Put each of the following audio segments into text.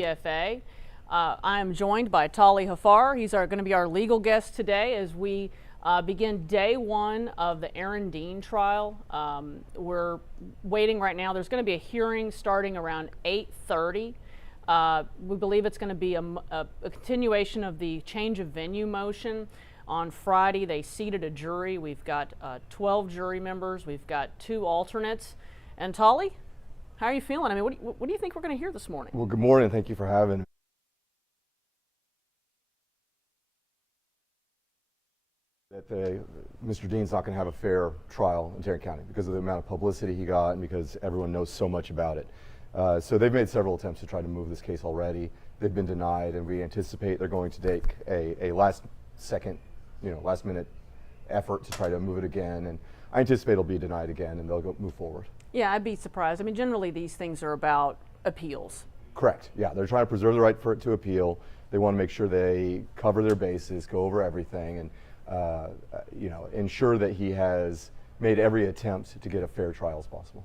KPFA. I am joined by Tali Hafar. He's going to be our legal guest today as we begin day one of the Aaron Dean trial. We're waiting right now. There's going to be a hearing starting around 8:30. We believe it's going to be a continuation of the change of venue motion. On Friday, they seated a jury. We've got 12 jury members. We've got 2 alternates. And Tali, how are you feeling? I mean, what do you think we're going to hear this morning? Well, good morning. Thank you for having me. That Mr. Dean's not going to have a fair trial in Tarrant County because of the amount of publicity he got and because everyone knows so much about it. So they've made several attempts to try to move this case already. They've been denied, and we anticipate they're going to take a last minute effort to try to move it again. And I anticipate it'll be denied again, and they'll move forward. Yeah, I'd be surprised. I mean, generally these things are about appeals. Correct. Yeah, they're trying to preserve the right for it to appeal. They want to make sure they cover their bases, go over everything, and ensure that he has made every attempt to get a fair trial as possible.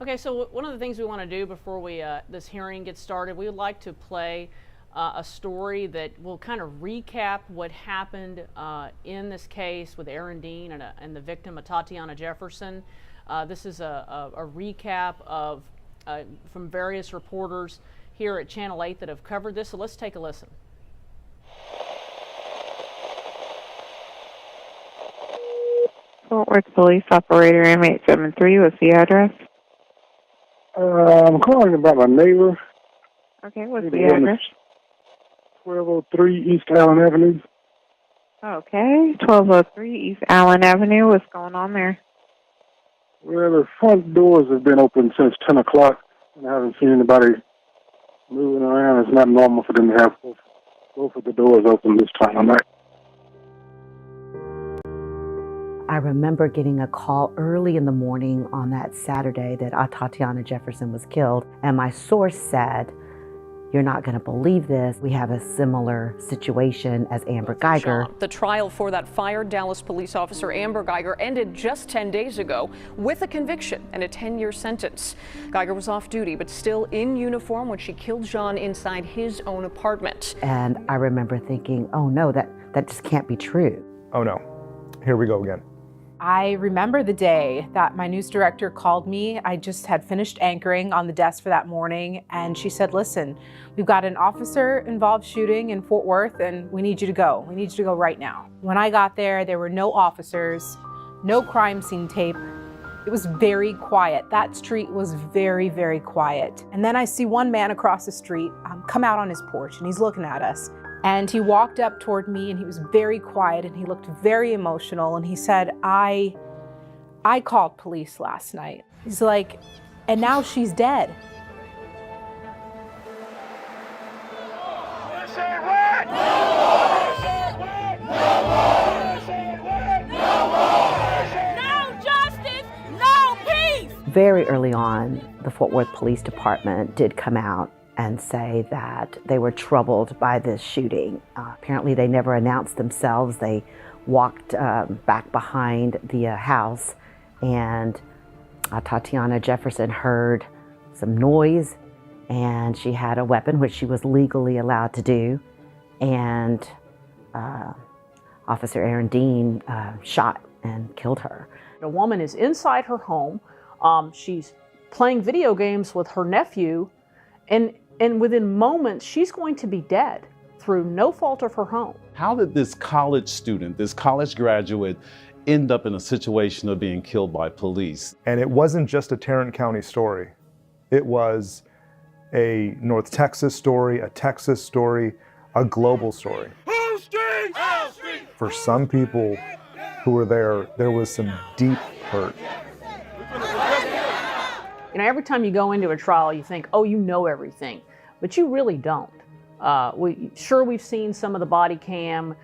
Okay, so one of the things we want to do before this hearing gets started, we would like to play a story that will kind of recap what happened in this case with Aaron Dean and the victim, Atatiana Jefferson. This is a recap of from various reporters here at Channel 8 that have covered this, so let's take a listen. Fort Worth Police Operator M873, what's the address? I'm calling about my neighbor. Okay, what's the address? 1203 East Allen Avenue. Okay, 1203 East Allen Avenue, what's going on there? Well, the front doors have been open since 10 o'clock, and I haven't seen anybody moving around. It's not normal for them to have both of the doors open this time of night. I remember getting a call early in the morning on that Saturday that Atatiana Jefferson was killed, and my source said, "You're not going to believe this. We have a similar situation as Amber Geiger." The trial for that fired Dallas police officer Amber Geiger ended just 10 days ago with a conviction and a 10-year sentence. Geiger was off duty but still in uniform when she killed John inside his own apartment. And I remember thinking, oh no, that just can't be true. Oh no, here we go again. I remember the day that my news director called me. I just had finished anchoring on the desk for that morning, and she said, listen, we've got an officer-involved shooting in Fort Worth, and we need you to go. We need you to go right now. When I got there were no officers, no crime scene tape. It was very quiet. That street was very, very quiet. And then I see one man across the street come out on his porch, and he's looking at us. And he walked up toward me, and he was very quiet, and he looked very emotional, and he said, I called police last night. He's like, and now she's dead. No justice, no peace! Very early on, the Fort Worth Police Department did come out and say that they were troubled by this shooting. Apparently they never announced themselves. They walked back behind the house, and Atatiana Jefferson heard some noise, and she had a weapon, which she was legally allowed to do, and Officer Aaron Dean shot and killed her. A woman is inside her home. She's playing video games with her nephew, and within moments, she's going to be dead through no fault of her own. How did this college student, this college graduate, end up in a situation of being killed by police? And it wasn't just a Tarrant County story. It was a North Texas story, a Texas story, a global story. For some people who were there was some deep hurt. You know, every time you go into a trial, you think, oh, you know everything, but you really don't. We've seen some of the body cam,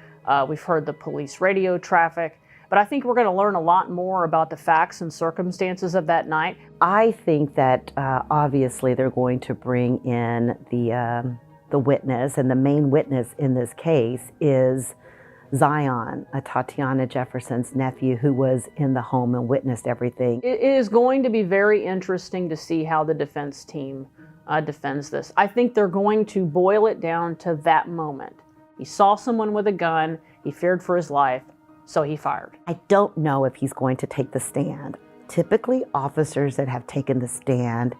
we've heard the police radio traffic, but I think we're going to learn a lot more about the facts and circumstances of that night. I think that obviously they're going to bring in the witness, and the main witness in this case is Zion, Atatiana Jefferson's nephew, who was in the home and witnessed everything. It is going to be very interesting to see how the defense team defends this. I think they're going to boil it down to that moment. He saw someone with a gun, he feared for his life, so he fired. I don't know if he's going to take the stand. Typically, officers that have taken the stand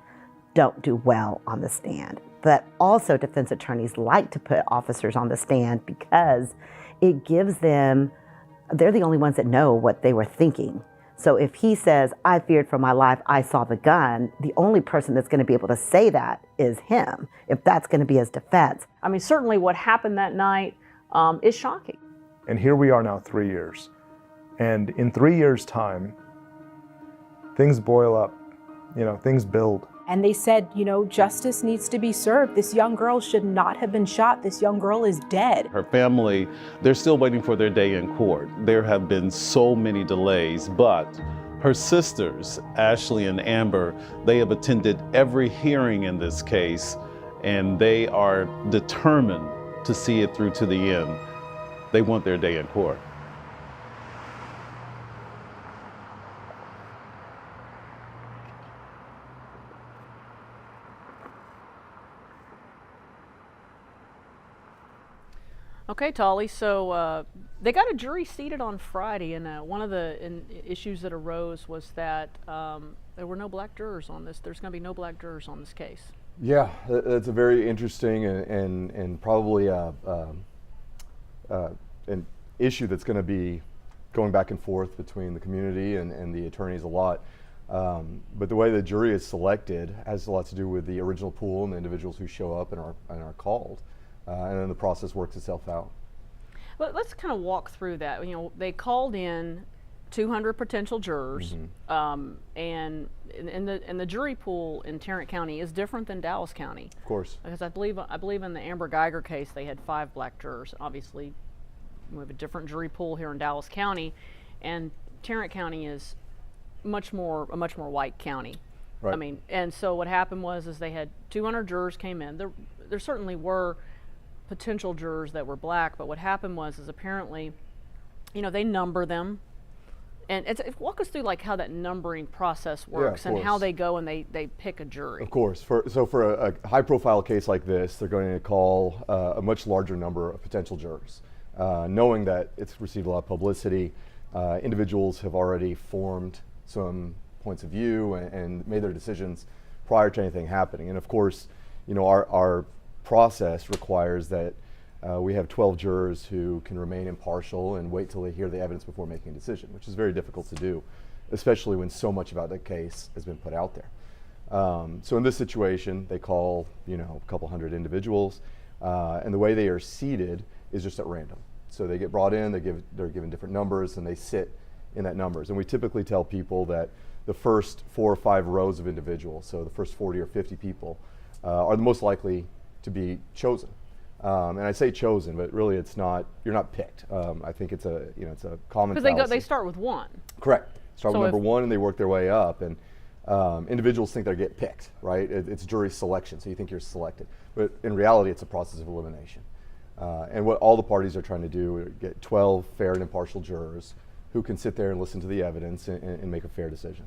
don't do well on the stand. But also defense attorneys like to put officers on the stand because it gives them, they're the only ones that know what they were thinking. So if he says, I feared for my life, I saw the gun, the only person that's going to be able to say that is him, if that's going to be his defense. I mean, certainly what happened that night is shocking. And here we are now 3 years. And in 3 years' time, things boil up, things build. And they said, justice needs to be served. This young girl should not have been shot. This young girl is dead. Her family, they're still waiting for their day in court. There have been so many delays, but her sisters, Ashley and Amber, they have attended every hearing in this case, and they are determined to see it through to the end. They want their day in court. Okay, Tolly, so they got a jury seated on Friday, and one of the issues that arose was that there were no black jurors on this. There's going to be no black jurors on this case. Yeah, that's a very interesting and probably an issue that's going to be going back and forth between the community and the attorneys a lot. But the way the jury is selected has a lot to do with the original pool and the individuals who show up and are called. And then the process works itself out. But let's kind of walk through that. They called in 200 potential jurors, and the jury pool in Tarrant County is different than Dallas County. Of course. Because I believe in the Amber Geiger case they had 5 black jurors. Obviously, we have a different jury pool here in Dallas County, and Tarrant County is a much more white county. Right. I mean, and so what happened was they had 200 jurors came in. There certainly were potential jurors that were black, but what happened was apparently, they number them, and walk us through like how that numbering process works and how they go and they pick a jury. Of course. For a high-profile case like this, they're going to call a much larger number of potential jurors, knowing that it's received a lot of publicity. Individuals have already formed some points of view and made their decisions prior to anything happening. And of course, our process requires that we have 12 jurors who can remain impartial and wait till they hear the evidence before making a decision, which is very difficult to do, especially when so much about the case has been put out there. So in this situation, they call a couple hundred individuals, and the way they are seated is just at random. So they get brought in, they're given different numbers, and they sit in that numbers. And we typically tell people that the first 4 or 5 rows of individuals, so the first 40 or 50 people, are the most likely to be chosen. And I say chosen, but really you're not picked. I think it's a common fallacy. Because they start with 1. Correct. Start with number 1 and they work their way up. And individuals think they get picked, right? It's jury selection, so you think you're selected. But in reality, it's a process of elimination. And what all the parties are trying to do is get 12 fair and impartial jurors who can sit there and listen to the evidence and make a fair decision.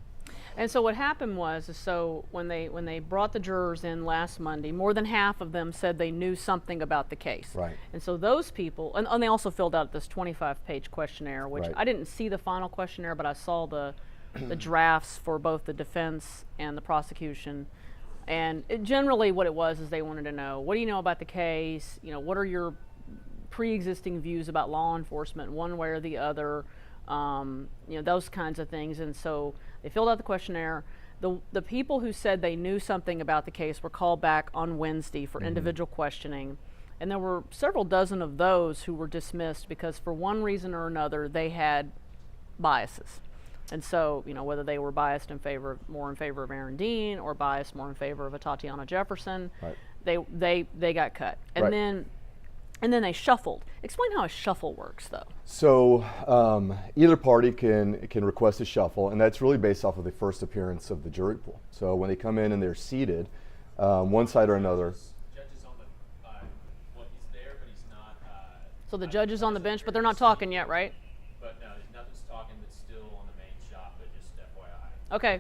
And so what happened was, when they brought the jurors in last Monday, more than half of them said they knew something about the case. Right. And so those people, and they also filled out this 25-page questionnaire, which Right. I didn't see the final questionnaire, but I saw the drafts for both the defense and the prosecution. And generally what it was is they wanted to know, what do you know about the case? What are your pre-existing views about law enforcement, one way or the other? Those kinds of things. And so they filled out the questionnaire. The people who said they knew something about the case were called back on Wednesday for individual questioning. And there were several dozen of those who were dismissed because for one reason or another they had biases. And so, whether they were biased more in favor of Aaron Dean or biased more in favor of Atatiana Jefferson, right. they got cut. And right. then they shuffled. Explain how a shuffle works, though. So either party can request a shuffle, and that's really based off of the first appearance of the jury pool. So when they come in and they're seated, one side or another. Judges on the, well, he's there, but he's not. So the judge is on the bench, but they're not talking yet, right? But no, nothing's talking. That's still on the main shop, but just FYI. Okay.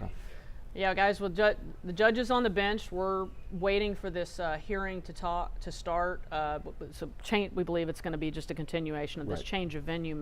Yeah, guys, with the judges on the bench, we're waiting for this hearing to start. We believe it's going to be just a continuation of this Right. change of venue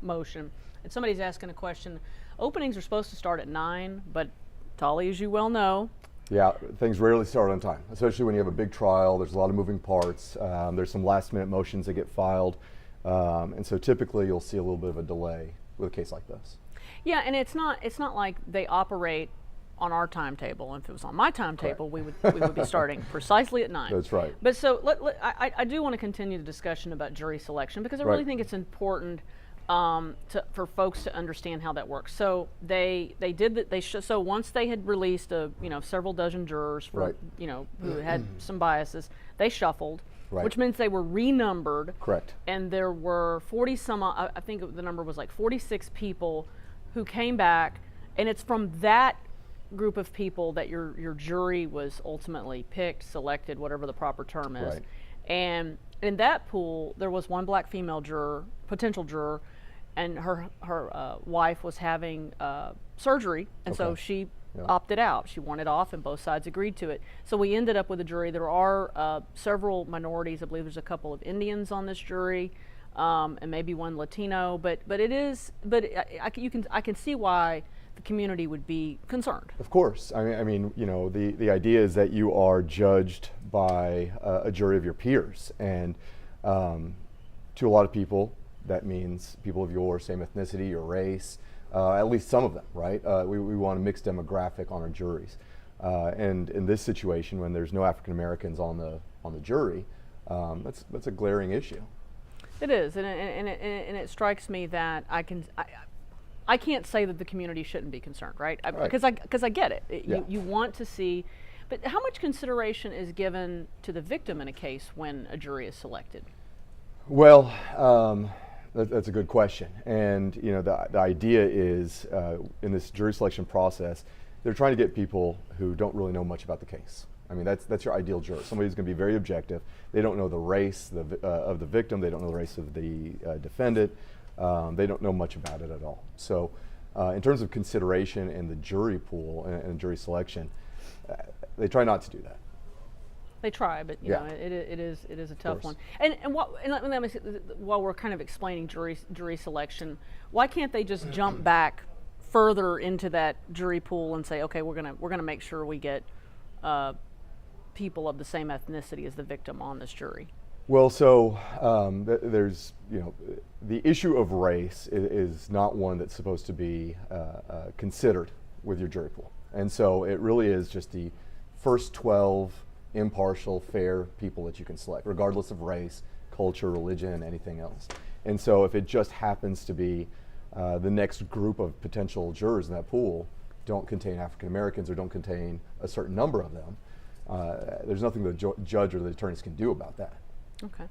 motion. And somebody's asking a question. Openings are supposed to start at 9, but Tolly, as you well know, Yeah, things rarely start on time, especially when you have a big trial. There's a lot of moving parts. There's some last-minute motions that get filed, and so typically you'll see a little bit of a delay with a case like this. yeah, and it's not like they operate on our timetable. And if it was on my timetable, we would be starting precisely at 9. That's right. But so I do want to continue the discussion about jury selection, because I really Right. think it's important for folks to understand how that works. So so once they had released several dozen jurors for Right. who had some biases, they shuffled, Right. which means they were renumbered. Correct. And there were 40 some. I think the number was like 46 people who came back, and it's from that group of people that your jury was ultimately picked, selected, whatever the proper term is. Right. And in that pool, there was one black female potential juror, and her wife was having surgery, and so Okay. she Yeah. opted out. She wanted off, and both sides agreed to it. So we ended up with a jury. There are several minorities. I believe there's a couple of Indians on this jury, and maybe one Latino. But I can see why the community would be concerned. Of course. I mean, the idea is that you are judged by a jury of your peers, and to a lot of people, that means people of your same ethnicity, your race, at least some of them, right? We want a mixed demographic on our juries, and in this situation, when there's no African Americans on the jury, that's a glaring issue. It is, and it strikes me that I can't say that the community shouldn't be concerned, right? Right. Because I get it. Yeah. You want to see, but how much consideration is given to the victim in a case when a jury is selected? Well, that's a good question, and the idea is in this jury selection process, they're trying to get people who don't really know much about the case. I mean, that's your ideal juror. Somebody who's going to be very objective. They don't know the race of the victim. They don't know the race of the defendant. They don't know much about it at all. So in terms of consideration in the jury pool and jury selection, they try not to do that. They try, but you Yeah. know, it is a tough course. one. And let me say, while we're kind of explaining jury selection, why can't they just jump back further into that jury pool and say, okay, we're gonna make sure we get people of the same ethnicity as the victim on this jury? Well, so there's, the issue of race is not one that's supposed to be considered with your jury pool. And so it really is just the first 12 impartial, fair people that you can select, regardless of race, culture, religion, anything else. And so if it just happens to be the next group of potential jurors in that pool don't contain African Americans or don't contain a certain number of them, there's nothing the judge or the attorneys can do about that. Okay.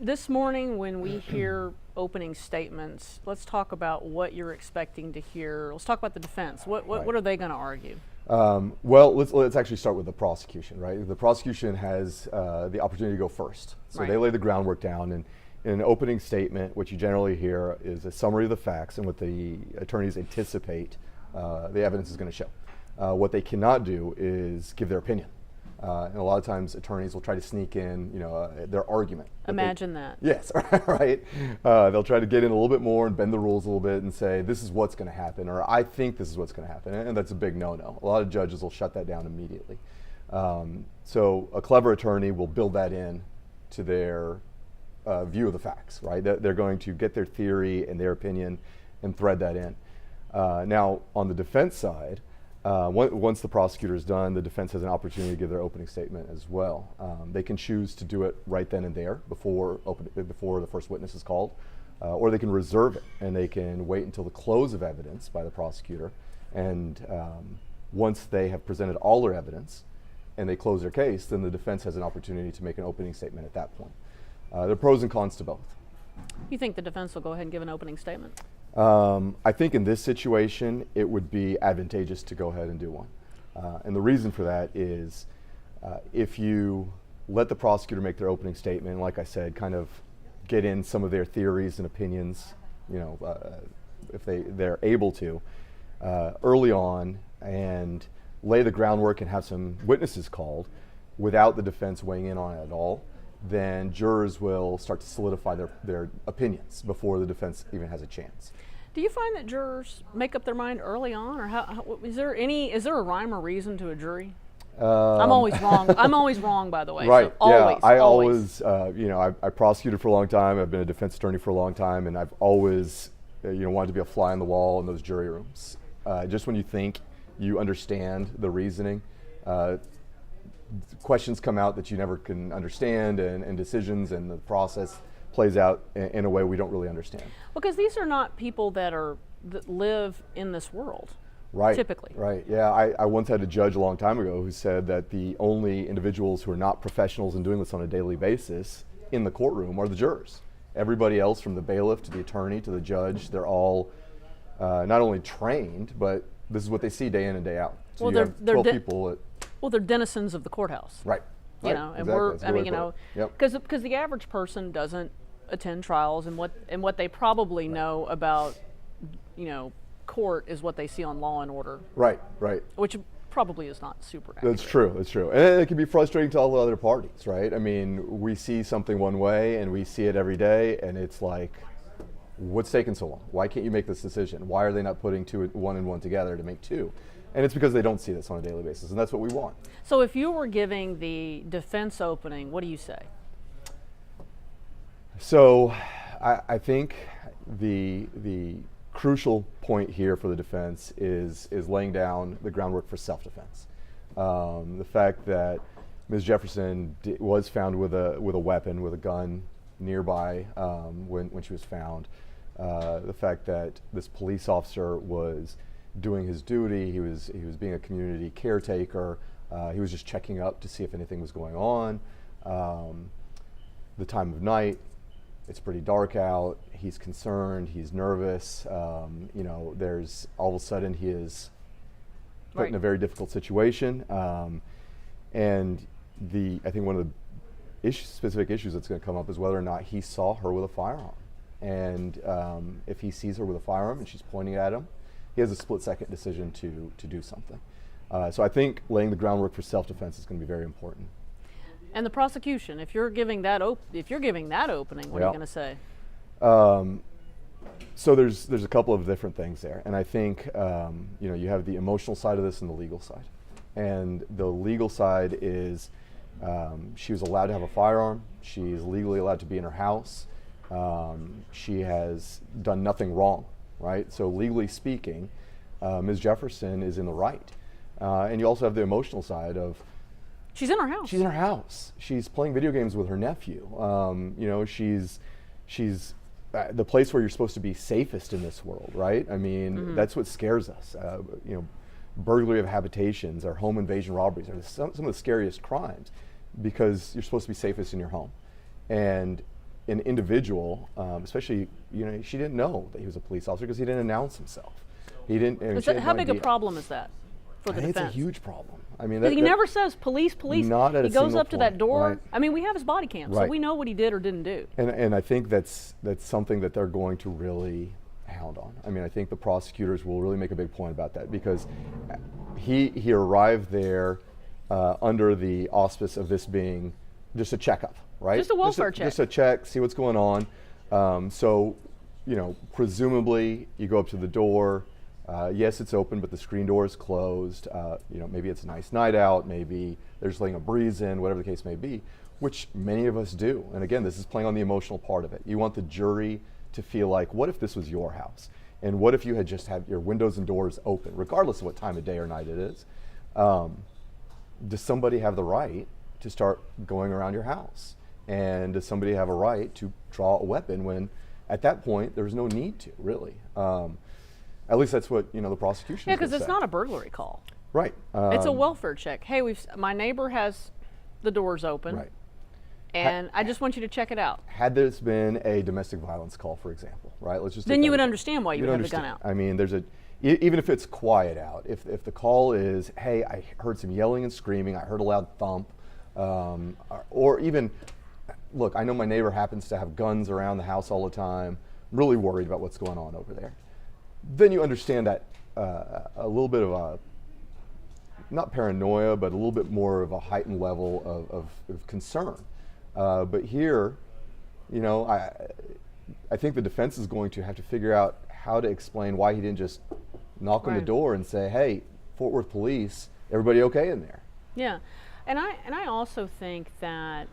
This morning, when we hear opening statements, let's talk about what you're expecting to hear. Let's talk about the defense. What are they going to argue? Well, let's actually start with the prosecution, right? The prosecution has the opportunity to go first. So Right. they lay the groundwork down, and in an opening statement, what you generally hear is a summary of the facts and what the attorneys anticipate the evidence is going to show. What they cannot do is give their opinion. And a lot of times attorneys will try to sneak in, their argument. Imagine that. Yes, right. They'll try to get in a little bit more and bend the rules a little bit and say, this is what's going to happen, or I think this is what's going to happen. And that's a big no-no. A lot of judges will shut that down immediately. So a clever attorney will build that in to their view of the facts, right? They're going to get their theory and their opinion and thread that in. Now, on the defense side, once the prosecutor is done, the defense has an opportunity to give their opening statement as well. They can choose to do it right then and there before the first witness is called, or they can reserve it and they can wait until the close of evidence by the prosecutor. And once they have presented all their evidence and they close their case, then the defense has an opportunity to make an opening statement at that point. There are pros and cons to both. You think the defense will go ahead and give an opening statement? I think in this situation, it would be advantageous to go ahead and do one. And the reason for that is if you let the prosecutor make their opening statement, like I said, kind of get in some of their theories and opinions, if they're able to, early on and lay the groundwork and have some witnesses called without the defense weighing in on it at all, then jurors will start to solidify their opinions before the defense even has a chance. Do you find that jurors make up their mind early on, or is there a rhyme or reason to a jury? I'm always wrong. I'm always wrong, by the way. Right. So always, I always. I prosecuted for a long time. I've been a defense attorney for a long time, and I've always, wanted to be a fly on the wall in those jury rooms. Just when you think you understand the reasoning, questions come out that you never can understand, and decisions, and the process plays out in a way we don't really understand. Because these are not people that live in this world. Right. Typically. Right. Yeah. I once had a judge a long time ago who said that the only individuals who are not professionals in doing this on a daily basis in the courtroom are the jurors. Everybody else, from the bailiff to the attorney to the judge, they're all not only trained, but this is what they see day in and day out. So well, you have 12 people. Well, they're denizens of the courthouse. Right. You know, and exactly. because the average person doesn't attend trials, and what they probably know about, court is what they see on Law and Order. Right. Which probably is not super accurate. That's true. And it can be frustrating to all the other parties, right? I mean, we see something one way and we see it every day, and it's like, what's taking so long? Why can't you make this decision? Why are they not putting one and one together to make two? And it's because they don't see this on a daily basis, and that's what we want. So if you were giving the defense opening, what do you say? So I think the crucial point here for the defense is laying down the groundwork for self-defense. The fact that Ms. Jefferson was found with a weapon, with a gun nearby when she was found. The fact that this police officer was doing his duty, he was being a community caretaker, he was just checking up to see if anything was going on. The time of night, it's pretty dark out, he's concerned, he's nervous, there's all of a sudden he is put in a very difficult situation. And I think one of the specific issues that's going to come up is whether or not he saw her with a firearm. And if he sees her with a firearm and she's pointing at him, he has a split-second decision to do something. So I think laying the groundwork for self-defense is going to be very important. And the prosecution, if you're giving that opening, what are you going to say? So there's a couple of different things there, and I think you have the emotional side of this and the legal side. And the legal side is she was allowed to have a firearm. She's legally allowed to be in her house. She has done nothing wrong, right? So legally speaking, Ms. Jefferson is in the right. And you also have the emotional side of she's in her house. She's in her house. She's playing video games with her nephew. She's the place where you're supposed to be safest in this world, right? I mean, that's what scares us. Burglary of habitations or home invasion robberies are some of the scariest crimes because you're supposed to be safest in your home. And an individual, especially, she didn't know that he was a police officer because he didn't announce himself. He didn't. How big a problem is that for the defense? It's a huge problem. I mean, he never says police. Not at he goes up to that door. Right. I mean, we have his body cam, so we know what he did or didn't do. And I think that's something that they're going to really hound on. I mean, I think the prosecutors will really make a big point about that because he arrived there under the auspice of this being just a checkup, right? Just a welfare check. Just a check, see what's going on. So, presumably you go up to the door. Yes, it's open, but the screen door is closed. Maybe it's a nice night out. Maybe there's letting a breeze in, whatever the case may be, which many of us do. And again, this is playing on the emotional part of it. You want the jury to feel like, what if this was your house? And what if you had just had your windows and doors open, regardless of what time of day or night it is? Does somebody have the right to start going around your house? And does somebody have a right to draw a weapon when, at that point, there's no need to, really? At least that's what the prosecution. Yeah, because it's not a burglary call. Right. It's a welfare check. Hey, my neighbor has the doors open. Right. And I just want you to check it out. Had this been a domestic violence call, for example, right? Let's just. Then you would understand why you would have the gun out. I mean, even if it's quiet out, if the call is, hey, I heard some yelling and screaming, I heard a loud thump, or even, look, I know my neighbor happens to have guns around the house all the time. I'm really worried about what's going on over there. then you understand that a little bit of a, not paranoia, but a little bit more of a heightened level of concern. But here, you know, I think the defense is going to have to figure out how to explain why he didn't just knock on the door and say, "Hey, Fort Worth Police, everybody okay in there?" Yeah, and I also think that,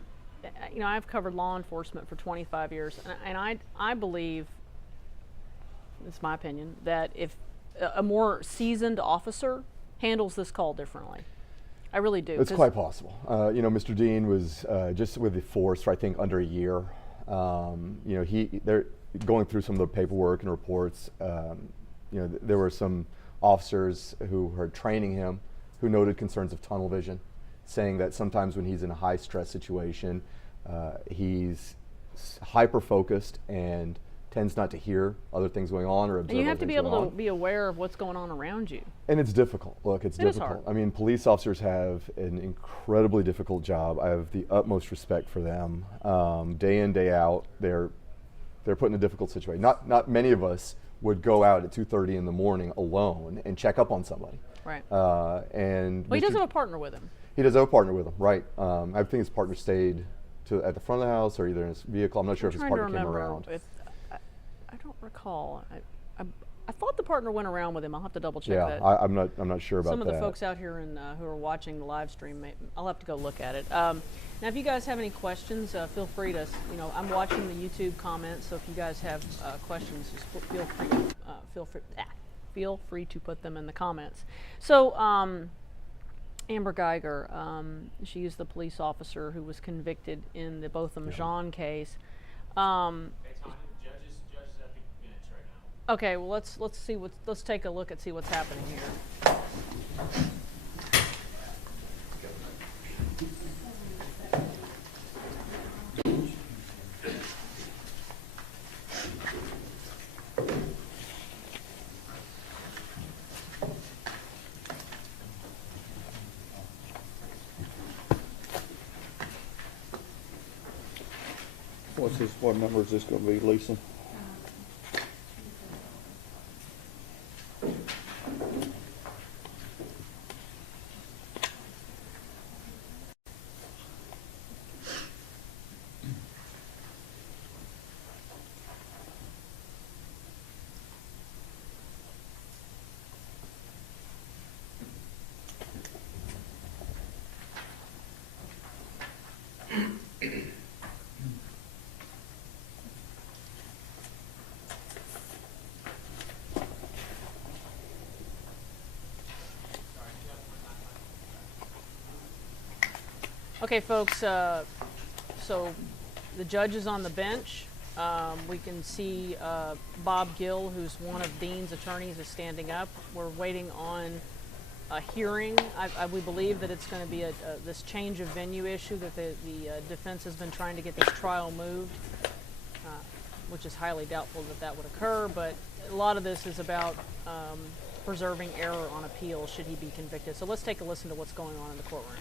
you know, I've covered law enforcement for 25 years, and I believe, it's my opinion, that if a more seasoned officer handles this call differently. I really do. It's quite possible. You know, Mr. Dean was just with the force for I think under a year. You know, they're going through some of the paperwork and reports. You know, there were some officers who were training him who noted concerns of tunnel vision, saying that sometimes when he's in a high stress situation, he's hyper focused and tends not to hear other things going on or observe. And you have other to be things going able to on. be aware of what's going on around you. And it's difficult. Look, it's It is difficult. hard. I mean, police officers have an incredibly difficult job. I have the utmost respect for them. Day in, day out, they're put in a difficult situation. Not many of us would go out at 2:30 in the morning alone and check up on somebody. Right. And Well, he Mr. does have a partner with him. He does have a partner with him, right? I think his partner stayed at the front of the house or either in his vehicle. I'm not sure if his partner came around. I don't recall. I thought the partner went around with him. I'll have to double check Yeah, that. I'm not sure about that. Some of the folks out here who are watching the live stream, I'll have to go look at it. Now, if you guys have any questions, feel free to, you know, I'm watching the YouTube comments, so if you guys have questions, just feel free to put them in the comments. So, Amber Geiger, she is the police officer who was convicted in the both the Majan case. Judges at the bench right now. Okay, well let's take a look and see what's happening here. What number is this going to be, Lisa? Okay, folks, so the judge is on the bench. We can see Bob Gill, who's one of Dean's attorneys, is standing up. We're waiting on a hearing. We believe that it's going to be this change of venue issue that the defense has been trying to get this trial moved, which is highly doubtful that would occur, but a lot of this is about preserving error on appeal should he be convicted. So let's take a listen to what's going on in the courtroom.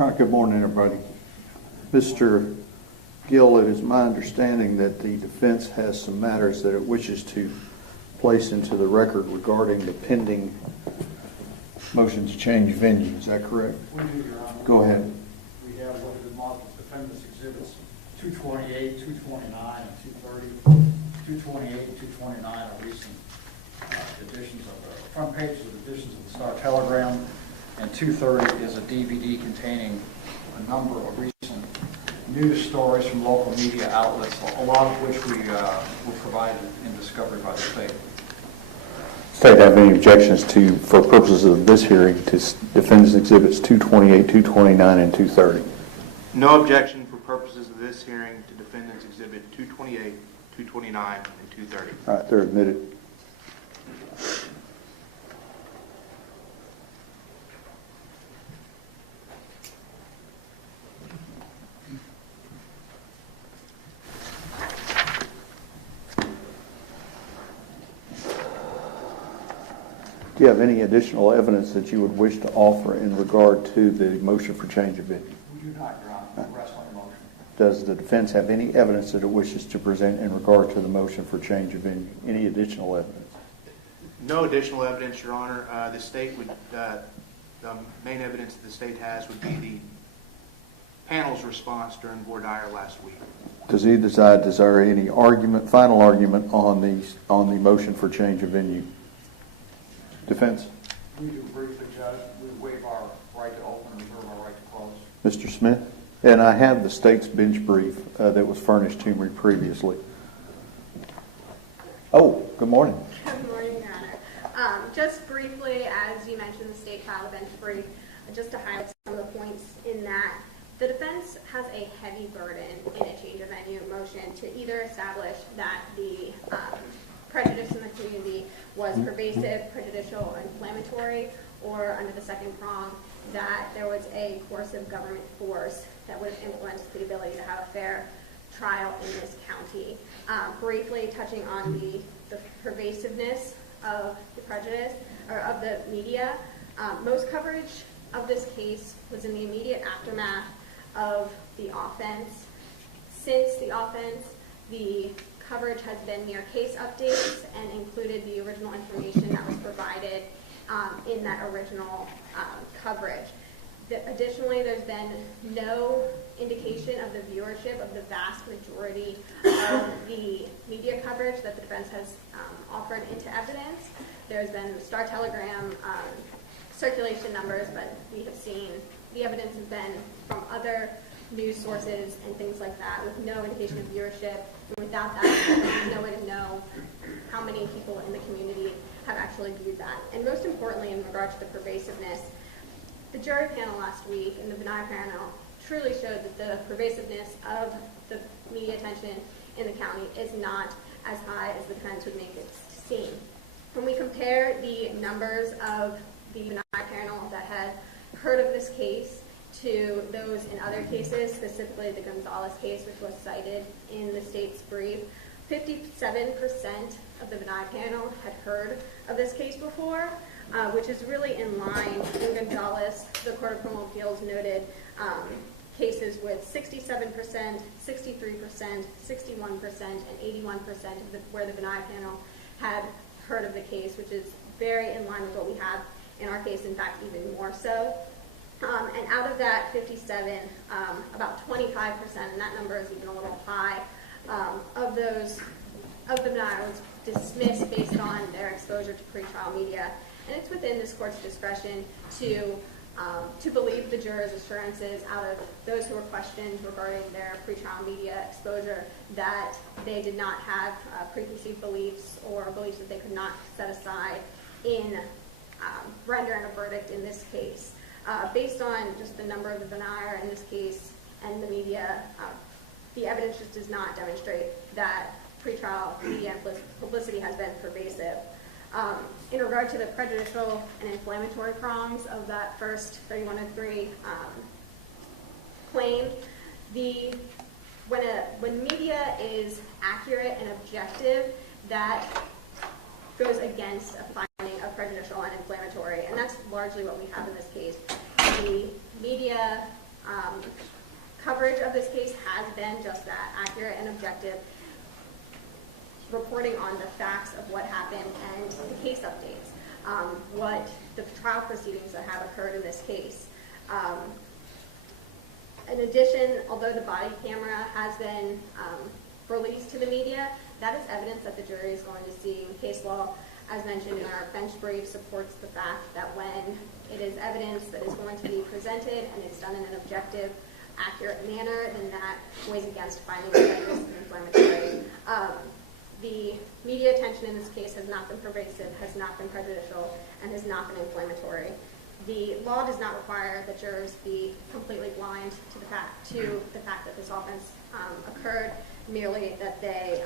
All right, good morning, everybody. Mr. Gill, it is my understanding that the defense has some matters that it wishes to place into the record regarding the pending motion to change venue. Is that correct? We do, Your Honor. Go ahead. We have what are the marked defendants exhibits 228, 229, and 230. 228 and 229 are recent editions of the front pages of editions of the Star Telegram, and 230 is a DVD containing a number of recent news stories from local media outlets, a lot of which we were provided in discovery by the state. State have any objections to, for purposes of this hearing, to defendants exhibits 228, 229, and 230? No objection for purposes of this hearing to defendants exhibit 228, 229, and 230. All right, they're admitted. Do you have any additional evidence that you would wish to offer in regard to the motion for change of venue? We do not, Your Honor. We rest on the motion. Does the defense have any evidence that it wishes to present in regard to the motion for change of venue? Any additional evidence? No additional evidence, Your Honor. The state would, the main evidence that the state has would be the panel's response during voir dire last week. Does either side desire any argument, final argument on the motion for change of venue? Defense? We do briefly, Judge. We waive our right to open and reserve our right to close. Mr. Smith? And I have the state's bench brief that was furnished to me previously. Oh, good morning. Good morning, Your Honor. Just briefly, as you mentioned, the state filed a bench brief, just to highlight some of the points in that. The defense has a heavy burden in a change of venue motion to either establish that the prejudice in the community was pervasive, prejudicial, or inflammatory, or under the second prong, that there was a coercive government force that would have influenced the ability to have a fair trial in this county. Briefly touching on the pervasiveness of the prejudice, or of the media, most coverage of this case was in the immediate aftermath of the offense. Since the offense, the coverage has been mere case updates and included the original information that was provided in that original coverage. Additionally, there's been no indication of the viewership of the vast majority of the media coverage that the defense has offered into evidence. There's been the Star Telegram circulation numbers, but we have seen the evidence has been from other news sources and things like that, with no indication of viewership. And without that, there's no way to know how many people in the community have actually viewed that. And most importantly, in regard to the pervasiveness, the jury panel last week and the benign panel truly showed that the pervasiveness of the media attention in the county is not as high as the defense would make it seem. When we compare the numbers of the benign panel that had heard of this case to those in other cases, specifically the Gonzalez case, which was cited in the state's brief, 57% of the benign panel had heard of this case before, which is really in line. In Gonzalez, the Court of Criminal Appeals noted cases with 67%, 63%, 61%, and 81% where the benign panel had heard of the case, which is very in line with what we have in our case, in fact, even more so. And out of that 57, about 25%, and that number is even a little high, of the benign was dismissed based on their exposure to pretrial media. And it's within this court's discretion to believe the jurors' assurances out of those who were questioned regarding their pretrial media exposure that they did not have preconceived beliefs or beliefs that they could not set aside in rendering a verdict in this case. Based on just the number of the benign in this case and the media, the evidence just does not demonstrate that pretrial media publicity has been pervasive. In regard to the prejudicial and inflammatory prongs of that first 3103 claim, when media is accurate and objective, that goes against a finding of prejudicial and inflammatory, and that's largely what we have in this case. The media Coverage of this case has been just that, accurate and objective, reporting on the facts of what happened and the case updates, what the trial proceedings that have occurred in this case. In addition, although the body camera has been released to the media, that is evidence that the jury is going to see. Case law, as mentioned in our bench brief, supports the fact that when it is evidence that is going to be presented and it's done in an objective, accurate manner, then that weighs against finding prejudice and inflammatory. The media attention in this case has not been pervasive, has not been prejudicial, and has not been inflammatory. The law does not require that jurors be completely blind to the fact that this offense occurred, merely that they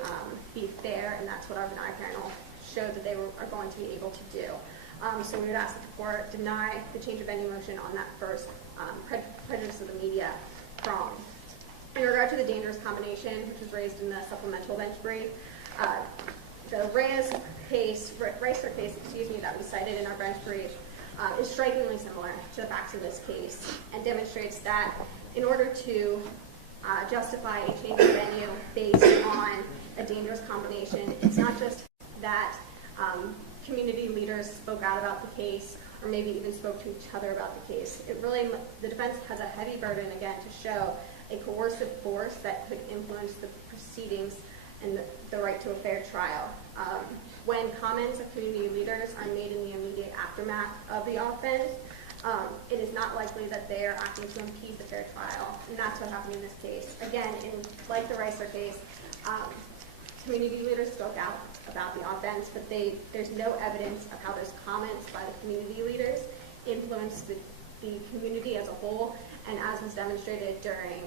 be fair, and that's what our denial panel showed that they are going to be able to do. So we would ask that the court deny the change of venue motion on that first prejudice of the media prong. In regard to the dangerous combination, which was raised in the supplemental bench brief, the Ricer case, that we cited in our bench brief, is strikingly similar to the facts of this case and demonstrates that in order to justify a change of venue based on a dangerous combination, it's not just that community leaders spoke out about the case or maybe even spoke to each other about the case. The defense has a heavy burden, again, to show a coercive force that could influence the proceedings and the right to a fair trial. When comments of community leaders are made in the immediate aftermath of the offense, it is not likely that they are acting to impede the fair trial, and that's what happened in this case. Again, like the Ricer case, community leaders spoke out about the offense, but there's no evidence of how those comments by the community leaders influenced the community as a whole, and as was demonstrated during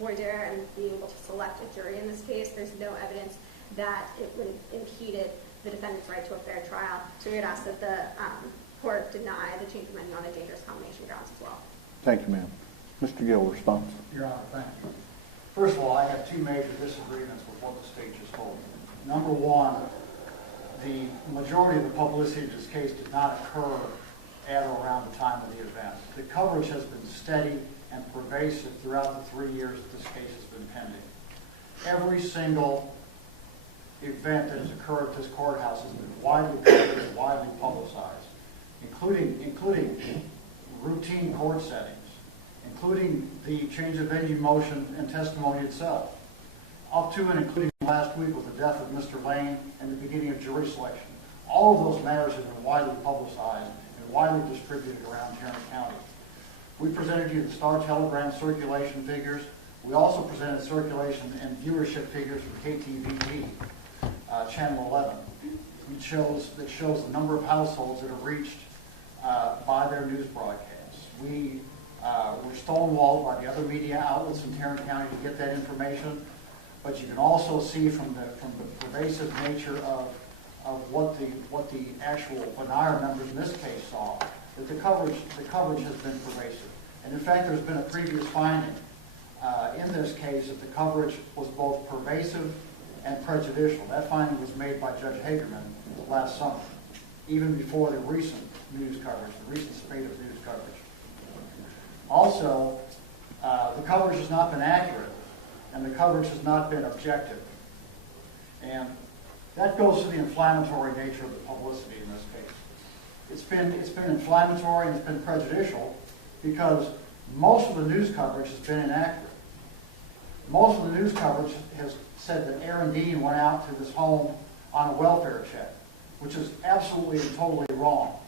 voir dire and being able to select a jury in this case, there's no evidence that it would have impeded the defendant's right to a fair trial. So we would ask that the court deny the change of venue on a dangerous combination grounds as well. Thank you, ma'am. Mr. Gill, response. Your Honor, thank you. First of all, I have two major disagreements with what the state just told me. Number one, the majority of the publicity of this case did not occur at or around the time of the event. The coverage has been steady and pervasive throughout the 3 years that this case has been pending. Every single event that has occurred at this courthouse has been widely covered and widely publicized, including routine court settings, including the change of venue motion and testimony itself, up to and including last week with the death of Mr. Lane and the beginning of jury selection. All of those matters have been widely publicized and widely distributed around Tarrant County. We presented you the Star Telegram circulation figures. We also presented circulation and viewership figures for KTVB, Channel 11. It shows the number of households that are reached by their news broadcasts. We were stonewalled by the other media outlets in Tarrant County to get that information, but you can also see from the pervasive nature of what the actual Bonaire members in this case saw, that the coverage has been pervasive. And in fact, there's been a previous finding in this case that the coverage was both pervasive and prejudicial. That finding was made by Judge Hagerman last summer, even before the recent news coverage, the recent spate of news coverage. Also, the coverage has not been accurate, and the coverage has not been objective. And that goes to the inflammatory nature of the publicity in this case. It's been inflammatory and it's been prejudicial because most of the news coverage has been inaccurate. Most of the news coverage has said that Aaron Dean went out to this home on a welfare check, which is absolutely and totally wrong.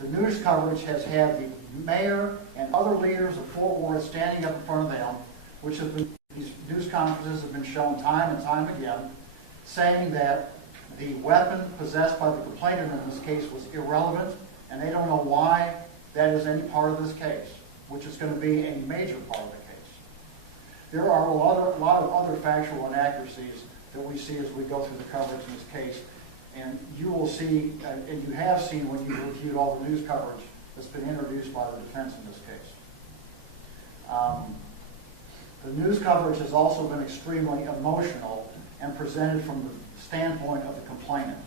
The news coverage has had the mayor and other leaders of Fort Worth standing up in front of them, which have been, these news conferences have been shown time and time again, saying that the weapon possessed by the complainant in this case was irrelevant, and they don't know why that is any part of this case, which is going to be a major part of the case. There are a lot of other factual inaccuracies that we see as we go through the coverage in this case, and you will see, and you have seen when you reviewed all the news coverage that's been introduced by the defense in this case. The news coverage has also been extremely emotional and presented from the standpoint of the complainant.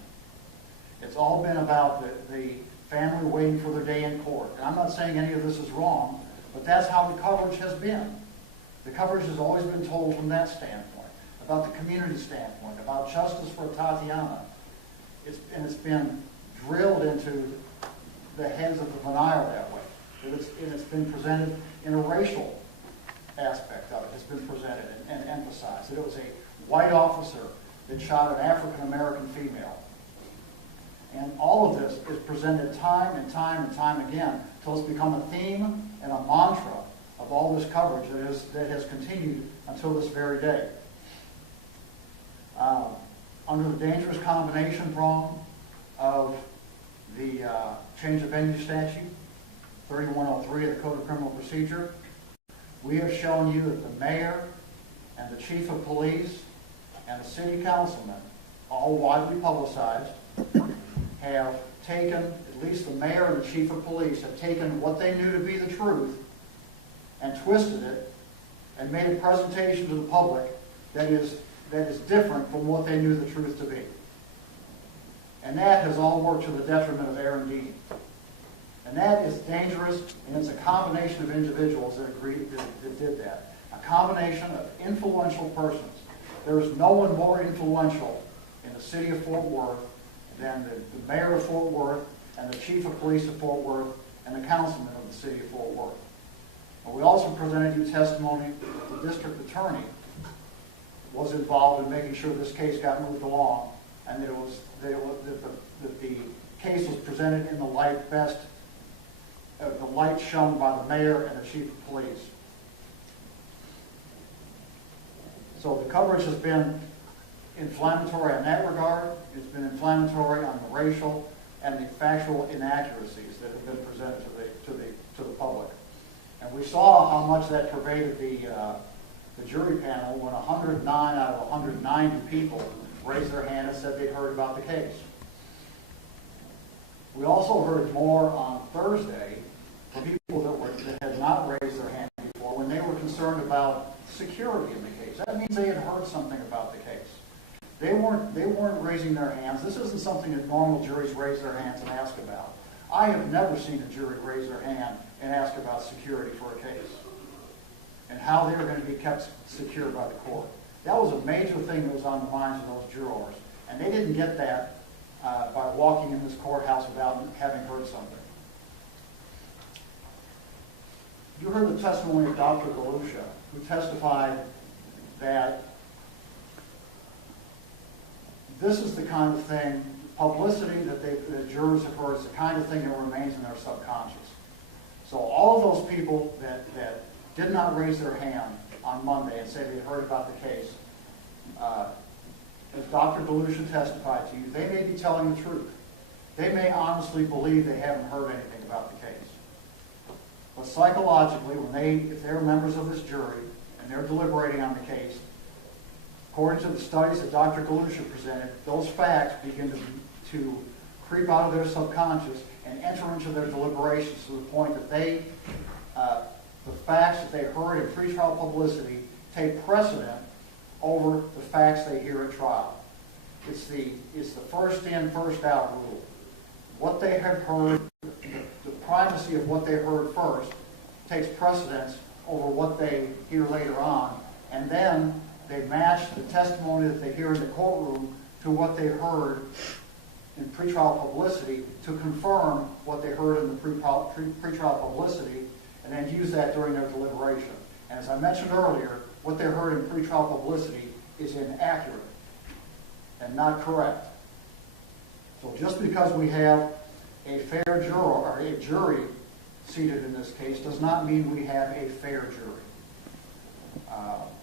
It's all been about the family waiting for their day in court. And I'm not saying any of this is wrong, But that's how the coverage has been. The coverage has always been told from that standpoint, about the community standpoint, about justice for Atatiana. It's been drilled into the heads of the veneer that way. And it's been presented in a racial aspect of it. It's been presented and emphasized. That it was a white officer that shot an African-American female. And all of this is presented time and time and time again until it's become a theme and a mantra of all this coverage that has continued until this very day. Under the dangerous combination prong of the change of venue statute, 3103 of the Code of Criminal Procedure, we have shown you that the mayor and the chief of police and the city councilman, all widely publicized, have taken, at least the mayor and the chief of police, have taken what they knew to be the truth and twisted it and made a presentation to the public that is different from what they knew the truth to be. And that has all worked to the detriment of Aaron Dean. And that is dangerous, and it's a combination of individuals that did that. A combination of influential persons. There is no one more influential in the city of Fort Worth than the mayor of Fort Worth and the chief of police of Fort Worth and the councilman of the city of Fort Worth. And we also presented you testimony that the district attorney was involved in making sure this case got moved along, and that the case was presented in the light the light shown by the mayor and the chief of police. So the coverage has been inflammatory in that regard. It's been inflammatory on the racial and the factual inaccuracies that have been presented to the public. And we saw how much that pervaded the jury panel when 109 out of 190 people raised their hand and said they'd heard about the case. We also heard more on Thursday from people that had not raised their hand before when they were concerned about security in the case. That means they had heard something about the case. They weren't raising their hands. This isn't something that normal juries raise their hands and ask about. I have never seen a jury raise their hand and ask about security for a case and how they were going to be kept secure by the court. That was a major thing that was on the minds of those jurors, and they didn't get that by walking in this courthouse without having heard something. You heard the testimony of Dr. Galusha, who testified that this is the kind of thing, publicity that jurors have heard is the kind of thing that remains in their subconscious. So all of those people that did not raise their hand on Monday and say they had heard about the case, as Dr. Galusha testified to you, they may be telling the truth. They may honestly believe they haven't heard anything about the case. But psychologically, if they're members of this jury and they're deliberating on the case, according to the studies that Dr. Galusha presented, those facts begin to creep out of their subconscious and enter into their deliberations to the point that the facts that they heard in pretrial publicity take precedent over the facts they hear at trial. It's the first in, first out rule. What they have heard, the primacy of what they heard first takes precedence over what they hear later on, and then they match the testimony that they hear in the courtroom to what they heard in pretrial publicity to confirm what they heard in the pretrial publicity, and then use that during their deliberation. And as I mentioned earlier, what they heard in pretrial publicity is inaccurate and not correct. So just because we have a fair juror or a jury seated in this case does not mean we have a fair jury.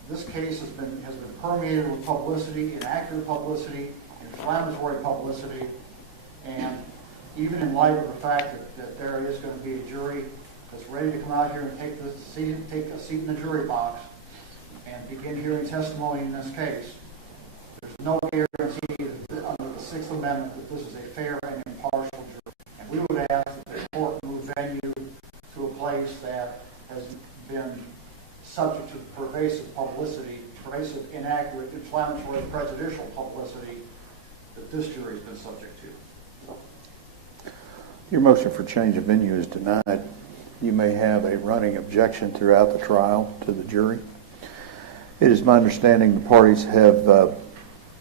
This case has been permeated with publicity, inaccurate publicity, inflammatory publicity, and even in light of the fact that there is going to be a jury that's ready to come out here and take a seat in the jury box and begin hearing testimony in this case, there's no guarantee that under the Sixth Amendment that this is a fair and impartial jury. And we would ask that the court move venue to a place that has been subject to pervasive publicity, pervasive, inaccurate, inflammatory, prejudicial publicity that this jury has been subject to. Your motion for change of venue is denied. you may have a running objection throughout the trial to the jury. It is my understanding the parties have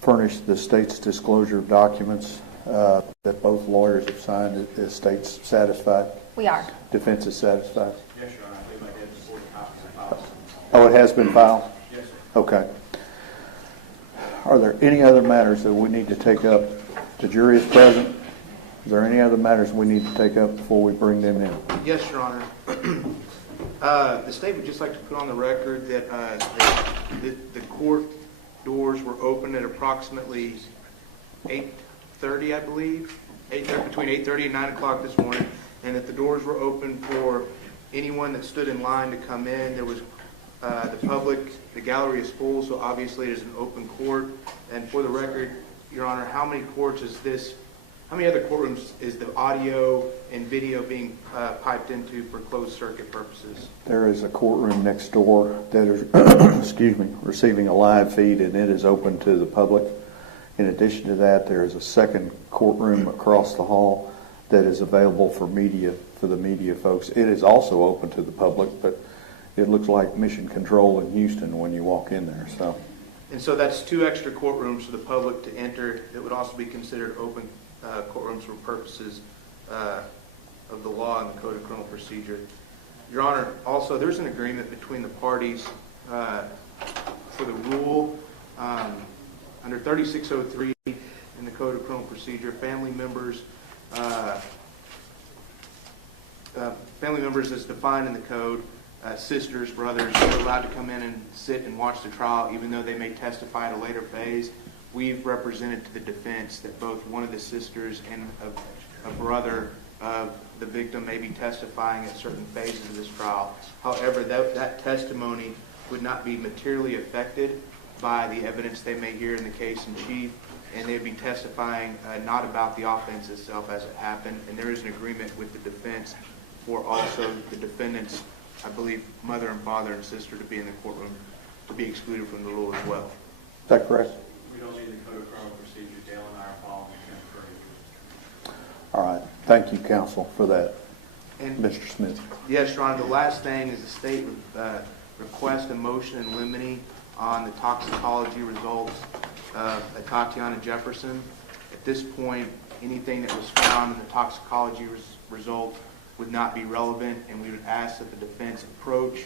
furnished the state's disclosure of documents that both lawyers have signed. Is the state satisfied? We are. Defense is satisfied? Yes, Your Honor. I believe I did before the copies of files. Oh, it has been filed? Yes, sir. Okay. Are there any other matters that we need to take up? The jury is present. Is there any other matters we need to take up before we bring them in? Yes, Your Honor. The state would just like to put on the record that the court doors were open at approximately 8:30, I believe, between 8:30 and 9 o'clock this morning, and that the doors were open for anyone that stood in line to come in. There was the public, the gallery is full, so obviously it is an open court. And for the record, Your Honor, how many other courtrooms is the audio and video being piped into for closed circuit purposes? There is a courtroom next door that is, excuse me, receiving a live feed, and it is open to the public. In addition to that, there is a second courtroom across the hall that is available for the media folks. It is also open to the public, but it looks like Mission Control in Houston when you walk in there. And so that's 2 extra courtrooms for the public to enter that would also be considered open courtrooms for purposes of the law and the Code of Criminal Procedure. Your Honor, also there's an agreement between the parties for the rule under 3603 in the Code of Criminal Procedure. Family members as defined in the code, sisters, brothers, are allowed to come in and sit and watch the trial even though they may testify at a later phase. We've represented to the defense that both one of the sisters and a brother of the victim may be testifying at certain phases of this trial. However, that testimony would not be materially affected by the evidence they may hear in the case in chief, and they'd be testifying not about the offense itself as it happened. And there is an agreement with the defense for also the defendant's, I believe, mother and father and sister to be in the courtroom to be excluded from the rule as well. Is that correct? We don't need the Code of Criminal Procedure. Dale and I are following the All right. Thank you, counsel, for that. And Mr. Smith. Yes, Your Honor. The last thing is the state request a motion in limine on the toxicology results of Atatiana Jefferson. At this point, anything that was found in the toxicology result would not be relevant, and we would ask that the defense approach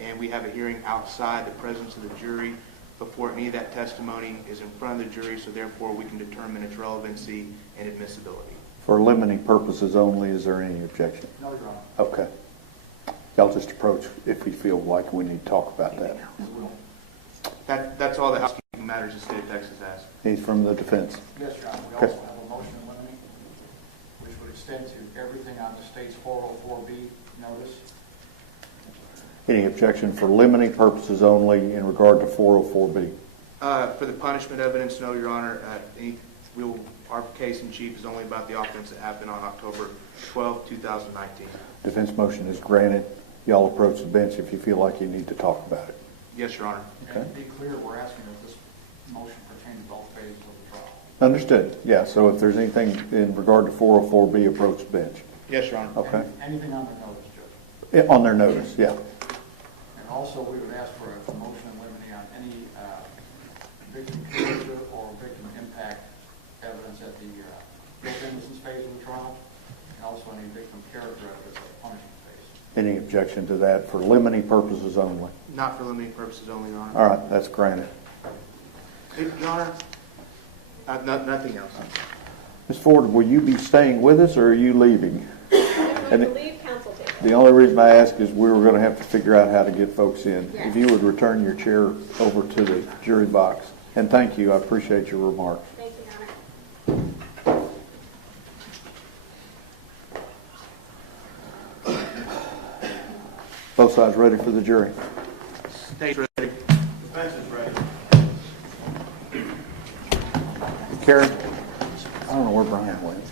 and we have a hearing outside the presence of the jury before any of that testimony is in front of the jury, so therefore we can determine its relevancy and admissibility. For limiting purposes only, is there any objection? No, Your Honor. Okay. Y'all just approach if you feel like we need to talk about that. That's all the housekeeping matters the state of Texas has. He's from the defense. Yes, Your Honor. We Okay. also have a motion in limine, which would extend to everything on the state's 404B notice. Any objection for limiting purposes only in regard to 404B? For the punishment evidence, no, Your Honor. Our case in chief is only about the offense that happened on October 12, 2019. Defense motion is granted. Y'all approach the bench if you feel like you need to talk about it. Yes, Your Honor. Okay. And to be clear, we're asking that this motion pertain to both phases of the trial. Understood. Yeah, so if there's anything in regard to 404B, approach the bench. Yes, Your Honor. Okay. Anything on their notice, Judge? On their notice, yeah. And also, we would ask for a motion in limine on any victim character or victim impact evidence at the guilt innocence phase of the trial, and also any victim character evidence at the punishment phase. Any objection to that for limiting purposes only? Not for limiting purposes only, Your Honor. All right, that's granted. Your Honor, nothing else. Ms. Ford, will you be staying with us or are you leaving? I'm going to leave council table. The only reason I ask is we were going to have to figure out how to get folks in. Yes. If you would return your chair over to the jury box. And thank you, I appreciate your remarks. Thank you, Your Honor. Both sides ready for the jury? State ready. Defense is ready. Karen? I don't know where Brian went.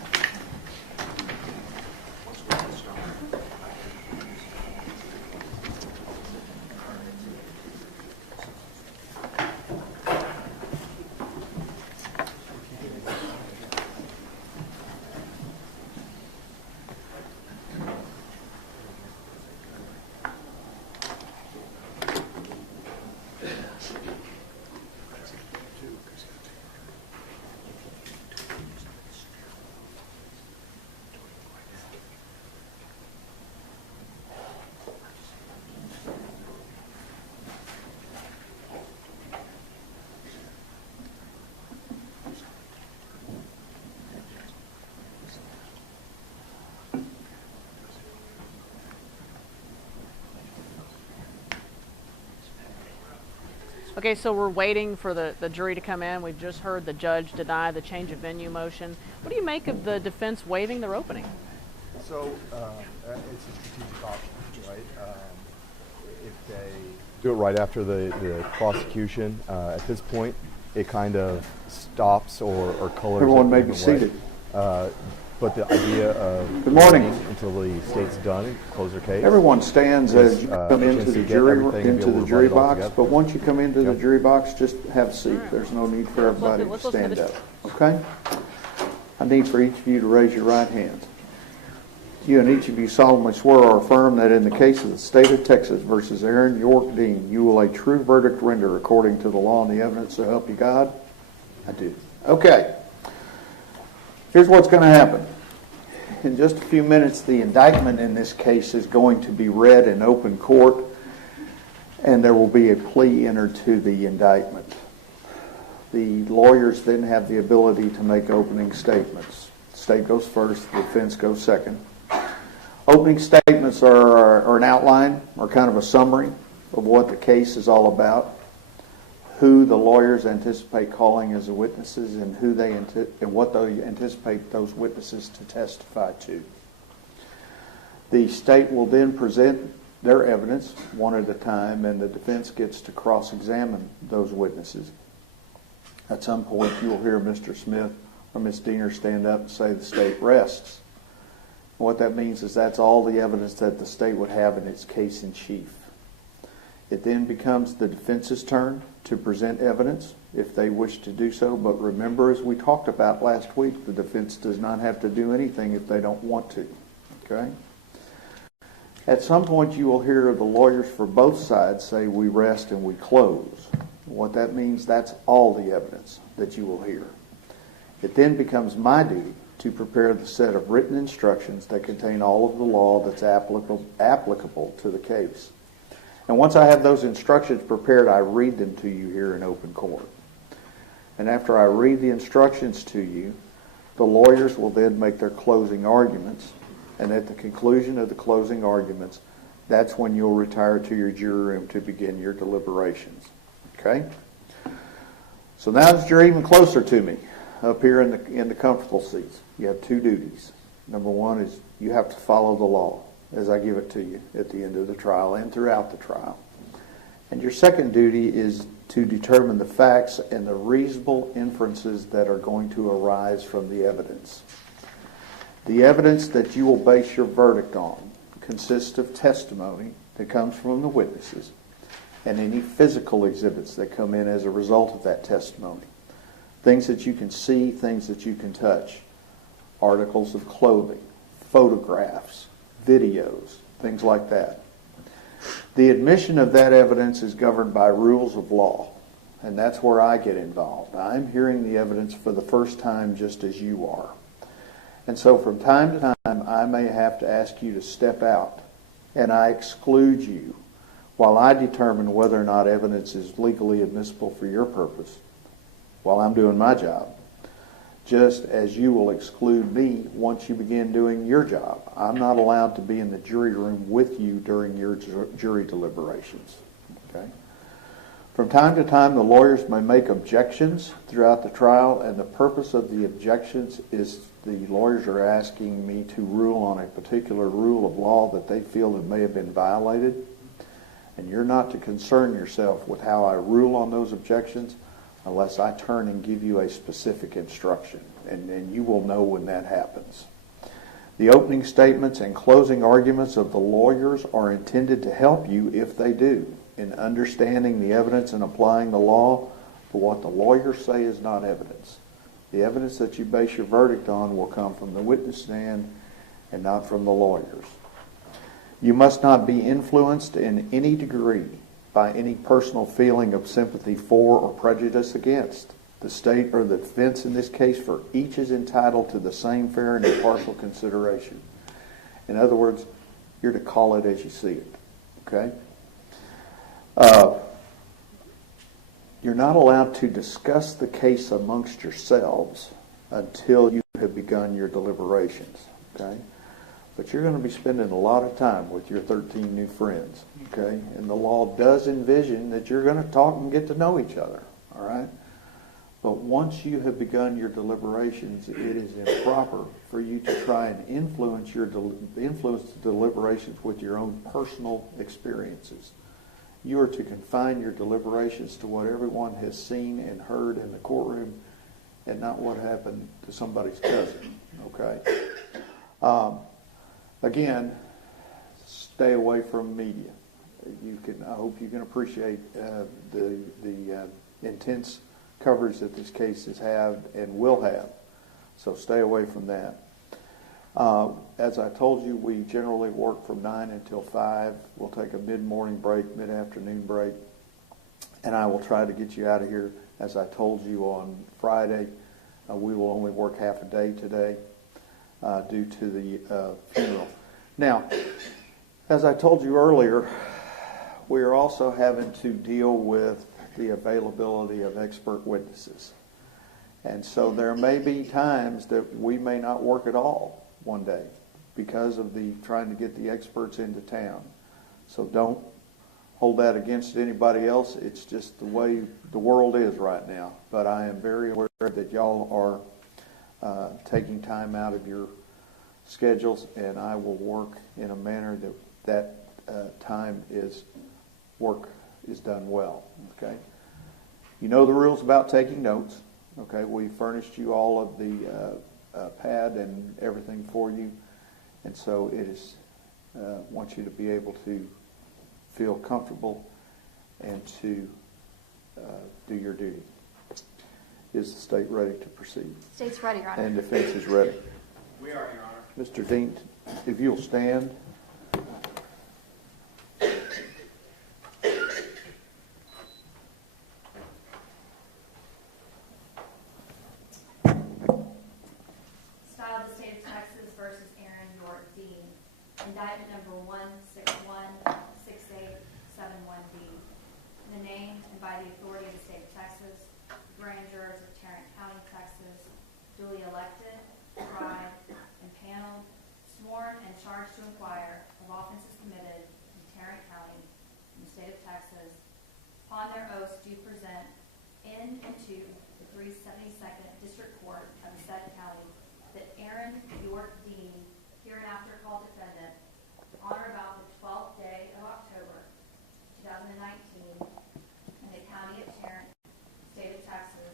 Okay, so we're waiting for the jury to come in. We've just heard the judge deny the change of venue motion. What do you make of the defense waiving their opening? So it's a strategic option, right? If they do it right after the prosecution, at this point, it kind of stops or colors. Everyone may be seated. But the idea of good morning until the state's done and close their case. Everyone stands as you come into the jury box. But once you come into the jury box, just have a seat. There's no need for everybody to stand up. Okay? I need for each of you to raise your right hands. You and each of you solemnly swear or affirm that in the case of the state of Texas versus Aaron York Dean, you will a true verdict render according to the law and the evidence, so help you God? I do. Okay. Here's what's going to happen. In just a few minutes, the indictment in this case is going to be read in open court, and there will be a plea entered to the indictment. The lawyers then have the ability to make opening statements. The state goes first, the defense goes second. Opening statements are an outline or kind of a summary of what the case is all about, who the lawyers anticipate calling as the witnesses, and what they anticipate those witnesses to testify to. The state will then present their evidence one at a time, and the defense gets to cross-examine those witnesses. At some point, you will hear Mr. Smith or Ms. Diener stand up and say the state rests. What that means is that's all the evidence that the state would have in its case in chief. It then becomes the defense's turn to present evidence if they wish to do so. But remember, as we talked about last week, the defense does not have to do anything if they don't want to. Okay? At some point, you will hear the lawyers for both sides say, we rest and we close. What that means, that's all the evidence that you will hear. It then becomes my duty to prepare the set of written instructions that contain all of the law that's applicable to the case. And once I have those instructions prepared, I read them to you here in open court. And after I read the instructions to you, the lawyers will then make their closing arguments. And at the conclusion of the closing arguments, that's when you'll retire to your jury room to begin your deliberations. Okay? So now that you're even closer to me, up here in the comfortable seats, you have two duties. Number one is you have to follow the law as I give it to you at the end of the trial and throughout the trial. And your second duty is to determine the facts and the reasonable inferences that are going to arise from the evidence. The evidence that you will base your verdict on consists of testimony that comes from the witnesses and any physical exhibits that come in as a result of that testimony. Things that you can see, things that you can touch, articles of clothing, photographs, videos, things like that. The admission of that evidence is governed by rules of law, and that's where I get involved. I'm hearing the evidence for the first time just as you are. And so from time to time, I may have to ask you to step out, and I exclude you while I determine whether or not evidence is legally admissible for your purpose while I'm doing my job, just as you will exclude me once you begin doing your job. I'm not allowed to be in the jury room with you during your jury deliberations. Okay? From time to time, the lawyers may make objections throughout the trial, and the purpose of the objections is the lawyers are asking me to rule on a particular rule of law that they feel that may have been violated, and you're not to concern yourself with how I rule on those objections unless I turn and give you a specific instruction, and you will know when that happens. The opening statements and closing arguments of the lawyers are intended to help you, if they do, in understanding the evidence and applying the law. But what the lawyers say is not evidence. The evidence that you base your verdict on will come from the witness stand and not from the lawyers. You must not be influenced in any degree by any personal feeling of sympathy for or prejudice against the state or the defense in this case, for each is entitled to the same fair and impartial consideration. In other words, you're to call it as you see it. Okay? You're not allowed to discuss the case amongst yourselves until you have begun your deliberations. Okay? but you're going to be spending a lot of time with your 13 new friends, okay? And the law does envision that you're going to talk and get to know each other, all right? But once you have begun your deliberations, it is improper for you to try and influence the deliberations with your own personal experiences. You are to confine your deliberations to what everyone has seen and heard in the courtroom and not what happened to somebody's cousin, okay? Again, stay away from media. I hope you can appreciate the intense coverage that this case has had and will have. So stay away from that. As I told you, we generally work from 9 until 5. We'll take a mid-morning break, mid-afternoon break, and I will try to get you out of here. As I told you on Friday, we will only work half a day today due to the funeral. Now, as I told you earlier, we are also having to deal with the availability of expert witnesses. And so there may be times that we may not work at all one day because of the trying to get the experts into town. So don't hold that against anybody else. It's just the way the world is right now. But I am very aware that y'all are taking time out of your schedules, and I will work in a manner that time work is done well. Okay. You know the rules about taking notes. Okay. We furnished you all of the pad and everything for you, and so it is want you to be able to feel comfortable and to do your duty. Is the state ready to proceed? State's ready, Your Honor. And defense is ready. We are, Your Honor. Mr. Dean, if you'll stand. Style of the State of Texas versus Aaron York Dean. Indictment number 1616871D. In the name and by the authority of the State of Texas, grand jurors of Tarrant County, Texas, duly elected, tried, and paneled, sworn and charged to inquire of offenses committed in Tarrant County, in the state of Texas, upon their oaths do present in and to the 372nd District Court of the said county that Aaron York Dean, hereinafter called defendant, on or about the 12th day of October 2019, in the county of Tarrant, state of Texas,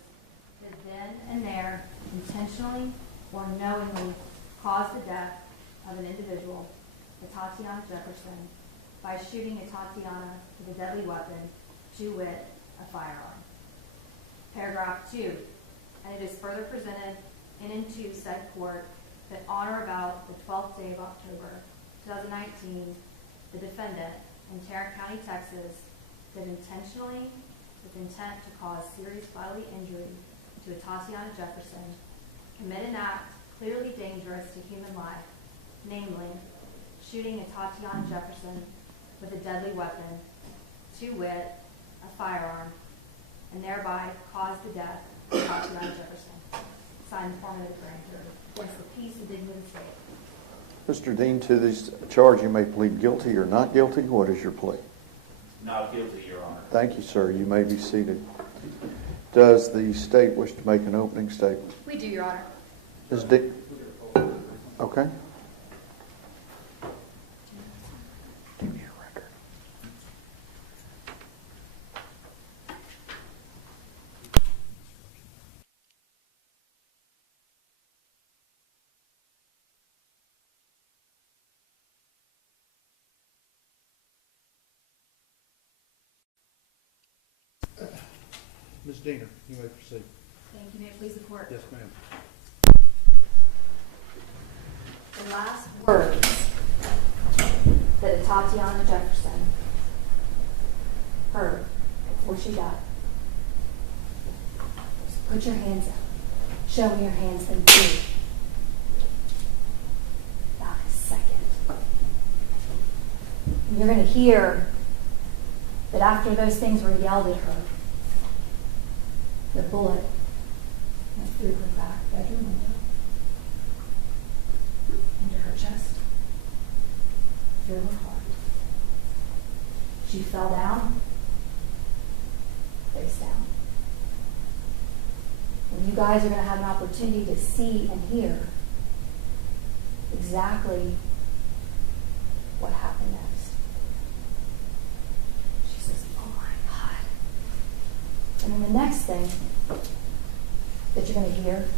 did then and there intentionally or knowingly cause the death of an individual, Atatiana Jefferson, by shooting Atatiana with a deadly weapon, to wit, a firearm. Paragraph 2, and it is further presented in and to said court that on or about the 12th day of October 2019, the defendant in Tarrant County, Texas, did intentionally, with intent to cause serious bodily injury to Atatiana Jefferson, commit an act clearly dangerous to human life, namely, shooting Atatiana Jefferson with a deadly weapon, to wit, a firearm, and thereby cause the death of Atatiana Jefferson. Signed, formative grand jury. Against the peace and dignity of the state. Mr. Dean, to this charge you may plead guilty or not guilty. What is your plea? Not guilty, Your Honor. Thank you, sir. You may be seated. Does the state wish to make an opening statement? We do, Your Honor. Ms. Dean? Okay. Give me your record. Ms. Diener, you may proceed. Thank you. May it please the court. Yes, ma'am. The last words that Atatiana Jefferson heard before she died was, "Put your hands out. Show me your hands, then do." Not a second. And you're going to hear that after those things were yelled at her, the bullet went through her back bedroom window into her chest. through her heart. She fell down, face down. And you guys are going to have an opportunity to see and hear exactly what happened next. She says, oh my God. And then the next thing that you're going to hear,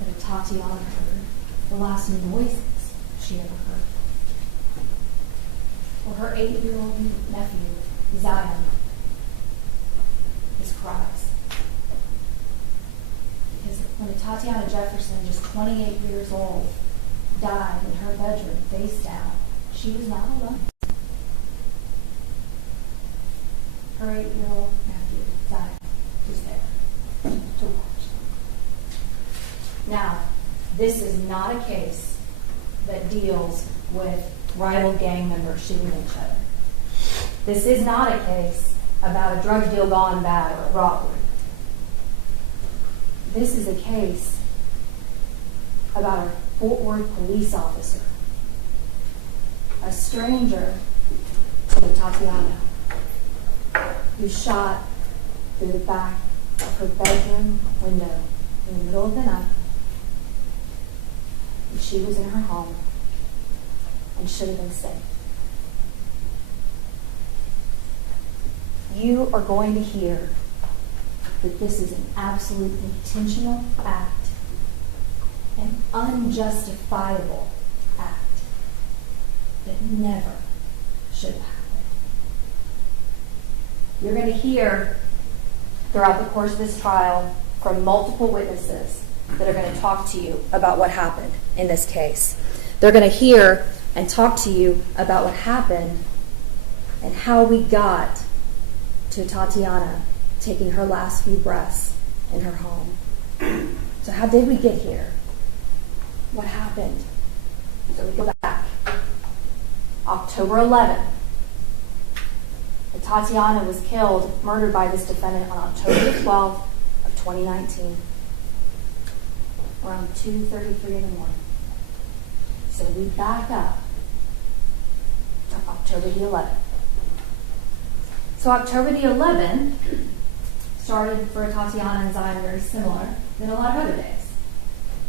that Atatiana heard, the last noises she ever heard, were her 8-year-old nephew, Zion, his cries. Because when Atatiana Jefferson, just 28 years old, died in her bedroom, face down, she was not alone. Her 8-year-old nephew, Zion, was there to watch. Now, this is not a case that deals with rival gang members shooting each other. This is not a case about a drug deal gone bad or a robbery. This is a case about a Fort Worth police officer, a stranger to Atatiana, who shot through the back of her bedroom window in the middle of the night. And she was in her home and should have been safe. You are going to hear that this is an absolute intentional act, an unjustifiable act that never should have happened. You're going to hear throughout the course of this trial from multiple witnesses that are going to talk to you about what happened in this case. They're going to hear and talk to you about what happened and how we got to Atatiana taking her last few breaths in her home. So how did we get here? What happened? So we go back. October 11th, Atatiana was killed, murdered by this defendant on October 12th of 2019, around 2:33 in the morning. So we back up to October the 11th. So October the 11th started for Atatiana and Zion very similar than a lot of other days.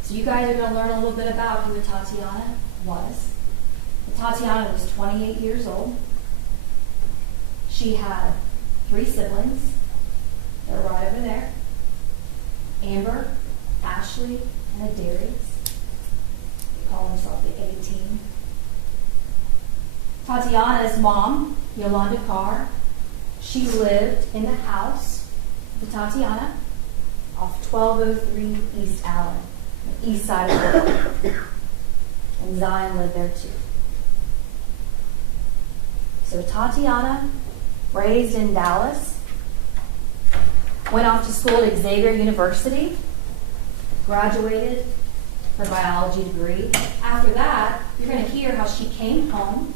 So you guys are going to learn a little bit about who Atatiana was. Atatiana was 28 years old. She had 3 siblings. They're right over there. Amber, Ashley, and Adarius. They call themselves the A-Team. Tatiana's mom, Yolanda Carr, she lived in the house with Tatiana off 1203 East Allen, the east side of the building. And Zion lived there too. So Tatiana, raised in Dallas, went off to school at Xavier University, graduated her biology degree. After that, you're going to hear how she came home.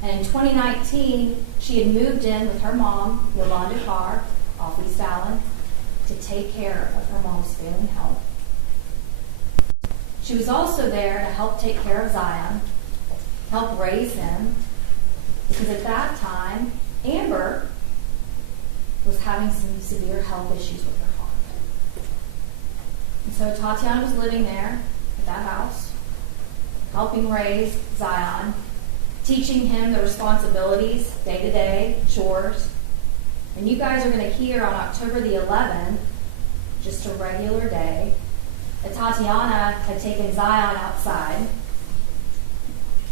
And in 2019, she had moved in with her mom, Yolanda Carr, off East Allen, to take care of her mom's failing health. She was also there to help take care of Zion, help raise him, because at that time, Amber was having some severe health issues with her heart. And so Tatiana was living there at that house, helping raise Zion, teaching him the responsibilities, day-to-day, chores. And you guys are going to hear on October the 11th, just a regular day, that Tatiana had taken Zion outside.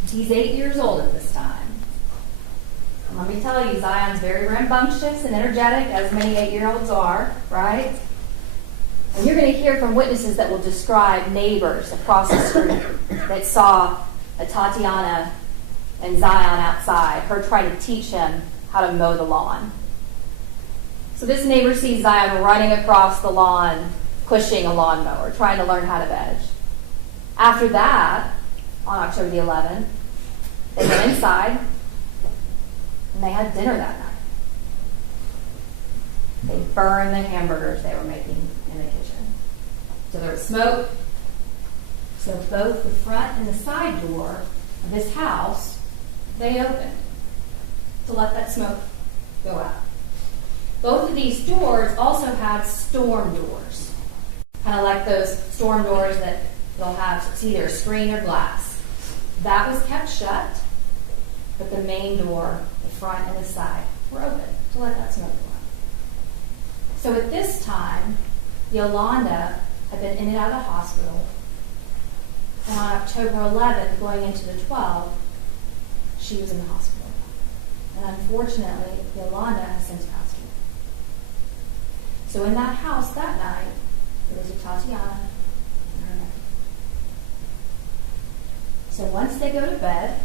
He's 8 years old at this time. And let me tell you, Zion's very rambunctious and energetic, as many 8-year-olds are, right? And you're going to hear from witnesses that will describe neighbors across the street that saw Tatiana and Zion outside, her trying to teach him how to mow the lawn. So this neighbor sees Zion running across the lawn, pushing a lawnmower, trying to learn how to veg. After that, on October the 11th, they went inside and they had dinner that night. They burned the hamburgers they were making in the kitchen. So there was smoke. So both the front and the side door this house, they opened to let that smoke go out. Both of these doors also had storm doors, kind of like those storm doors that they'll have, it's either screen or glass. That was kept shut, but the main door, the front and the side, were open to let that smoke go out. So at this time, Yolanda had been in and out of the hospital, and on October 11th, going into the 12th, she was in the hospital. And unfortunately, Yolanda has since passed away. So in that house that night, there was Atatiana and her nephew. So once they go to bed,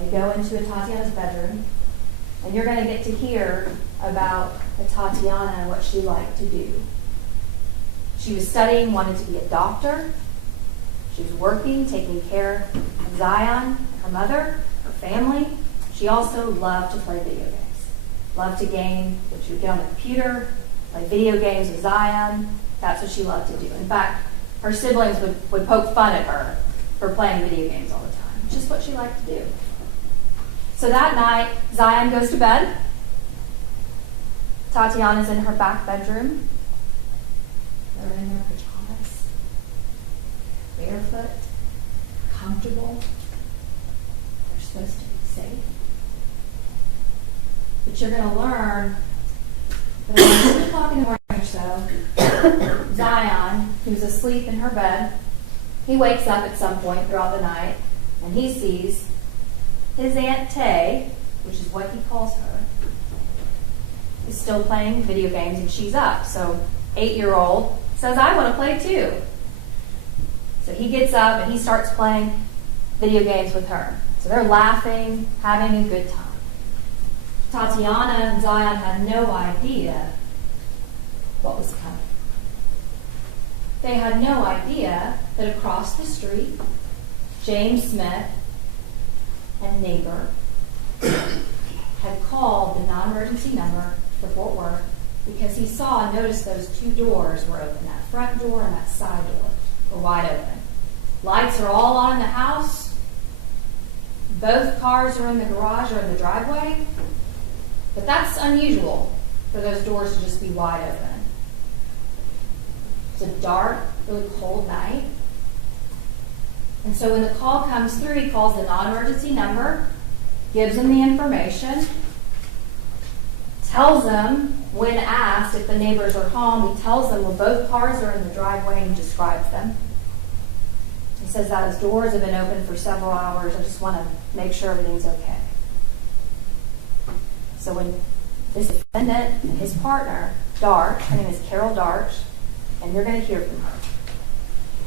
they go into Atatiana's bedroom, and you're going to get to hear about Atatiana and what she liked to do. She was studying, wanted to be a doctor. She was working, taking care of Zion, her mother, her family. She also loved to play video games. Loved to game, but she would get on the computer, play video games with Zion. That's what she loved to do. In fact, her siblings would poke fun at her for playing video games all the time. Just what she liked to do. So that night, Zion goes to bed. Tatiana's in her back bedroom. They're in their pajamas, barefoot, comfortable. They're supposed to be safe. But you're going to learn that around 2 o'clock in the morning or so, Zion, who's asleep in her bed, he wakes up at some point throughout the night, and he sees his Aunt Tay, which is what he calls her, is still playing video games, and she's up. So 8-year-old says, I want to play too. So he gets up and he starts playing video games with her. So they're laughing, having a good time. Tatiana and Zion had no idea what was coming. They had no idea that across the street, James Smith, a neighbor, had called the non-emergency number for Fort Worth because he saw and noticed those 2 doors were open. That front door and that side door were wide open. Lights are all on in the house. Both cars are in the garage or in the driveway. But that's unusual for those doors to just be wide open. It's a dark, really cold night. And so when the call comes through, he calls the non-emergency number, gives them the information, tells them, when asked if the neighbors are home, he tells them, well, both cars are in the driveway, and he describes them. He says that his doors have been open for several hours. I just want to make sure everything's okay. So when this defendant and his partner, Darch, her name is Carol Darch, and you're going to hear from her.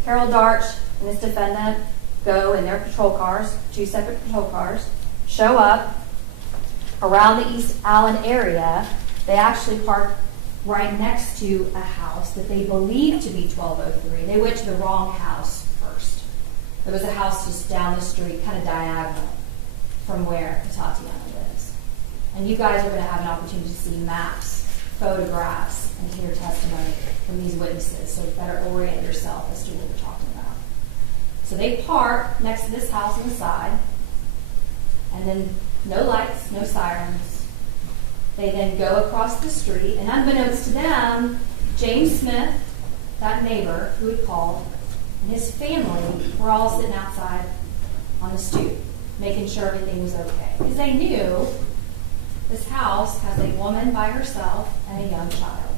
Carol Darch and this defendant go in their patrol cars, 2 separate patrol cars, show up around the East Allen area. They actually park right next to a house that they believed to be 1203. They went to the wrong house first. There was a house just down the street, kind of diagonal from where Atatiana lives. And you guys are going to have an opportunity to see maps, photographs, and hear testimony from these witnesses, so you better orient yourself as to what we're talking about. So they park next to this house on the side, and then no lights, no sirens. They then go across the street, and unbeknownst to them, James Smith, that neighbor who had called, and his family were all sitting outside on the stoop, making sure everything was okay. Because they knew this house has a woman by herself and a young child.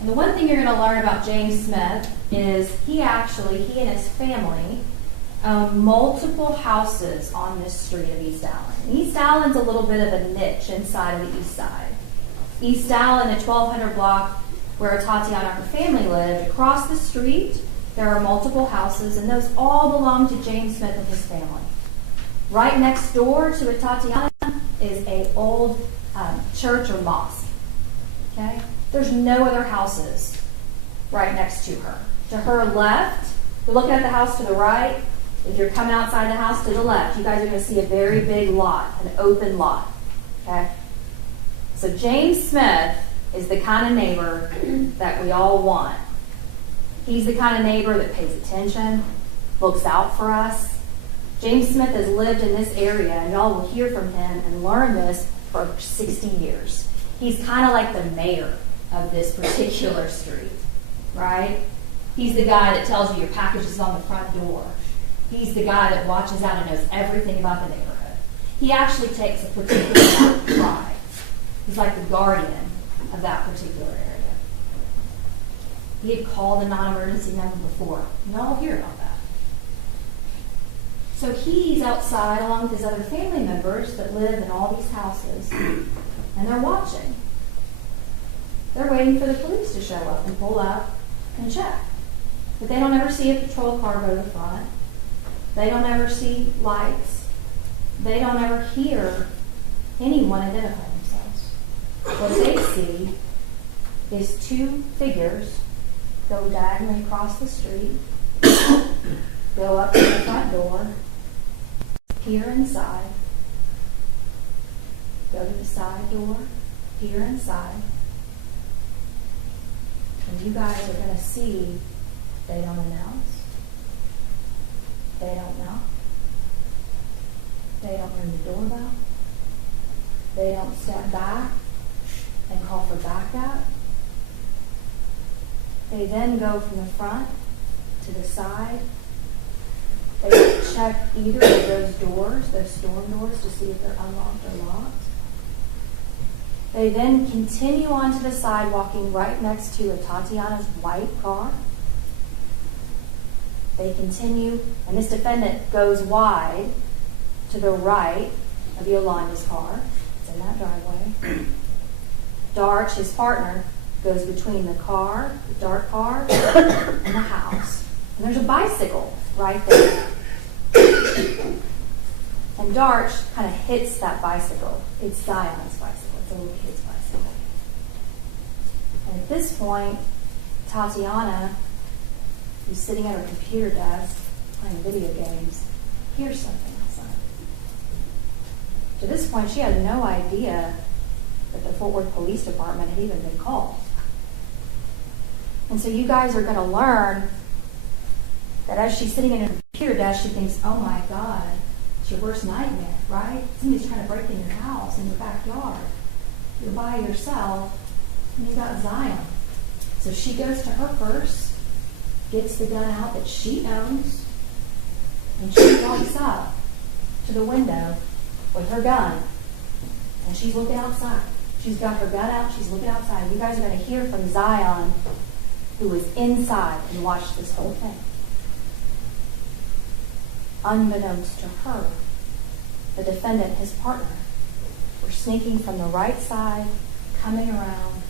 And the one thing you're going to learn about James Smith is he and his family own multiple houses on this street of East Allen. And East Allen's a little bit of a niche inside of the east side. East Allen, a 1200 block where Atatiana and her family lived, across the street there are multiple houses, and those all belong to James Smith and his family. Right next door to Atatiana is an old church or mosque. Okay? There's no other houses right next to her. To her left, you're looking at the house to the right. If you're coming outside the house to the left, you guys are going to see a very big lot, an open lot. Okay? So James Smith is the kind of neighbor that we all want. He's the kind of neighbor that pays attention, looks out for us. James Smith has lived in this area, and y'all will hear from him and learn this for 60 years. He's kind of like the mayor of this particular street, right? He's the guy that tells you your package is on the front door. He's the guy that watches out and knows everything about the neighborhood. He actually takes a particular amount of pride. He's like the guardian of that particular area. He had called a non-emergency number before. Y'all hear about that. So he's outside along with his other family members that live in all these houses, and they're watching. They're waiting for the police to show up and pull up and check. But they don't ever see a patrol car go to the front. They don't ever see lights. They don't ever hear anyone identify themselves. What they see is two figures go diagonally across the street, go up to the front door, peer inside, go to the side door, peer inside, and you guys are going to see they don't announce, they don't knock, they don't ring the doorbell, they don't step back and call for backup. They then go from the front to the side. They check either of those doors, those storm doors, to see if they're unlocked or locked. They then continue onto the side, walking right next to Atatiana's white car. They continue, and this defendant goes wide to the right of Yolanda's car. It's in that driveway. Darch, his partner, goes between the car, the dark car, and the house. And there's a bicycle right there. And Darch kind of hits that bicycle. It's Zion's bicycle. It's a little kid's bicycle. And at this point, Tatiana, who's sitting at her computer desk playing video games, hears something outside. To this point, she had no idea that the Fort Worth Police Department had even been called. And so you guys are going to learn that as she's sitting in her computer desk, she thinks, oh my God, it's your worst nightmare, right? Somebody's trying to break in your house, in your backyard. You're by yourself, and you've got Zion. So she goes to her purse, gets the gun out that she owns, and she walks up to the window with her gun, and she's looking outside. She's got her gun out, she's looking outside. You guys are going to hear from Zion, who was inside and watched this whole thing. Unbeknownst to her, the defendant, his partner, were sneaking from the right side, coming around,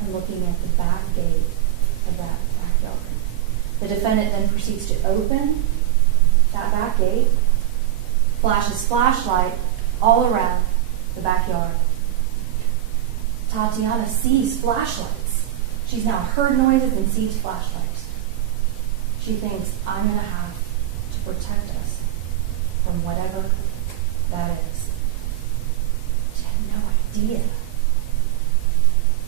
and looking at the back gate of that backyard. The defendant then proceeds to open that back gate, flashes flashlight all around the backyard. Tatiana sees flashlights. She's now heard noises and sees flashlights. She thinks, I'm going to have to protect us from whatever that is. She had no idea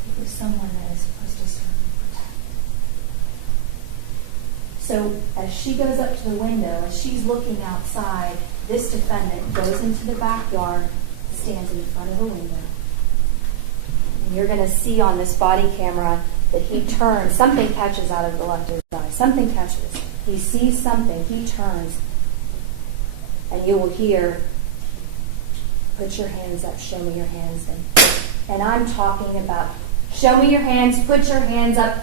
it was someone that is supposed to serve and protect. So as she goes up to the window, as she's looking outside, this defendant goes into the backyard, stands in front of the window. And you're going to see on this body camera that he turns. Something catches out of the left of his eye. Something catches. He sees something. He turns. And you will hear, put your hands up, show me your hands. And I'm talking about, show me your hands, put your hands up.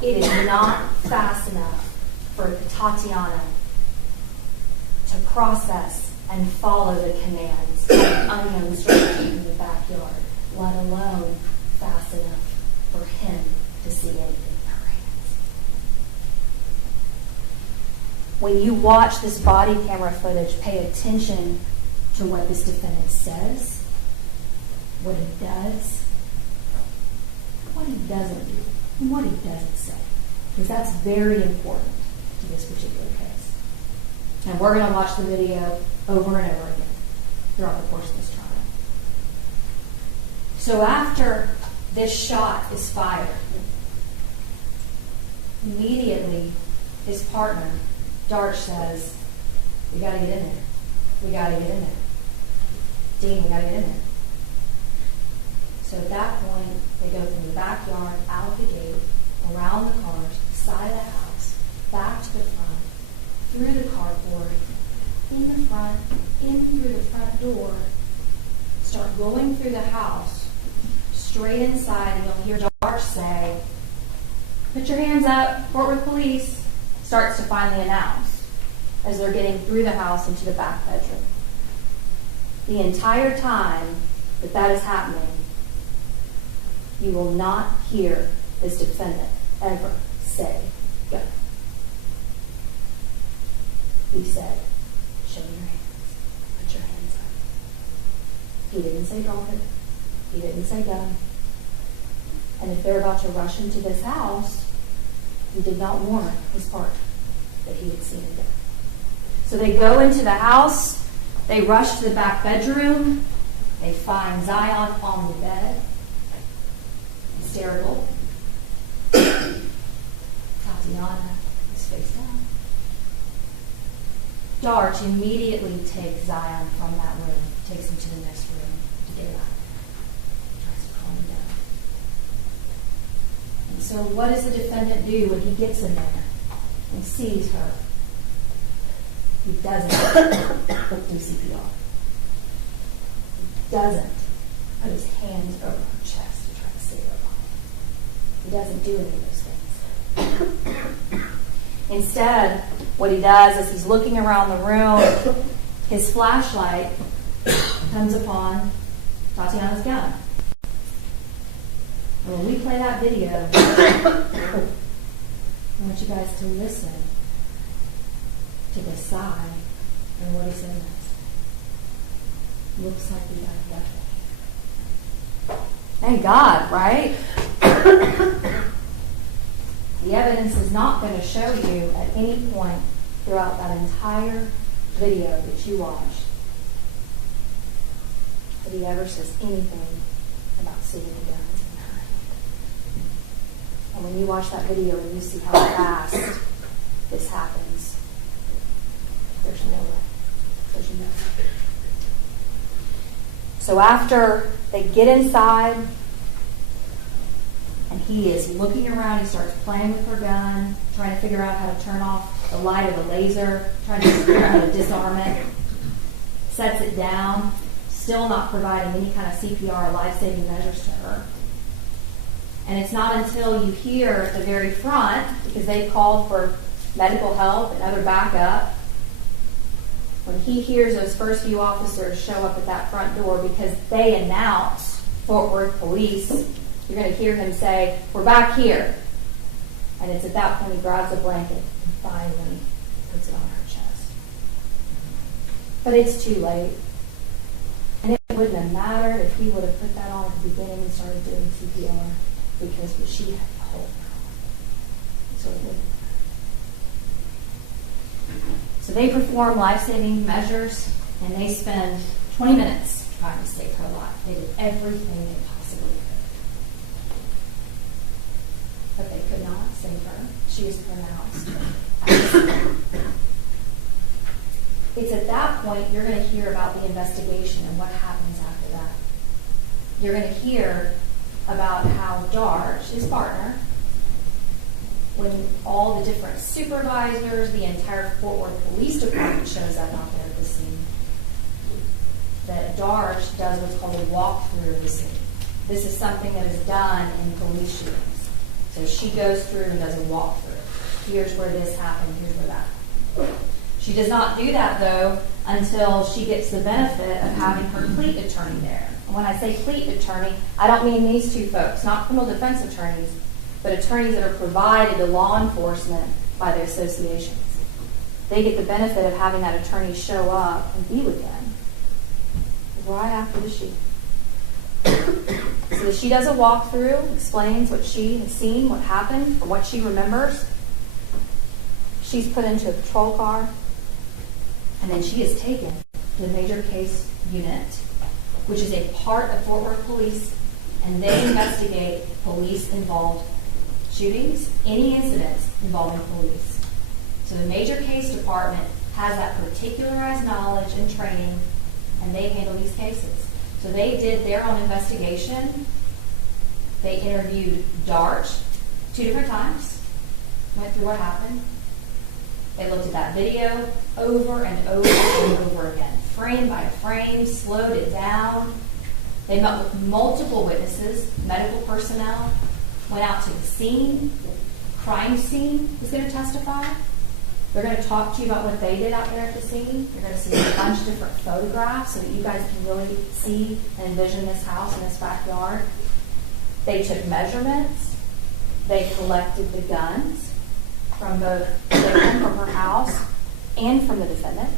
It is not fast enough for Tatiana to process and follow the commands of an unknown stranger in the backyard, let alone fast enough for him to see anything in her hands. When you watch this body camera footage, pay attention to what this defendant says, what he does, what he doesn't do, and what he doesn't say. Because that's very important to this particular case. And we're going to watch the video over and over again throughout the course of this trial. So after this shot is fired, immediately his partner Darch says, we gotta get in there. We gotta get in there. Dean, we gotta get in there. So at that point, they go from the backyard, out the gate, around the cars, side of the house, back to the front, through the carport, in the front, in through the front door, start going through the house, straight inside, and you'll hear Darch say, put your hands up, Fort Worth Police, starts to finally announce as they're getting through the house into the back bedroom. The entire time that is happening, you will not hear this defendant ever say, go. He said, show me your hands. Put your hands up. He didn't say drop it. He didn't say gun. And if they're about to rush into this house, he did not warn his partner that he had seen a gun. So they go into the house. They rush to the back bedroom. They find Zion on the bed. Hysterical. Tatiana is face down. Darch immediately takes Zion from that room, takes him to the next room to get him out. Tries to calm him down. And so what does the defendant do when he gets in there and sees her? He doesn't do CPR. He doesn't put his hands over her chest to try to save her life. He doesn't do any of those things. Instead, what he does is he's looking around the room. His flashlight comes upon Tatiana's gun. And when we play that video, I want you guys to listen to the sigh and what he says next. Looks like we got definitely. Thank God, right? The evidence is not going to show you at any point throughout that entire video that you watched that he ever says anything about seeing the gun. And when you watch that video and you see how fast this happens, there's no way. There's no way. So after they get inside, and he is looking around, he starts playing with her gun, trying to figure out how to turn off the light of the laser, trying to figure out how to disarm it, sets it down, still not providing any kind of CPR or life-saving measures to her. And it's not until you hear at the very front, because they called for medical help and other backup, when he hears those first few officers show up at that front door because they announce Fort Worth Police, you're going to hear him say, we're back here. And it's at that point he grabs a blanket and finally puts it on her chest. But it's too late. And it wouldn't have mattered if he would have put that on at the beginning and started doing CPR, because she had the whole power. So it wouldn't matter. So they perform life-saving measures, and they spend 20 minutes trying to save her life. They did everything they possibly could. But they could not save her. She was pronounced. It's at that point you're going to hear about the investigation and what happens after that. You're going to hear about how Darch, his partner, when all the different supervisors, the entire Fort Worth Police Department shows up out there at the scene, that Darch does what's called a walkthrough of the scene. This is something that is done in police shootings. So she goes through and does a walkthrough. Here's where this happened, here's where that happened. She does not do that, though, until she gets the benefit of having her cleat attorney there. And when I say cleat attorney, I don't mean these two folks, not criminal defense attorneys, but attorneys that are provided to law enforcement by their associations. They get the benefit of having that attorney show up and be with them right after the shooting. So she does a walkthrough, explains what she has seen, what happened, or what she remembers. She's put into a patrol car, and then she is taken to the major case unit, which is a part of Fort Worth Police, and they investigate police-involved shootings, any incidents involving police. So the major case department has that particularized knowledge and training, and they handle these cases. So they did their own investigation. They interviewed Dart 2 different times, went through what happened. They looked at that video over and over and over again, frame by frame, slowed it down. They met with multiple witnesses, medical personnel, went out to the scene. Crime scene is going to testify. They're going to talk to you about what they did out there at the scene. You're going to see a bunch of different photographs so that you guys can really see and envision this house and this backyard. They took measurements. They collected the guns from both the victim from her house and from the defendant.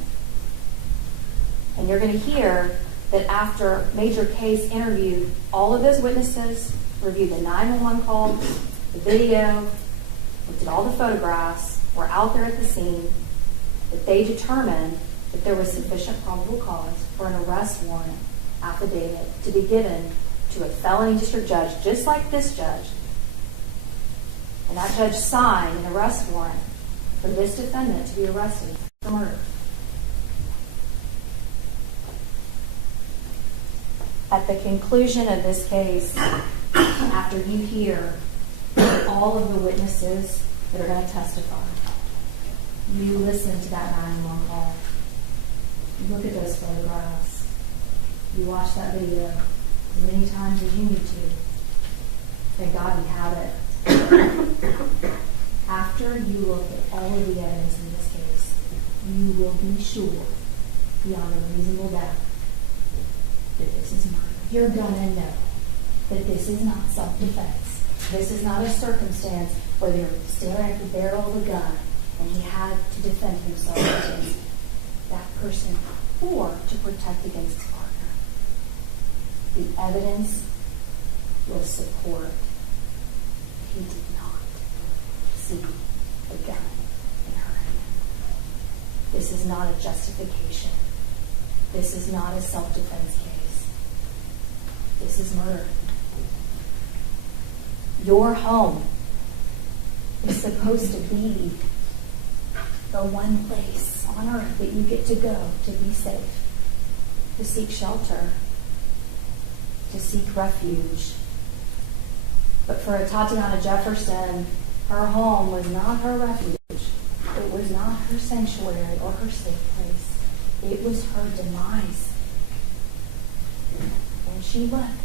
And you're going to hear that after Major Case interviewed all of those witnesses, reviewed the 911 calls, the video, looked at all the photographs, were out there at the scene, that they determined that there was sufficient probable cause for an arrest warrant affidavit to be given to a felony district judge, just like this judge. And that judge signed an arrest warrant for this defendant to be arrested for murder. At the conclusion of this case, after you hear all of the witnesses that are going to testify, you listen to that 911 call. You look at those photographs. You watch that video as many times as you need to. Thank God we have it. After you look at all of the evidence in this case, you will be sure, beyond a reasonable doubt, that this is murder. You're going to know that this is not self-defense. This is not a circumstance where they're staring at the barrel of a gun and he had to defend himself against that person or to protect against his partner. The evidence will support he did not see the gun in her hand. This is not a justification. This is not a self-defense case. This is murder. Your home is supposed to be the one place on earth that you get to go to be safe, to seek shelter, to seek refuge. But for Atatiana Jefferson, her home was not her refuge. It was not her sanctuary or her safe place. It was her demise. And she left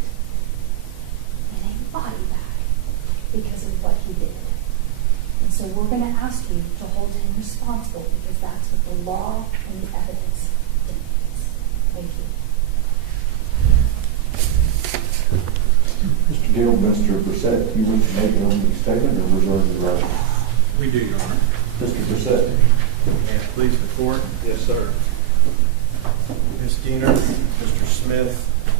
in a body bag because of what he did. And so we're going to ask you to hold him responsible because that's what the law and the evidence demands. Thank you. Mr. Gill, Mr. Brissett, do you wish to make an opening statement or reserve the right? We do, Your Honor. Mr. Brissett. May it please the court? Yes, sir. Ms. Diener, Mr. Smith,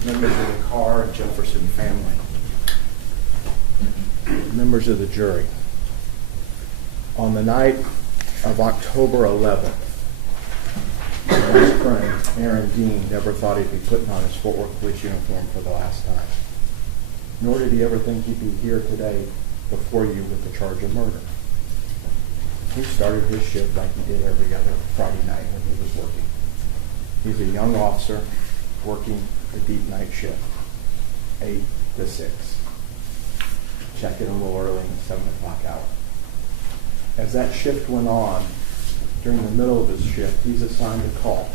members of the Carr and Jefferson family, members of the jury. On the night of October 11th, my friend Aaron Dean never thought he'd be putting on his Fort Worth police uniform for the last time. Nor did he ever think he'd be here today before you with the charge of murder. He started his shift like he did every other Friday night when he was working. He's a young officer working a deep night shift, 8 to 6. Check in a little early in the 7 o'clock hour. As that shift went on, during the middle of his shift, he's assigned a call,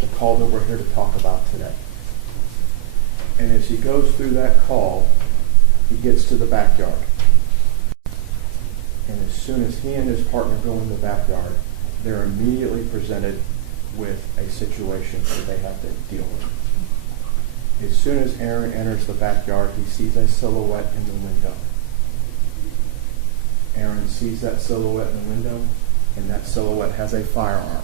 the call that we're here to talk about today. And as he goes through that call, he gets to the backyard. And as soon as he and his partner go in the backyard, they're immediately presented with a situation that they have to deal with. As soon as Aaron enters the backyard, he sees a silhouette in the window. Aaron sees that silhouette in the window, and that silhouette has a firearm.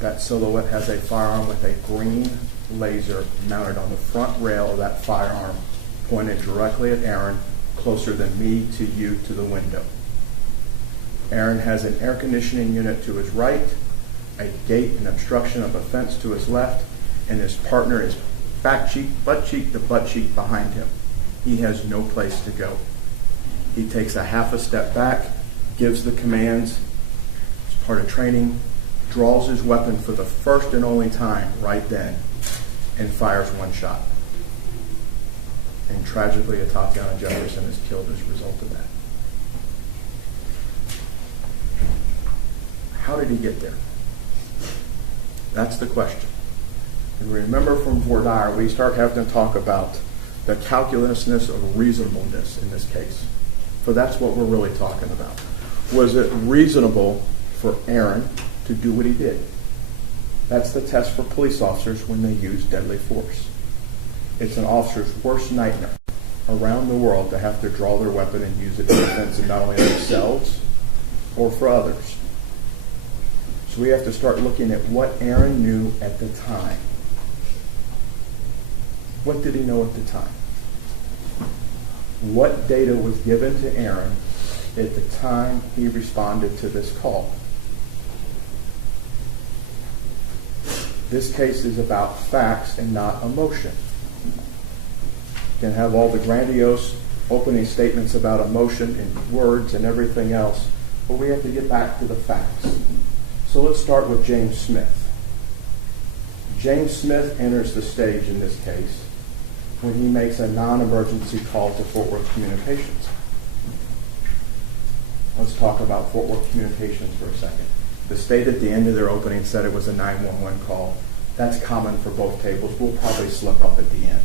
That silhouette has a firearm with a green laser mounted on the front rail of that firearm, pointed directly at Aaron, closer than me to you to the window. Aaron has an air conditioning unit to his right, a gate and obstruction of a fence to his left, and his partner is butt cheek to butt cheek behind him. He has no place to go. He takes a half a step back, gives the commands as part of training, draws his weapon for the first and only time right then, and fires one shot. And tragically, Atatiana Jefferson is killed as a result of that. How did he get there? That's the question. And remember from Vordire, we start having to talk about the calculousness of reasonableness in this case. For that's what we're really talking about. Was it reasonable for Aaron to do what he did? That's the test for police officers when they use deadly force. It's an officer's worst nightmare around the world to have to draw their weapon and use it in defense of not only themselves or for others. So we have to start looking at what Aaron knew at the time. What did he know at the time? What data was given to Aaron at the time he responded to this call? This case is about facts and not emotion. You can have all the grandiose opening statements about emotion and words and everything else, but we have to get back to the facts. So let's start with James Smith. James Smith enters the stage in this case when he makes a non-emergency call to Fort Worth Communications. Let's talk about Fort Worth Communications for a second. The state at the end of their opening said it was a 911 call. That's common for both tables. We'll probably slip up at the end.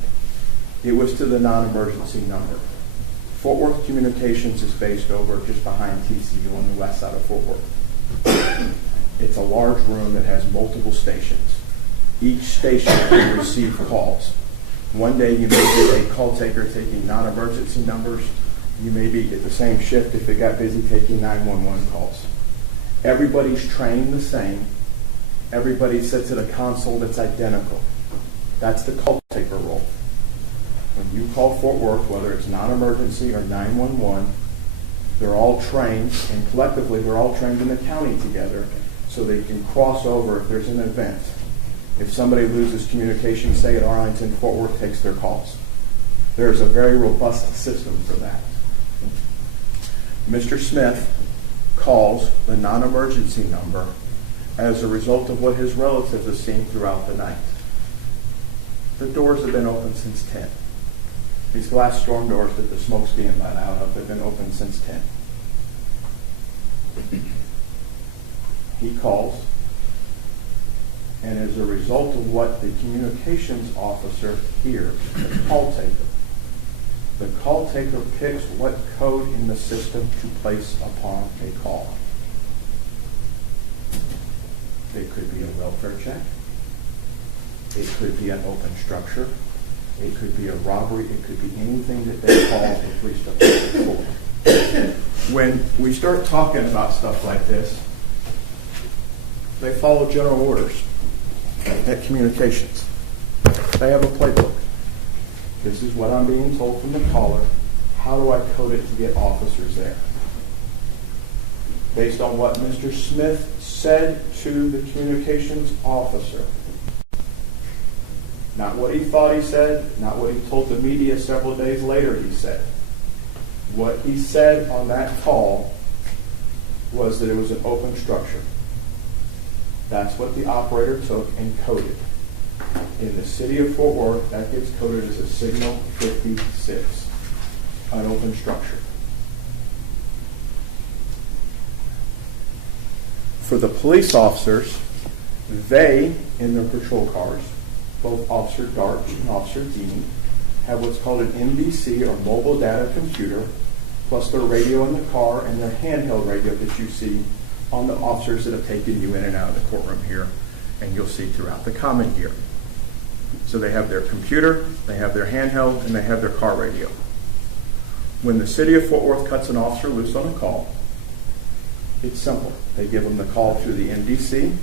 It was to the non-emergency number. Fort Worth Communications is based over just behind TCU on the west side of Fort Worth. It's a large room that has multiple stations. Each station can receive calls. One day you may be a call taker taking non-emergency numbers. You may be at the same shift if it got busy taking 911 calls. Everybody's trained the same. Everybody sits at a console that's identical. That's the call taker role. When you call Fort Worth, whether it's non-emergency or 911, they're all trained, and collectively they're all trained in the county together so they can cross over if there's an event. If somebody loses communication, say at Arlington, Fort Worth takes their calls. There's a very robust system for that. Mr. Smith calls the non-emergency number as a result of what his relatives have seen throughout the night. The doors have been open since 10. These glass storm doors that the smoke's being let out of have been open since 10. He calls, and as a result of what the communications officer hears, the call taker picks what code in the system to place upon a call. It could be a welfare check. It could be an open structure. It could be a robbery. It could be anything that they call the police department for. When we start talking about stuff like this, they follow general orders at communications. They have a playbook. This is what I'm being told from the caller. How do I code it to get officers there? Based on what Mr. Smith said to the communications officer. Not what he thought he said, not what he told the media several days later he said. What he said on that call was that it was an open structure. That's what the operator took and coded. In the city of Fort Worth, that gets coded as a signal 56, an open structure. For the police officers, they, in their patrol cars, both Officer Dart and Officer Dean, have what's called an MDC, or mobile data computer, plus their radio in the car and their handheld radio that you see on the officers that have taken you in and out of the courtroom here, and you'll see throughout the common here. So they have their computer, they have their handheld, and they have their car radio. When the city of Fort Worth cuts an officer loose on a call, it's simple. They give them the call through the MDC,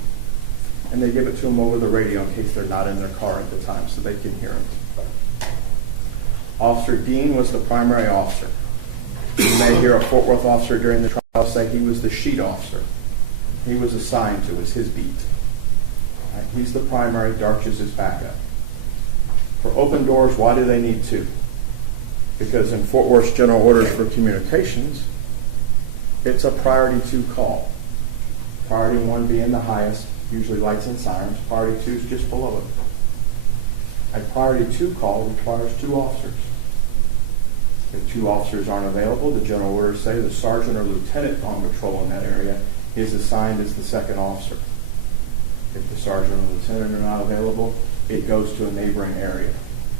and they give it to them over the radio in case they're not in their car at the time so they can hear it. Officer Dean was the primary officer. You may hear a Fort Worth officer during the trial say he was the sheet officer. He was assigned to, it was his beat. Right? He's the primary, Darch is his backup. For open doors, why do they need two? Because in Fort Worth's general orders for communications, It's a priority 2 call. Priority 1 being the highest, usually lights and sirens. Priority 2 is just below it. A priority 2 call requires 2 officers. If 2 officers aren't available, the general orders say the sergeant or lieutenant on patrol in that area is assigned as the second officer. If the sergeant or lieutenant are not available, it goes to a neighboring area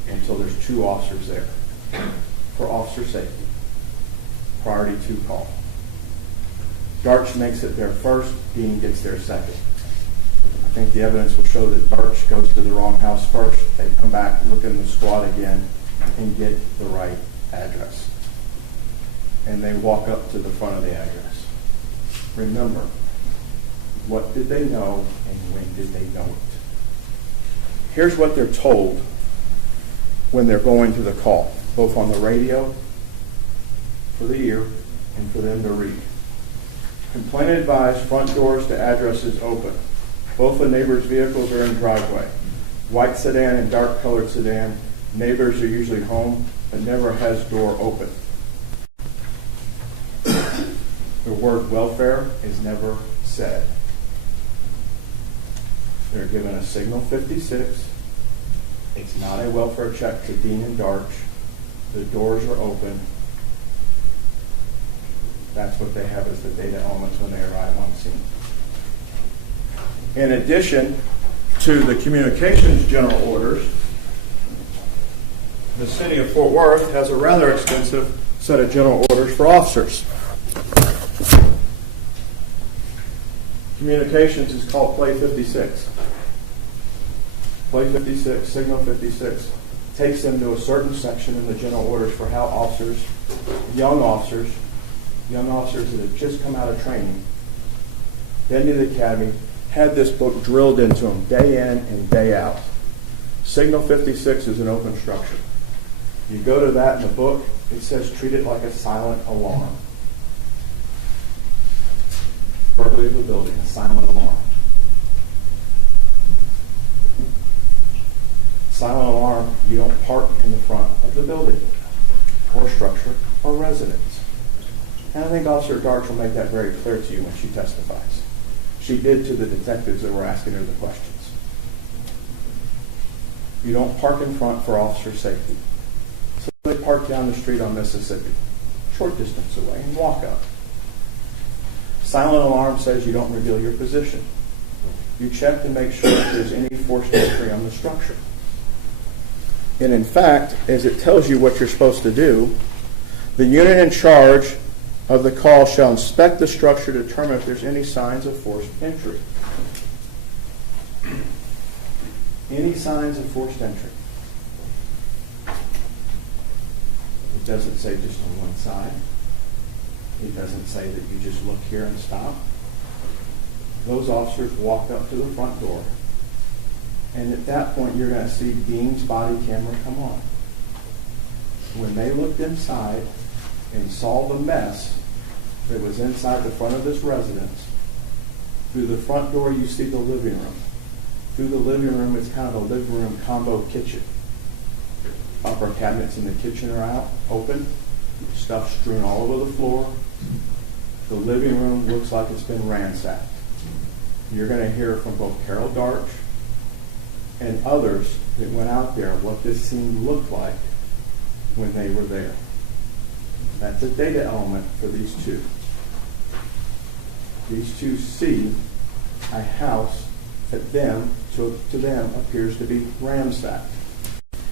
until there's 2 officers there. For officer safety, priority 2 call. Darch makes it there first, Dean gets there second. I think the evidence will show that Darch goes to the wrong house first. They come back, look in the squad again, and get the right address. And they walk up to the front of the address. Remember, what did they know and when did they know it? Here's what they're told when they're going to the call, both on the radio, for the ear, and for them to read. Complainant advised front doors to addresses open. Both the neighbors' vehicles are in driveway. White sedan and dark colored sedan. Neighbors are usually home, but never has door open. The word welfare is never said. They're given a signal 56. It's not a welfare check to Dean and Darch. The doors are open. That's what they have as the data elements when they arrive on scene. In addition to the communications general orders, the city of Fort Worth has a rather extensive set of general orders for officers. Communications is called Play 56. Play 56, Signal 56, takes them to a certain section in the general orders for how officers, young officers that have just come out of training, been to the academy, had this book drilled into them day in and day out. Signal 56 is an open structure. You go to that in the book, it says treat it like a silent alarm. Burglary of a building, a silent alarm. Silent alarm, you don't park in the front of the building or structure or residence. And I think Officer Darch will make that very clear to you when she testifies. She did to the detectives that were asking her the questions. You don't park in front for officer safety. So they park down the street on Mississippi, short distance away, and walk up. Silent alarm says you don't reveal your position. You check to make sure if there's any forced entry on the structure. And in fact, as it tells you what you're supposed to do, the unit in charge of the call shall inspect the structure to determine if there's any signs of forced entry. Any signs of forced entry. It doesn't say just on one side. It doesn't say that you just look here and stop. Those officers walk up to the front door, and at that point you're going to see Dean's body camera come on. When they looked inside and saw the mess that was inside the front of this residence, through the front door you see the living room. Through the living room, it's kind of a living room combo kitchen. Upper cabinets in the kitchen are out, open, stuff strewn all over the floor. The living room looks like it's been ransacked. You're going to hear from both Carol Darch and others that went out there what this scene looked like when they were there. That's a data element for these two. These two see a house that to them appears to be ransacked.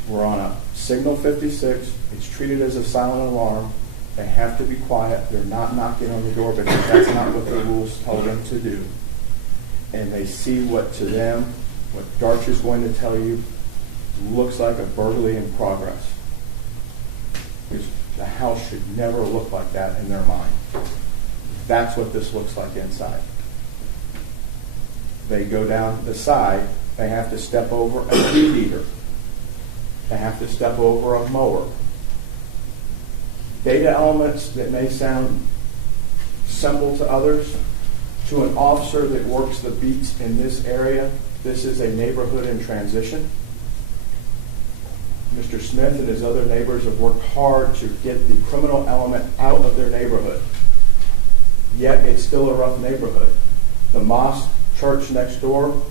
We're on a signal 56. It's treated as a silent alarm. They have to be quiet. They're not knocking on the door because that's not what the rules tell them to do. And they see what to them, what Darch is going to tell you, looks like a burglary in progress. Because the house should never look like that in their mind. That's what this looks like inside. They go down the side. They have to step over a weed eater. They have to step over a mower. Data elements that may sound simple to others, to an officer that works the beats in this area, this is a neighborhood in transition. Mr. Smith and his other neighbors have worked hard to get the criminal element out of their neighborhood. yet it's still a rough neighborhood. The mosque church next door,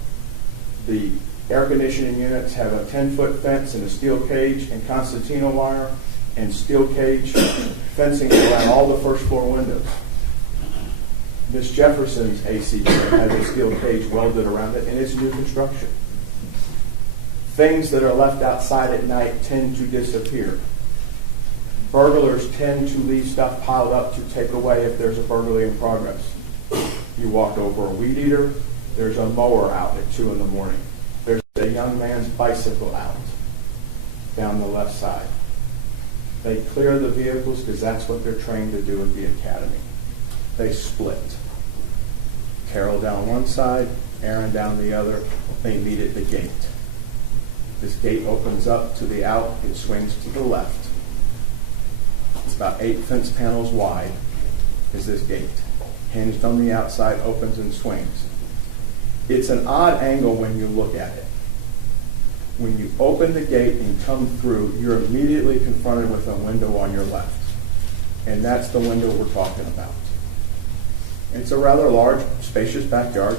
the air conditioning units have a 10-foot fence and a steel cage and concertina wire and steel cage fencing around all the first floor windows. Miss Jefferson's AC unit has a steel cage welded around it, and it's new construction. Things that are left outside at night tend to disappear. Burglars tend to leave stuff piled up to take away if there's a burglary in progress. You walk over a weed eater, there's a mower out at 2 in the morning. There's a young man's bicycle out down the left side. They clear the vehicles because that's what they're trained to do at the academy. They split. Carol down one side, Aaron down the other. They meet at the gate. This gate opens up to the out. It swings to the left. It's about 8 fence panels wide is this gate. Hinged on the outside, opens and swings. It's an odd angle when you look at it. When you open the gate and come through, you're immediately confronted with a window on your left. And that's the window we're talking about. It's a rather large, spacious backyard,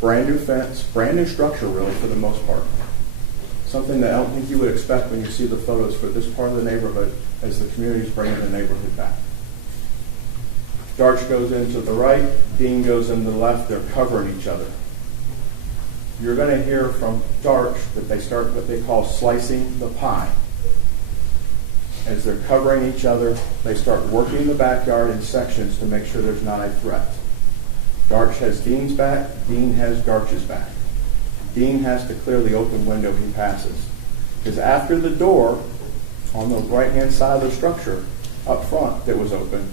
brand new fence, brand new structure really for the most part. Something that I don't think you would expect when you see the photos for this part of the neighborhood as the community's bringing the neighborhood back. Darch goes into the right, Dean goes in the left, they're covering each other. You're going to hear from Darch that they start what they call slicing the pie. As they're covering each other, they start working the backyard in sections to make sure there's not a threat. Darch has Dean's back, Dean has Darch's back. Dean has to clear the open window he passes. Because after the door on the right-hand side of the structure up front that was open,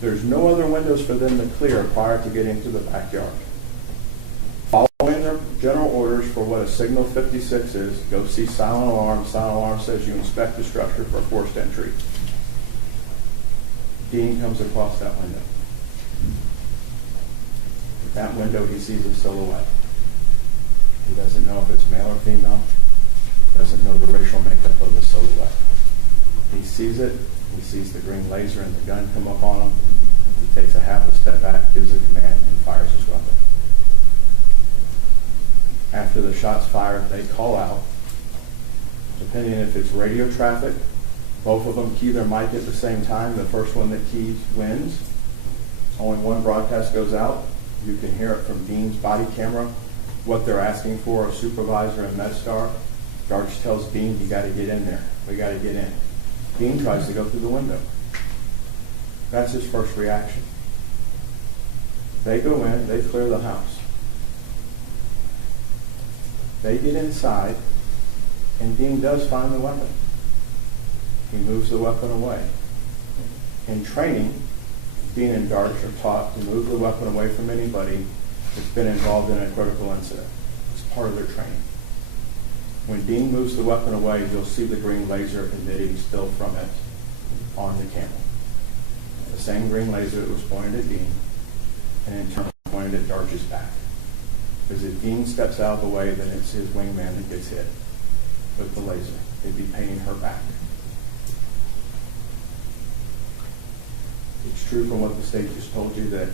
there's no other windows for them to clear prior to getting to the backyard. Following their general orders for what a signal 56 is, go see silent alarm. Silent alarm says you inspect the structure for forced entry. Dean comes across that window. At that window, he sees a silhouette. He doesn't know if it's male or female. Doesn't know the racial makeup of the silhouette. He sees it. He sees the green laser and the gun come up on him. He takes a half a step back, gives a command, and fires his weapon. After the shot's fired, they call out. Depending if it's radio traffic, both of them key their mic at the same time. The first one that keys wins. Only one broadcast goes out. You can hear it from Dean's body camera, what they're asking for, a supervisor and MedStar. Darch tells Dean, you got to get in there. We got to get in. Dean tries to go through the window. That's his first reaction. They go in, they clear the house. They get inside, and Dean does find the weapon. He moves the weapon away. In training, Dean and Darch are taught to move the weapon away from anybody that's been involved in a critical incident. It's part of their training. When Dean moves the weapon away, you'll see the green laser emitting still from it on the camera. The same green laser that was pointed at Dean, and in turn pointed at Darch's back. Because if Dean steps out of the way, then it's his wingman that gets hit with the laser. It'd be painting her back. It's true from what the state just told you that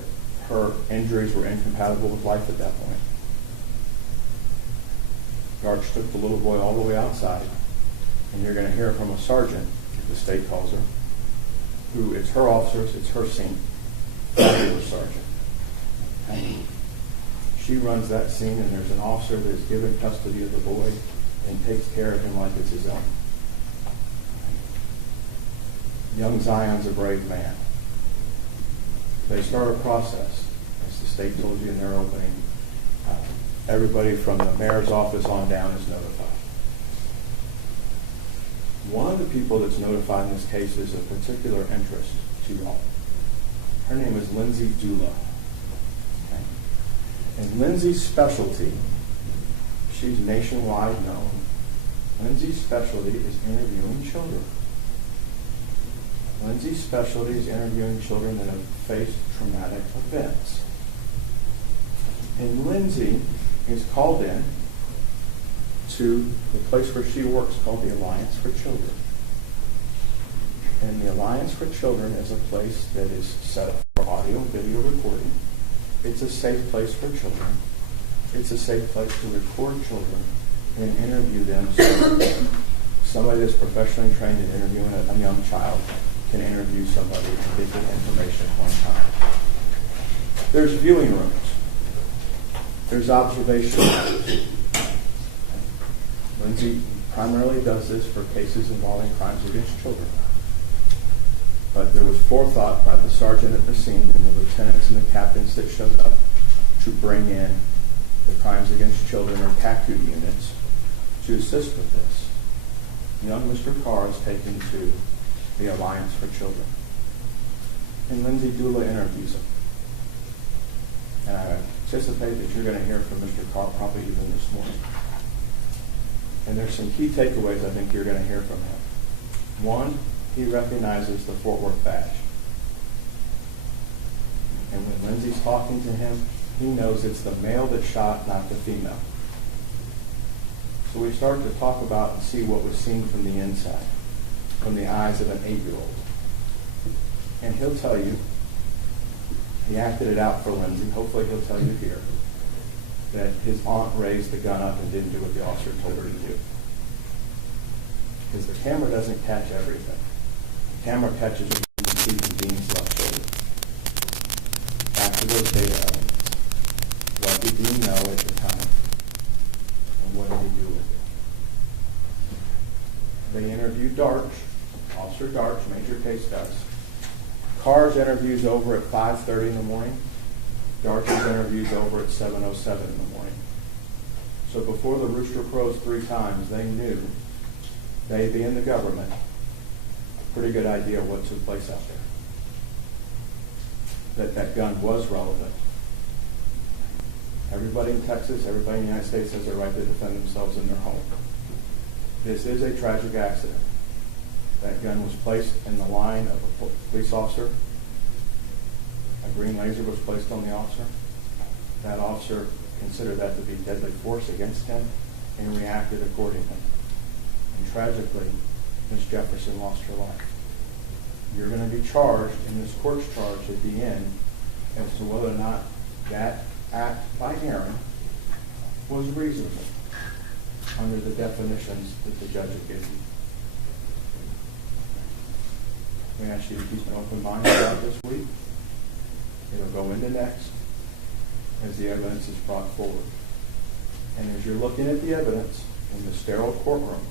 her injuries were incompatible with life at that point. Darch took the little boy all the way outside, and you're going to hear from a sergeant, if the state calls her, who it's her officers, it's her scene. Fabulous sergeant. Okay. She runs that scene, and there's an officer that is given custody of the boy and takes care of him like it's his own. Young Zion's a brave man. They start a process, as the state told you in their opening. Everybody from the mayor's office on down is notified. One of the people that's notified in this case is of particular interest to y'all. Her name is Lindsay Dula. Okay. And Lindsay's specialty, she's nationwide known. Lindsay's specialty is interviewing children. Lindsay's specialty is interviewing children that have faced traumatic events. And Lindsay is called in to the place where she works called the Alliance for Children. And the Alliance for Children is a place that is set up for audio and video recording. It's a safe place for children. It's a safe place to record children and interview them so somebody that's professionally trained in interviewing a young child can interview somebody and get the information at one time. There's viewing rooms. There's observation rooms. Lindsay primarily does this for cases involving crimes against children. But there was forethought by the sergeant at the scene and the lieutenants and the captains that showed up to bring in the crimes against children or CACU units to assist with this. Young Mr. Carr is taken to the Alliance for Children. And Lindsay Dula interviews him. And I anticipate that you're going to hear from Mr. Carr probably even this morning. And there's some key takeaways I think you're going to hear from him. One, he recognizes the Fort Worth badge. And when Lindsay's talking to him, he knows it's the male that shot, not the female. So we start to talk about and see what was seen from the inside, from the eyes of an 8-year-old. And he'll tell you, he acted it out for Lindsay, hopefully he'll tell you here, that his aunt raised the gun up and didn't do what the officer told her to do. Because the camera doesn't catch everything. The camera catches what you can see from Dean's left shoulder. Back to those data elements. What did Dean know at the time? And what did he do with it? They interviewed Darch, Officer Darch, major case does. Carr's interview's over at 5:30 in the morning. Darch's interview's over at 7:07 in the morning. So before the rooster crows 3 times, they knew, they being the government, a pretty good idea what took place out there. That gun was relevant. Everybody in Texas, everybody in the United States has a right to defend themselves in their home. This is a tragic accident. That gun was placed in the line of a police officer. A green laser was placed on the officer. That officer considered that to be deadly force against him and reacted accordingly. And tragically, Ms. Jefferson lost her life. You're going to be charged, and this court's charged at the end, as to whether or not that act by Aaron was reasonable under the definitions that the judge had given you. We ask you to keep an open mind about this week. It'll go into next as the evidence is brought forward. And as you're looking at the evidence in the sterile courtroom,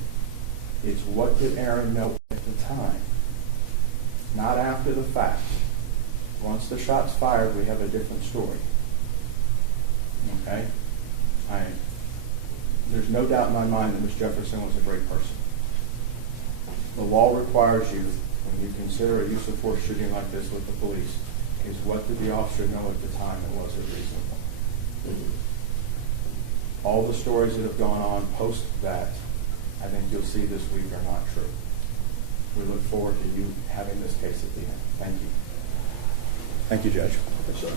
it's what did Aaron know at the time, not after the fact. Once the shot's fired, we have a different story. Okay? There's no doubt in my mind that Ms. Jefferson was a great person. The law requires you, when you consider a use of force shooting like this with the police, is what did the officer know at the time and was it reasonable? All the stories that have gone on post that, I think you'll see this week are not true. We look forward to you having this case at the end. Thank you. Thank you, Judge. Yes, sir.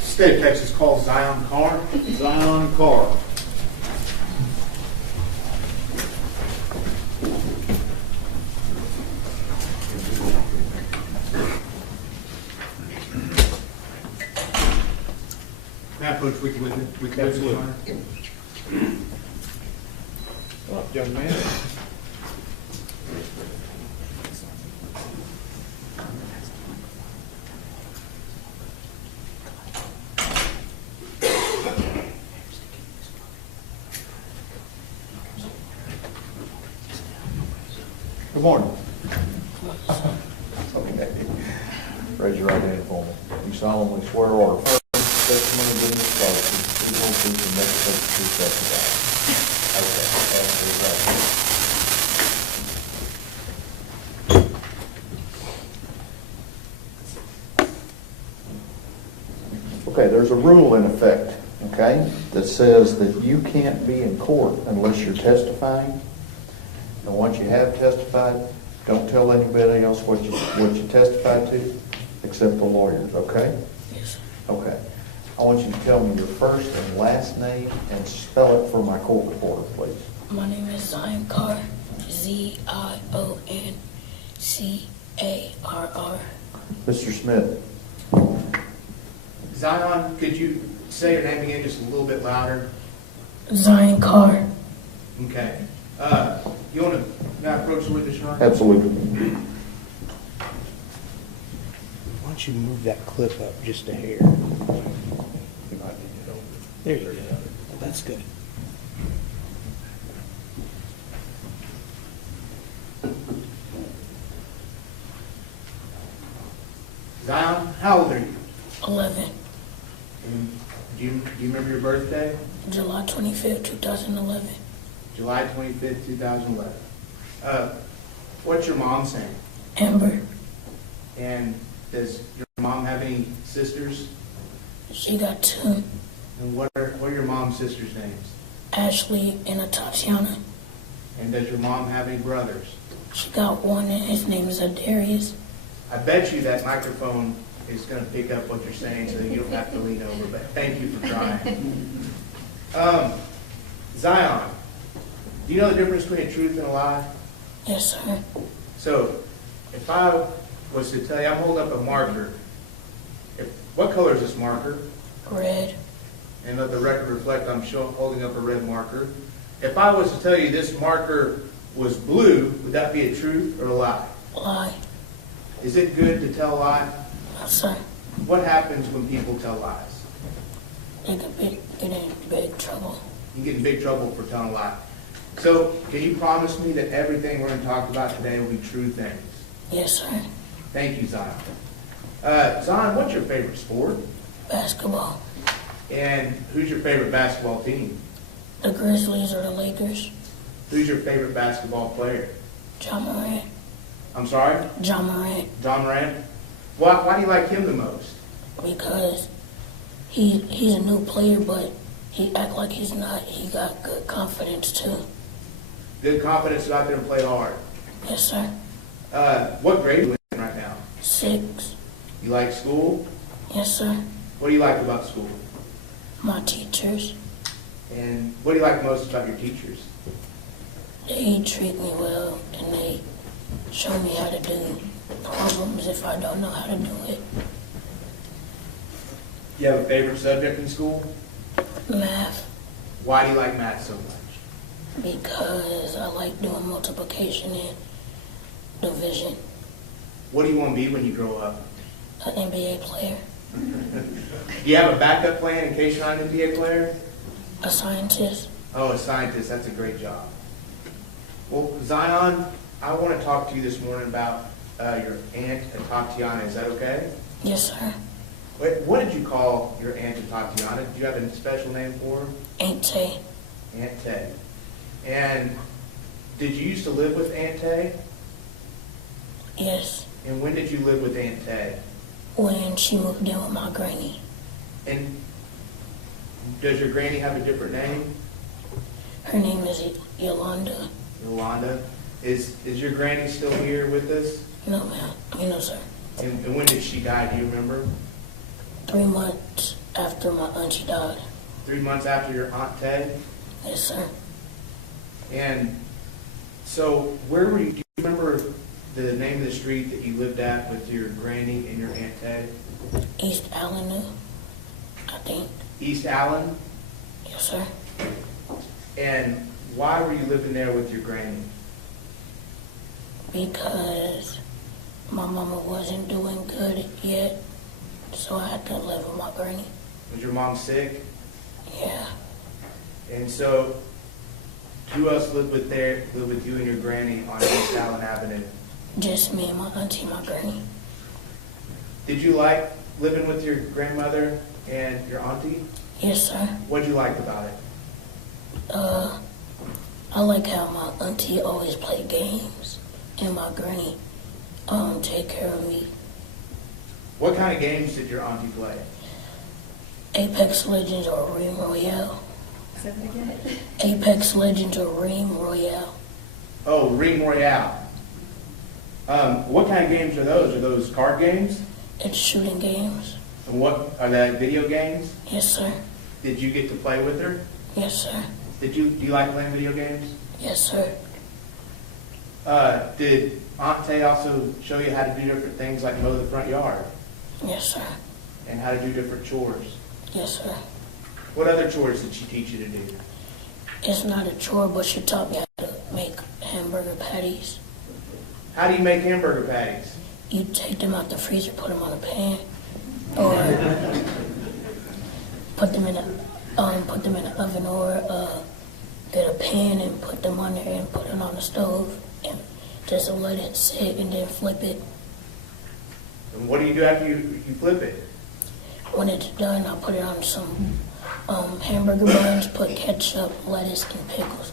State of Texas calls Zion Carr. Zion Carr. Now, Coach, we can absolutely. Young man. Good morning. Okay. Raise your right hand for me. You solemnly swear or affirm testimony given this case is the truth, whole truth, and nothing but the truth, so help you God. Okay. Okay, there's a rule in effect, okay, that says that you can't be in court unless you're testifying. And once you have testified, don't tell anybody else what you testified to, except the lawyers, okay? Yes, sir. Okay. I want you to tell me your first and last name and spell it for my court reporter, please. My name is Zion Carr. Zioncarr. Mr. Smith. Zion, could you say your name again just a little bit louder? Zion Carr. Okay. You want to now approach the witness, Sean? Absolutely. Why don't you move that clip up just a hair? There you go. That's good. Zion, how old are you? 11. And do you remember your birthday? July 25th, 2011. July 25th, 2011. What's your mom's name? Amber. And does your mom have any sisters? She got 2. And what are your mom's sisters' names? Ashley and Atatiana. And does your mom have any brothers? She got 1 and his name is Adarius. I bet you that microphone is going to pick up what you're saying so that you don't have to lean over, but thank you for trying. Zion, do you know the difference between a truth and a lie? Yes, sir. So, if I was to tell you, I'm holding up a marker. What color is this marker? Red. And let the record reflect I'm holding up a red marker. If I was to tell you this marker was blue, would that be a truth or a lie? Lie. Is it good to tell a lie? Yes, sir. What happens when people tell lies? They could get in big trouble. You get in big trouble for telling a lie. So, can you promise me that everything we're going to talk about today will be true things? Yes, sir. Thank you, Zion. Zion, what's your favorite sport? Basketball. And who's your favorite basketball team? The Grizzlies or the Lakers? Who's your favorite basketball player? John Morant. I'm sorry? John Morant. John Morant? Why do you like him the most? Because he's a new player, but he act like he's not. He got good confidence, too. Good confidence to go out there and play hard. Yes, sir. What grade are you in right now? 6. You like school? Yes, sir. What do you like about school? My teachers. And what do you like most about your teachers? They treat me well, and they show me how to do problems if I don't know how to do it. You have a favorite subject in school? Math. Why do you like math so much? Because I like doing multiplication and division. What do you want to be when you grow up? An NBA player. Do you have a backup plan in case you're not an NBA player? A scientist. Oh, a scientist. That's a great job. Well, Zion, I want to talk to you this morning about your aunt, Atatiana. Is that okay? Yes, sir. Wait, what did you call your aunt, Atatiana? Do you have a special name for her? Aunt Tay. Aunt Tay. And did you used to live with Aunt Tay? Yes. And when did you live with Aunt Tay? When she moved in with my granny. And does your granny have a different name? Her name is Yolanda. Yolanda. Is your granny still here with us? No, ma'am. No, sir. And when did she die? Do you remember? 3 months after my auntie died. 3 months after your Aunt Tay? Yes, sir. And so where were you? Do you remember the name of the street that you lived at with your granny and your Aunt Tay? East Avenue, I think. East Allen? Yes, sir. And why were you living there with your granny? Because my mama wasn't doing good yet, so I had to live with my granny. Was your mom sick? Yeah. And so who else lived with you and your granny on East Allen Avenue? Just me and my auntie and my granny. Did you like living with your grandmother and your auntie? Yes, sir. What did you like about it? I like how my auntie always played games and my granny take care of me. What kind of games did your auntie play? Apex Legends or Ream Royale. Say that again. Apex Legends or Ream Royale. Oh, Ream Royale. What kind of games are those? Are those card games? It's shooting games. And what are they, video games? Yes, sir. Did you get to play with her? Yes, sir. Do you like playing video games? Yes, sir. Did Aunt Tay also show you how to do different things like mow the front yard? Yes, sir. And how to do different chores? Yes, sir. What other chores did she teach you to do? It's not a chore, but she taught me how to make hamburger patties. How do you make hamburger patties? You take them out the freezer, put them on a pan, or put them in an oven, or get a pan and put them on there and put it on the stove and just let it sit and then flip it. And what do you do after you flip it? When it's done, I'll put it on some hamburger buns, put ketchup, lettuce, and pickles,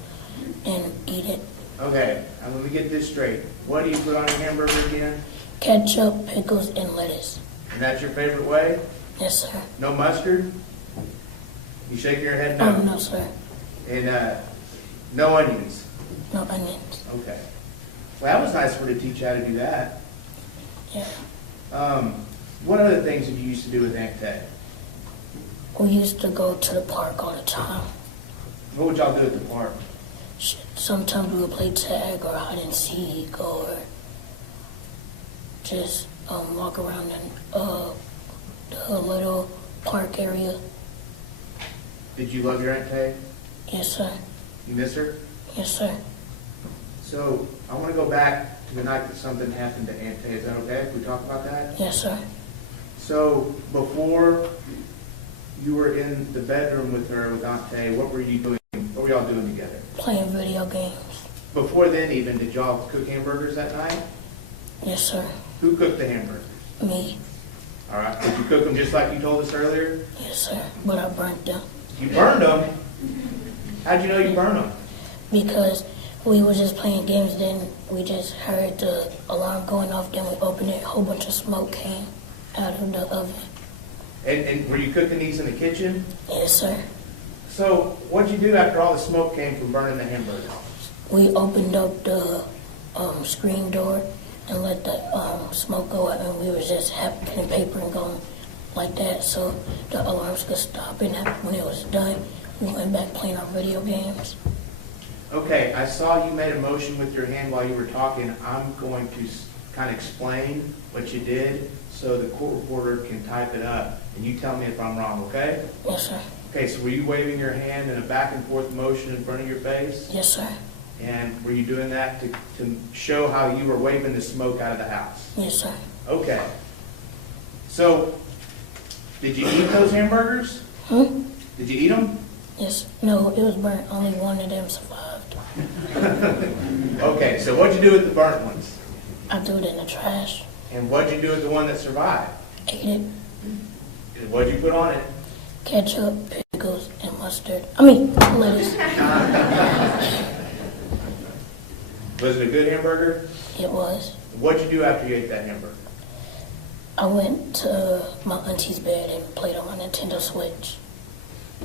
and eat it. Okay, and let me get this straight. What do you put on your hamburger again? Ketchup, pickles, and lettuce. And that's your favorite way? Yes, sir. No mustard? You shake your head no? No, sir. And no onions? No onions. Okay. Well, that was nice for her to teach you how to do that. Yeah. What other things did you used to do with Aunt Tay? We used to go to the park all the time. What would y'all do at the park? Sometimes we would play tag or hide and seek or just walk around in the little park area. Did you love your Aunt Tay? Yes, sir. You miss her? Yes, sir. So I want to go back to the night that something happened to Aunt Tay. Is that okay if we talk about that? Yes, sir. So before you were in the bedroom with her, with Aunt Tay, what were you doing? What were y'all doing together? Playing video games. Before then even, did y'all cook hamburgers that night? Yes, sir. Who cooked the hamburgers? Me. All right. Did you cook them just like you told us earlier? Yes, sir. But I burnt them. You burned them? How'd you know you burned them? Because we were just playing games, then we just heard the alarm going off, then we opened it, a whole bunch of smoke came out of the oven. And were you cooking these in the kitchen? Yes, sir. So what'd you do after all the smoke came from burning the hamburger? We opened up the screen door and let the smoke go out, and we were just having pen and paper and going like that so the alarms could stop. And when it was done, we went back playing our video games. Okay, I saw you made a motion with your hand while you were talking. I'm going to kind of explain what you did so the court reporter can type it up, and you tell me if I'm wrong, okay? Yes, sir. Okay, so were you waving your hand in a back and forth motion in front of your face? Yes, sir. And were you doing that to show how you were waving the smoke out of the house? Yes, sir. Okay. So, did you eat those hamburgers? Hmm? Did you eat them? Yes. No, it was burnt. Only one of them survived. Okay, so what'd you do with the burnt ones? I threw it in the trash. And what'd you do with the one that survived? Ate it. And what'd you put on it? Ketchup, pickles, and mustard. I mean, lettuce. Was it a good hamburger? It was. What'd you do after you ate that hamburger? I went to my auntie's bed and played on my Nintendo Switch.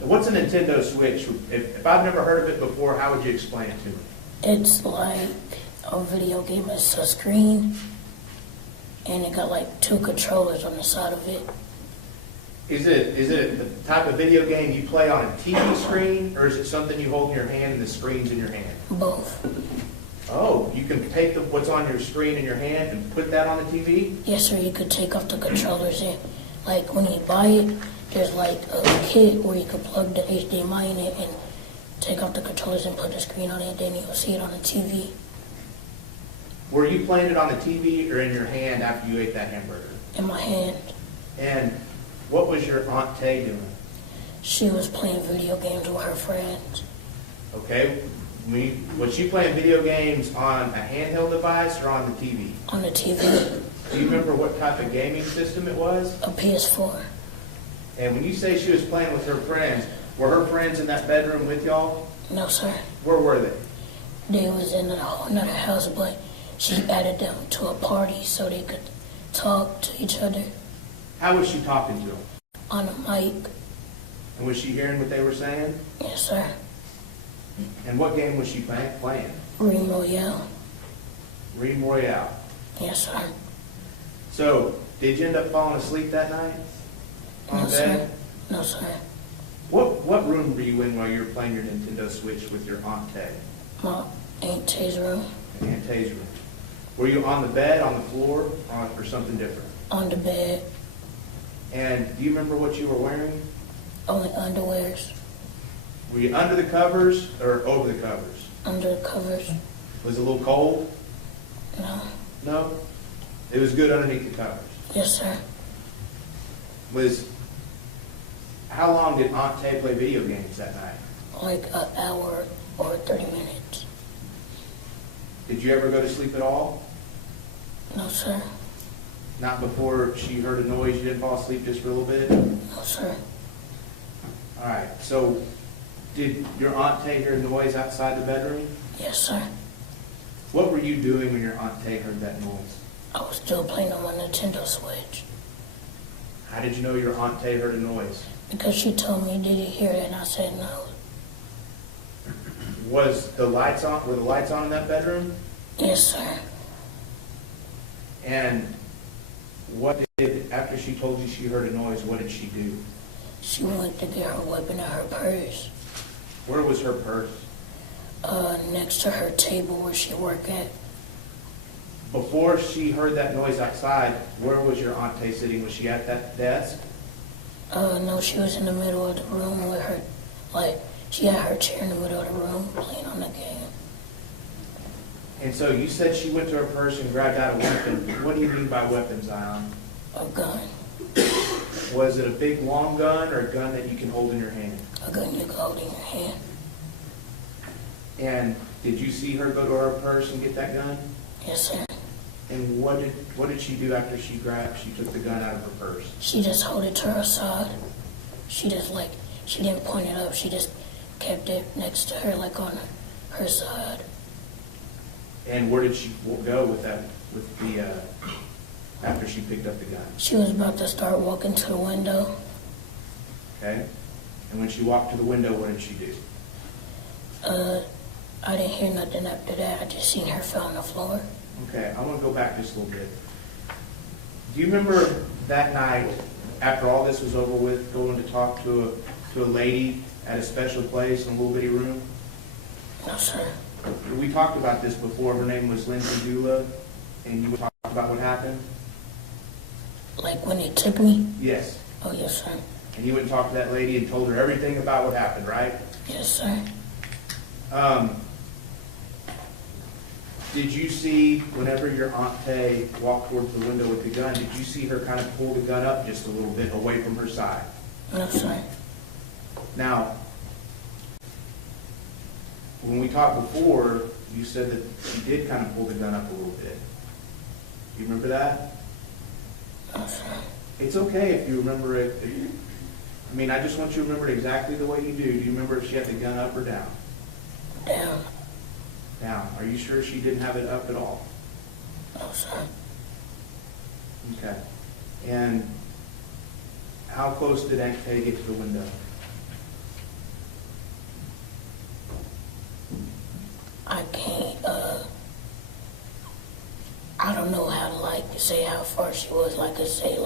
What's a Nintendo Switch? If I've never heard of it before, how would you explain it to me? It's like a video game. It's a screen, and it got like 2 controllers on the side of it. Is it the type of video game you play on a TV screen, or is it something you hold in your hand and the screen's in your hand? Both. Oh, you can take what's on your screen in your hand and put that on the TV? Yes, sir. You could take off the controllers and, like, when you buy it, there's like a kit where you could plug the HDMI in it and take off the controllers and put the screen on it, then you'll see it on the TV. Were you playing it on the TV or in your hand after you ate that hamburger? In my hand. And what was your Aunt Tay doing? She was playing video games with her friends. Okay. Was she playing video games on a handheld device or on the TV? On the TV. Do you remember what type of gaming system it was? A PS4. And when you say she was playing with her friends, were her friends in that bedroom with y'all? No, sir. Where were they? They was in another house, but she added them to a party so they could talk to each other. How was she talking to them? On a mic. And was she hearing what they were saying? Yes, sir. And what game was she playing? Green Royale. Green Royale. Yes, sir. So, did you end up falling asleep that night? No, sir. No, sir. What room were you in while you were playing your Nintendo Switch with your Aunt Tay? My Aunt Tay's room. Aunt Tay's room. Were you on the bed, on the floor, or something different? On the bed. And do you remember what you were wearing? Only underwears. Were you under the covers or over the covers? Under the covers. Was it a little cold? No. No? It was good underneath the covers? Yes, sir. How long did Aunt Tay play video games that night? Like an hour or 30 minutes. Did you ever go to sleep at all? No, sir. Not before she heard a noise, you didn't fall asleep just for a little bit? No, sir. All right, so did your Aunt Tay hear a noise outside the bedroom? Yes, sir. What were you doing when your Aunt Tay heard that noise? I was still playing on my Nintendo Switch. How did you know your Aunt Tay heard a noise? Because she told me, did you hear it? And I said no. Was the lights on? Were the lights on in that bedroom? Yes, sir. And after she told you she heard a noise, what did she do? She went to get her weapon out of her purse. Where was her purse? Next to her table where she worked at. Before she heard that noise outside, where was your Aunt Tay sitting? Was she at that desk? No, she was in the middle of the room with her, she had her chair in the middle of the room playing on the game. And so you said she went to her purse and grabbed out a weapon. What do you mean by weapon, Zion? A gun. Was it a big long gun or a gun that you can hold in your hand? A gun you can hold in your hand. And did you see her go to her purse and get that gun? Yes, sir. And what did she do after she took the gun out of her purse? She just held it to her side. She didn't point it up. She just kept it next to her, on her side. And where did she go with after she picked up the gun? She was about to start walking to the window. Okay. And when she walked to the window, what did she do? I didn't hear nothing after that. I just seen her fall on the floor. Okay, I want to go back just a little bit. Do you remember that night, after all this was over with, going to talk to a lady at a special place in a little bitty room? No, sir. We talked about this before. Her name was Lindsay Dula, and you talked about what happened? Like when they took me? Yes. Oh, yes, sir. And you went and talked to that lady and told her everything about what happened, right? Yes, sir. Did you see, whenever your Aunt Tay walked towards the window with the gun, did you see her kind of pull the gun up just a little bit away from her side? No, sir. Now, when we talked before, you said that she did kind of pull the gun up a little bit. Do you remember that? No, sir. It's okay if you remember it. I just want you to remember it exactly the way you do. Do you remember if she had the gun up or down? Down. Down. Are you sure she didn't have it up at all? No, sir. Okay. And how close did Aunt Tay get to the window? I can't, I don't know how to, say how far she was. I could say,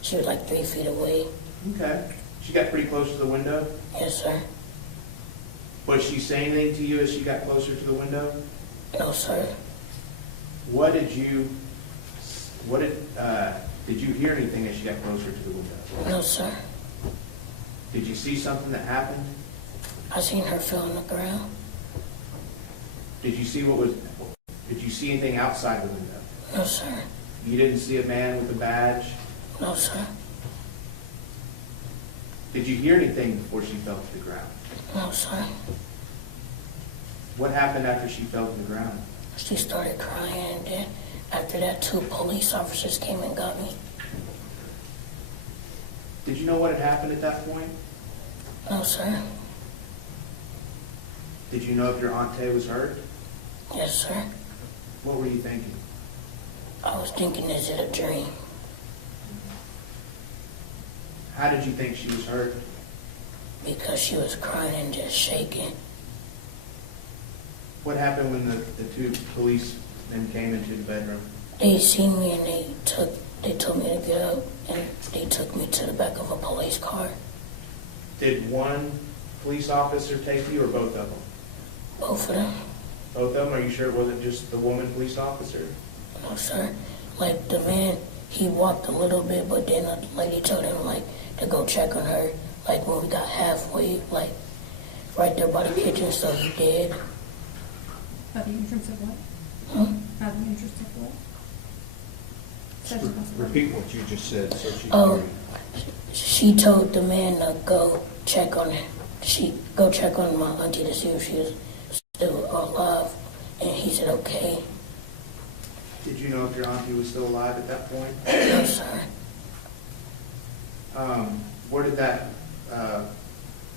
she was 3 feet away. Okay. She got pretty close to the window? Yes, sir. Was she saying anything to you as she got closer to the window? No, sir. Did you hear anything as she got closer to the window? No, sir. Did you see something that happened? I seen her fall on the ground. Did you see anything outside the window? No, sir. You didn't see a man with a badge? No, sir. Did you hear anything before she fell to the ground? No, sir. What happened after she fell to the ground? She started crying, and then after that, 2 police officers came and got me. Did you know what had happened at that point? No, sir. Did you know if your Aunt Tay was hurt? Yes, sir. What were you thinking? I was thinking, is it a dream? How did you think she was hurt? Because she was crying and just shaking. What happened when the 2 policemen came into the bedroom? They seen me and they told me to get up, and they took me to the back of a police car. Did one police officer take you or both of them? Both of them. Both of them? Are you sure it wasn't just the woman police officer? No, sir. Like, the man, he walked a little bit, but then the lady told him, like, to go check on her. Like, when we got halfway, like, right there by the kitchen, so he did. By the entrance of what? Huh? By the entrance of what? Repeat what you just said so she can Oh, hear you. she told the man to go check on my auntie to see if she was still alive, and he said okay. Did you know if your auntie was still alive at that point? No, sir. Where did that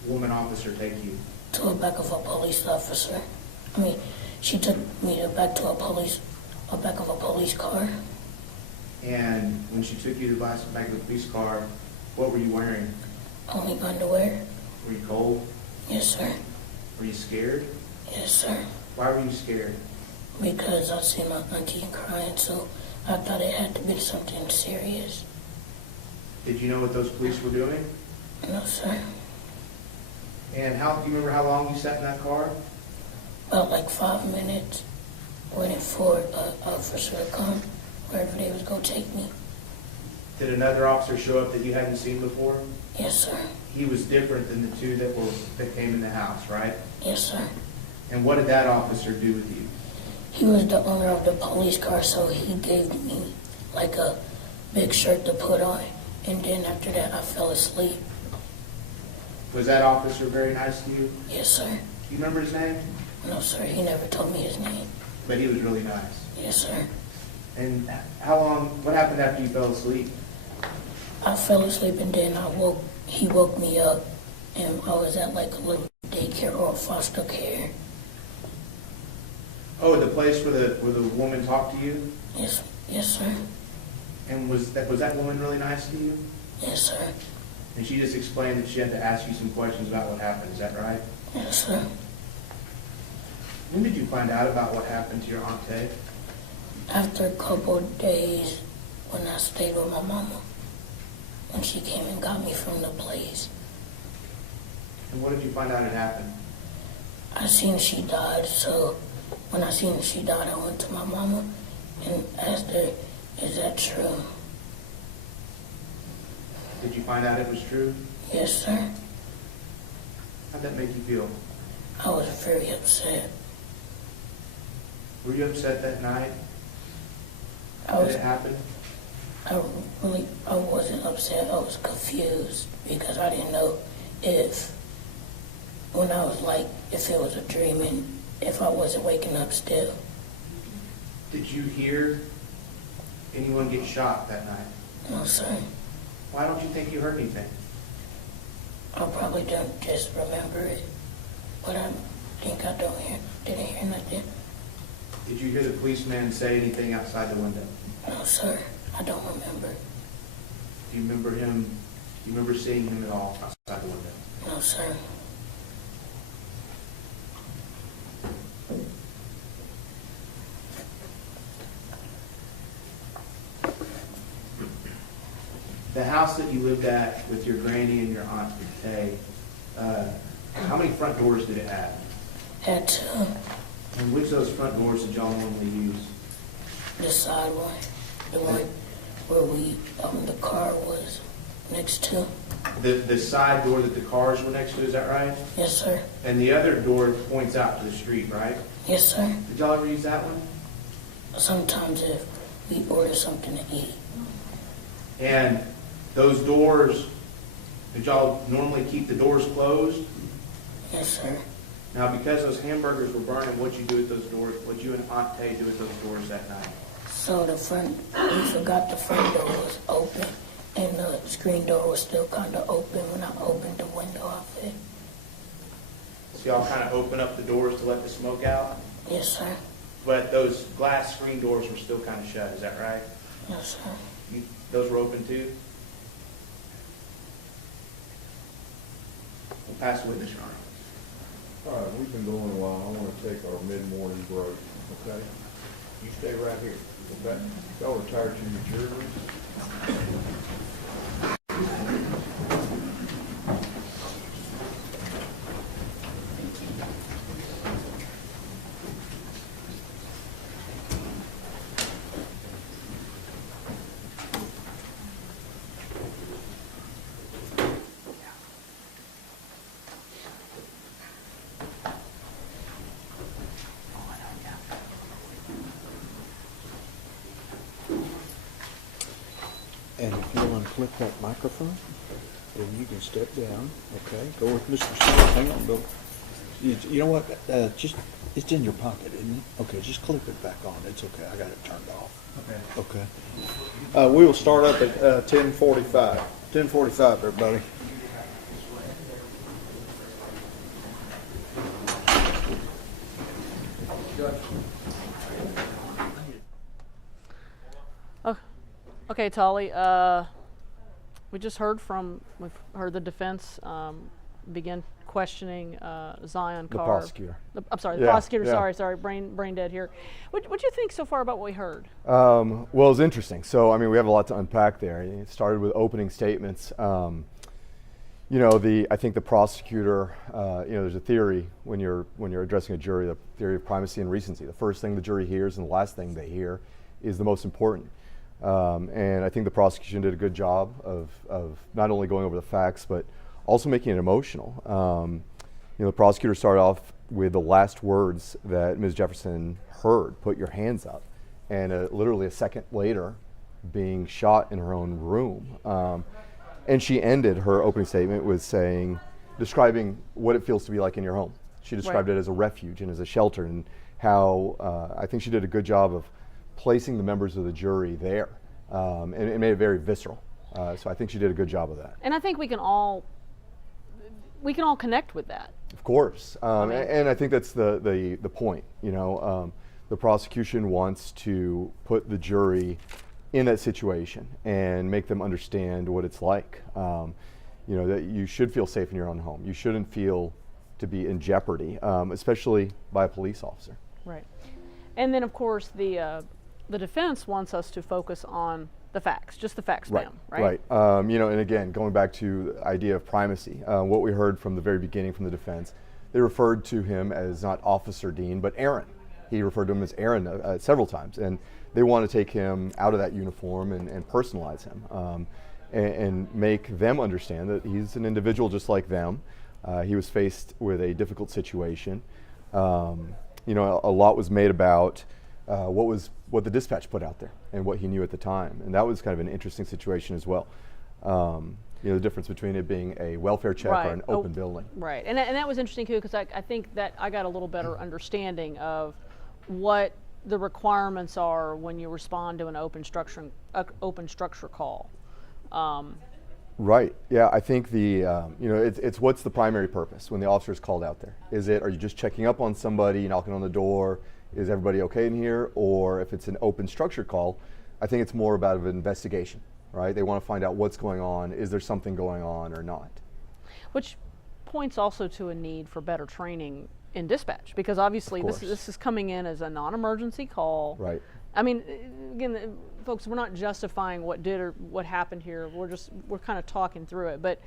woman officer take you? To the back of a police officer. I mean, she took me back to a back of a police car. And when she took you to the back of the police car, what were you wearing? Only underwear. Were you cold? Yes, sir. Were you scared? Yes, sir. Why were you scared? Because I seen my auntie crying, so I thought it had to be something serious. Did you know what those police were doing? No, sir. And do you remember how long you sat in that car? About like 5 minutes, waiting for an officer to come, wherever they was gonna take me. Did another officer show up that you hadn't seen before? Yes, sir. He was different than the two that came in the house, right? Yes, sir. And what did that officer do with you? He was the owner of the police car, so he gave me like a big shirt to put on, and then after that I fell asleep. Was that officer very nice to you? Yes, sir. Do you remember his name? No, sir, he never told me his name. But he was really nice. Yes, sir. And what happened after you fell asleep? I fell asleep and then he woke me up, and I was at like a little daycare or foster care. Oh, the place where the woman talked to you? Yes, sir. And was that woman really nice to you? Yes, sir. And she just explained that she had to ask you some questions about what happened, is that right? Yes, sir. When did you find out about what happened to your Aunt Tay? After a couple of days when I stayed with my mama, when she came and got me from the place. And what did you find out had happened? I seen she died, so when I seen she died, I went to my mama and asked her, is that true? Did you find out it was true? Yes, sir. How'd that make you feel? I was very upset. Were you upset that night? Did it happen? I wasn't upset. I was confused because I didn't know if it was a dream and if I wasn't waking up still. Did you hear anyone get shot that night? No, sir. Why don't you think you heard anything? I probably don't just remember it, but I think I didn't hear nothing. Did you hear the policeman say anything outside the window? No, sir. I don't remember. Do you remember him? Do you remember seeing him at all outside the window? No, sir. The house that you lived at with your granny and your aunt Tay, how many front doors did it have? Had two. And which of those front doors did y'all normally use? The side one. The one where the car was next to. The side door that the cars were next to, is that right? Yes, sir. And the other door points out to the street, right? Yes, sir. Did y'all ever use that one? Sometimes if we order something to eat. And those doors, did y'all normally keep the doors closed? Yes, sir. Now, because those hamburgers were burning, what'd you do with those doors? What'd you and Aunt Tay do with those doors that night? So we forgot the front door was open, and the screen door was still kind of open when I opened the window of it. So y'all kind of open up the doors to let the smoke out? Yes, sir. But those glass screen doors were still kind of shut, is that right? Yes, sir. Those were open too? We'll pass the witness, Your Honor. All right, we've been going a while. I want to take our mid-morning break, okay? You stay right here, okay? Y'all retire to your juries. click that microphone, then you can step down, okay? Go with Mr. Smith. Hang on, don't. You know what? Just it's in your pocket, isn't it? Okay, just clip it back on. It's okay. I got it turned off. Okay. Okay. We will start up at 10:45. 10:45, everybody. Okay, Tolly. We've heard the defense begin questioning Zion Carr. The prosecutor. I'm sorry, the prosecutor. Yeah. Sorry, brain dead here. What do you think so far about what we heard? Well, it was interesting. So, I mean, we have a lot to unpack there. It started with opening statements. I think the prosecutor, there's a theory when you're addressing a jury, the theory of primacy and recency. The first thing the jury hears and the last thing they hear is the most important. And I think the prosecution did a good job of not only going over the facts, but also making it emotional. The prosecutor started off with the last words that Ms. Jefferson heard, "Put your hands up," and literally a second later, being shot in her own room. And she ended her opening statement with describing what it feels to be like in your home. She described it as a refuge and as a shelter, and how I think she did a good job of placing the members of the jury there, and it made it very visceral. So I think she did a good job of that. And I think we can all connect with that. Of course, and I think that's the point. The prosecution wants to put the jury in that situation and make them understand what it's like. That you should feel safe in your own home. You shouldn't feel to be in jeopardy, especially by a police officer. Right. And then, of course, the defense wants us to focus on the facts, just the facts, ma'am, right? Right. And again, going back to the idea of primacy, what we heard from the very beginning from the defense, they referred to him as not Officer Dean, but Aaron. He referred to him as Aaron several times, and they want to take him out of that uniform and personalize him, and make them understand that he's an individual just like them. He was faced with a difficult situation. A lot was made about what the dispatch put out there and what he knew at the time, and that was kind of an interesting situation as well. The difference between it being a welfare check or an open building. Right, and that was interesting too, because I think that I got a little better understanding of what the requirements are when you respond to an open structure call. Right. Yeah, I think it's what's the primary purpose when the officer is called out there? Are you just checking up on somebody, knocking on the door? Is everybody okay in here? Or if it's an open structure call, I think it's more about an investigation, right? They want to find out what's going on. Is there something going on or not? Which points also to a need for better training in dispatch, because obviously this is coming in as a non-emergency call. Right. I mean, again, folks, we're not justifying what did or what happened here. We're kind of talking through it. But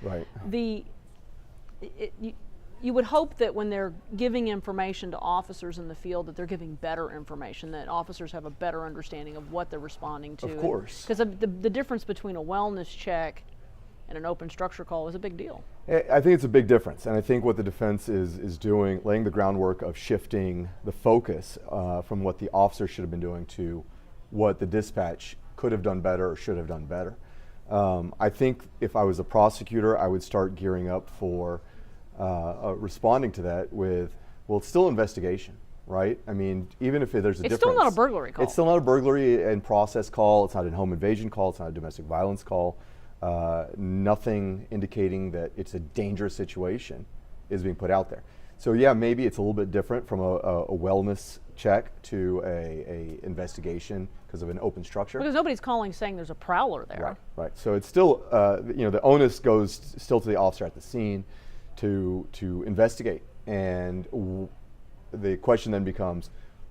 you would hope that when they're giving information to officers in the field, that they're giving better information, that officers have a better understanding of what they're responding to. Of course. Because the difference between a wellness check and an open structure call is a big deal. I think it's a big difference, and I think what the defense is doing, laying the groundwork of shifting the focus from what the officer should have been doing to what the dispatch could have done better or should have done better. I think if I was a prosecutor, I would start gearing up for responding to that with, well, it's still investigation, right? I mean, even if there's a difference. It's still not a burglary call. It's still not a burglary and process call. It's not a home invasion call. It's not a domestic violence call. Nothing indicating that it's a dangerous situation is being put out there. So yeah, maybe it's a little bit different from a wellness check to a investigation because of an open structure. Because nobody's calling saying there's a prowler there. Right. So it's still, the onus goes still to the officer at the scene to investigate. And the question then becomes,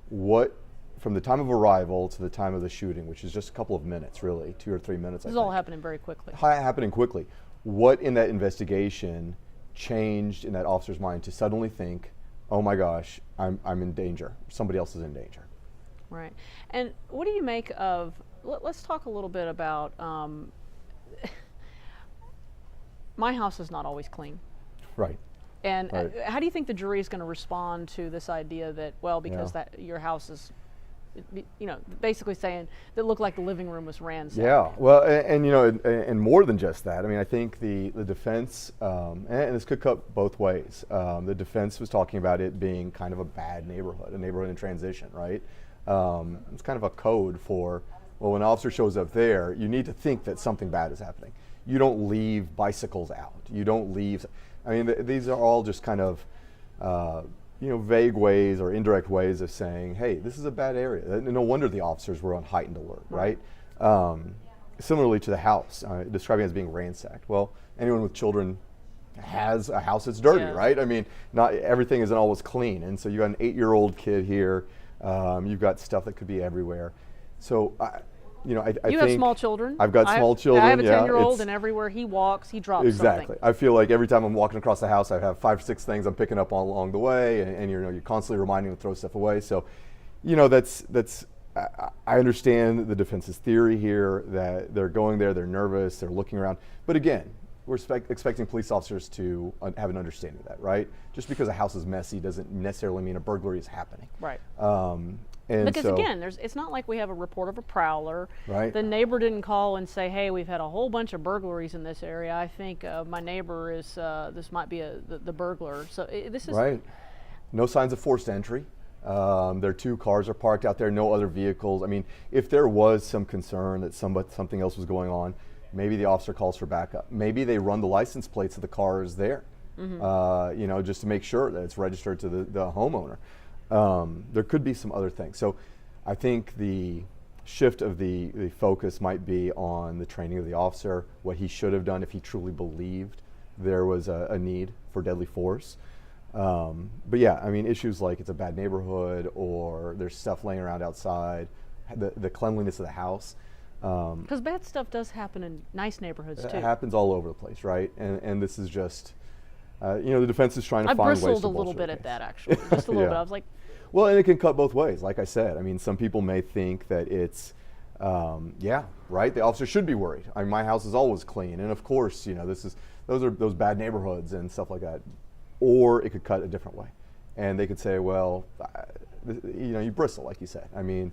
what, from the time of arrival to the time of the shooting, which is just a couple of minutes, really, 2 or 3 minutes. This is all happening very quickly. Happening quickly. What in that investigation changed in that officer's mind to suddenly think, oh my gosh, I'm in danger. Somebody else is in danger. Right. And what do you make of, let's talk a little bit about, my house is not always clean. Right. And how do you think the jury is going to respond to this idea that, well, because that your house is you know, basically saying that it looked like the living room was ransacked. Yeah, well, and you know, and more than just that. I mean, I think the defense, and this could cut both ways. The defense was talking about it being kind of a bad neighborhood, a neighborhood in transition, right? It's kind of a code for, well, when an officer shows up there, you need to think that something bad is happening. You don't leave bicycles out. You don't leave. I mean, these are all just kind of, you know, vague ways or indirect ways of saying, hey, this is a bad area. No wonder the officers were on heightened alert, right? Similarly to the house, describing it as being ransacked. Well, anyone with children has a house that's dirty, right? I mean, not everything isn't always clean. And so you got an 8-year-old kid here. You've got stuff that could be everywhere. So, you know, I think you have small children. I've got small children. I have a 10-year-old, and everywhere he walks, he drops exactly. something. I feel like every time I'm walking across the house, I have 5 or 6 things I'm picking up all along the way, and you know, you're constantly reminding them to throw stuff away. So, you know, that's. I understand the defense's theory here that they're going there, they're nervous, they're looking around, but again, we're expecting police officers to have an understanding of that, right? Just because a house is messy doesn't necessarily mean a burglary is happening. Right. And because so, again, it's not like we have a report of a prowler. Right. The neighbor didn't call and say, "Hey, we've had a whole bunch of burglaries in this area. I think my neighbor is this might be the burglar." So this is right. No signs of forced entry. Their 2 cars are parked out there. No other vehicles. I mean, if there was some concern that something else was going on, maybe the officer calls for backup. Maybe they run the license plates of the cars there. You know, just to make sure that it's registered to the homeowner. There could be some other things. So I think the shift of the focus might be on the training of the officer, what he should have done if he truly believed there was a need for deadly force. But yeah, I mean, issues like it's a bad neighborhood or there's stuff laying around outside, the cleanliness of the house. Because bad stuff does happen in nice neighborhoods too. It happens all over the place, right? And this is just, you know, the defense is trying to find ways to I bristled a little bit at that, actually, just a little bit. I was like, well, and it can cut both ways. Like I said, I mean, some people may think that it's, yeah, right. The officer should be worried. I mean, my house is always clean, and of course, you know, those are those bad neighborhoods and stuff like that. Or it could cut a different way, and they could say, well, you know, you bristle, like you said. I mean,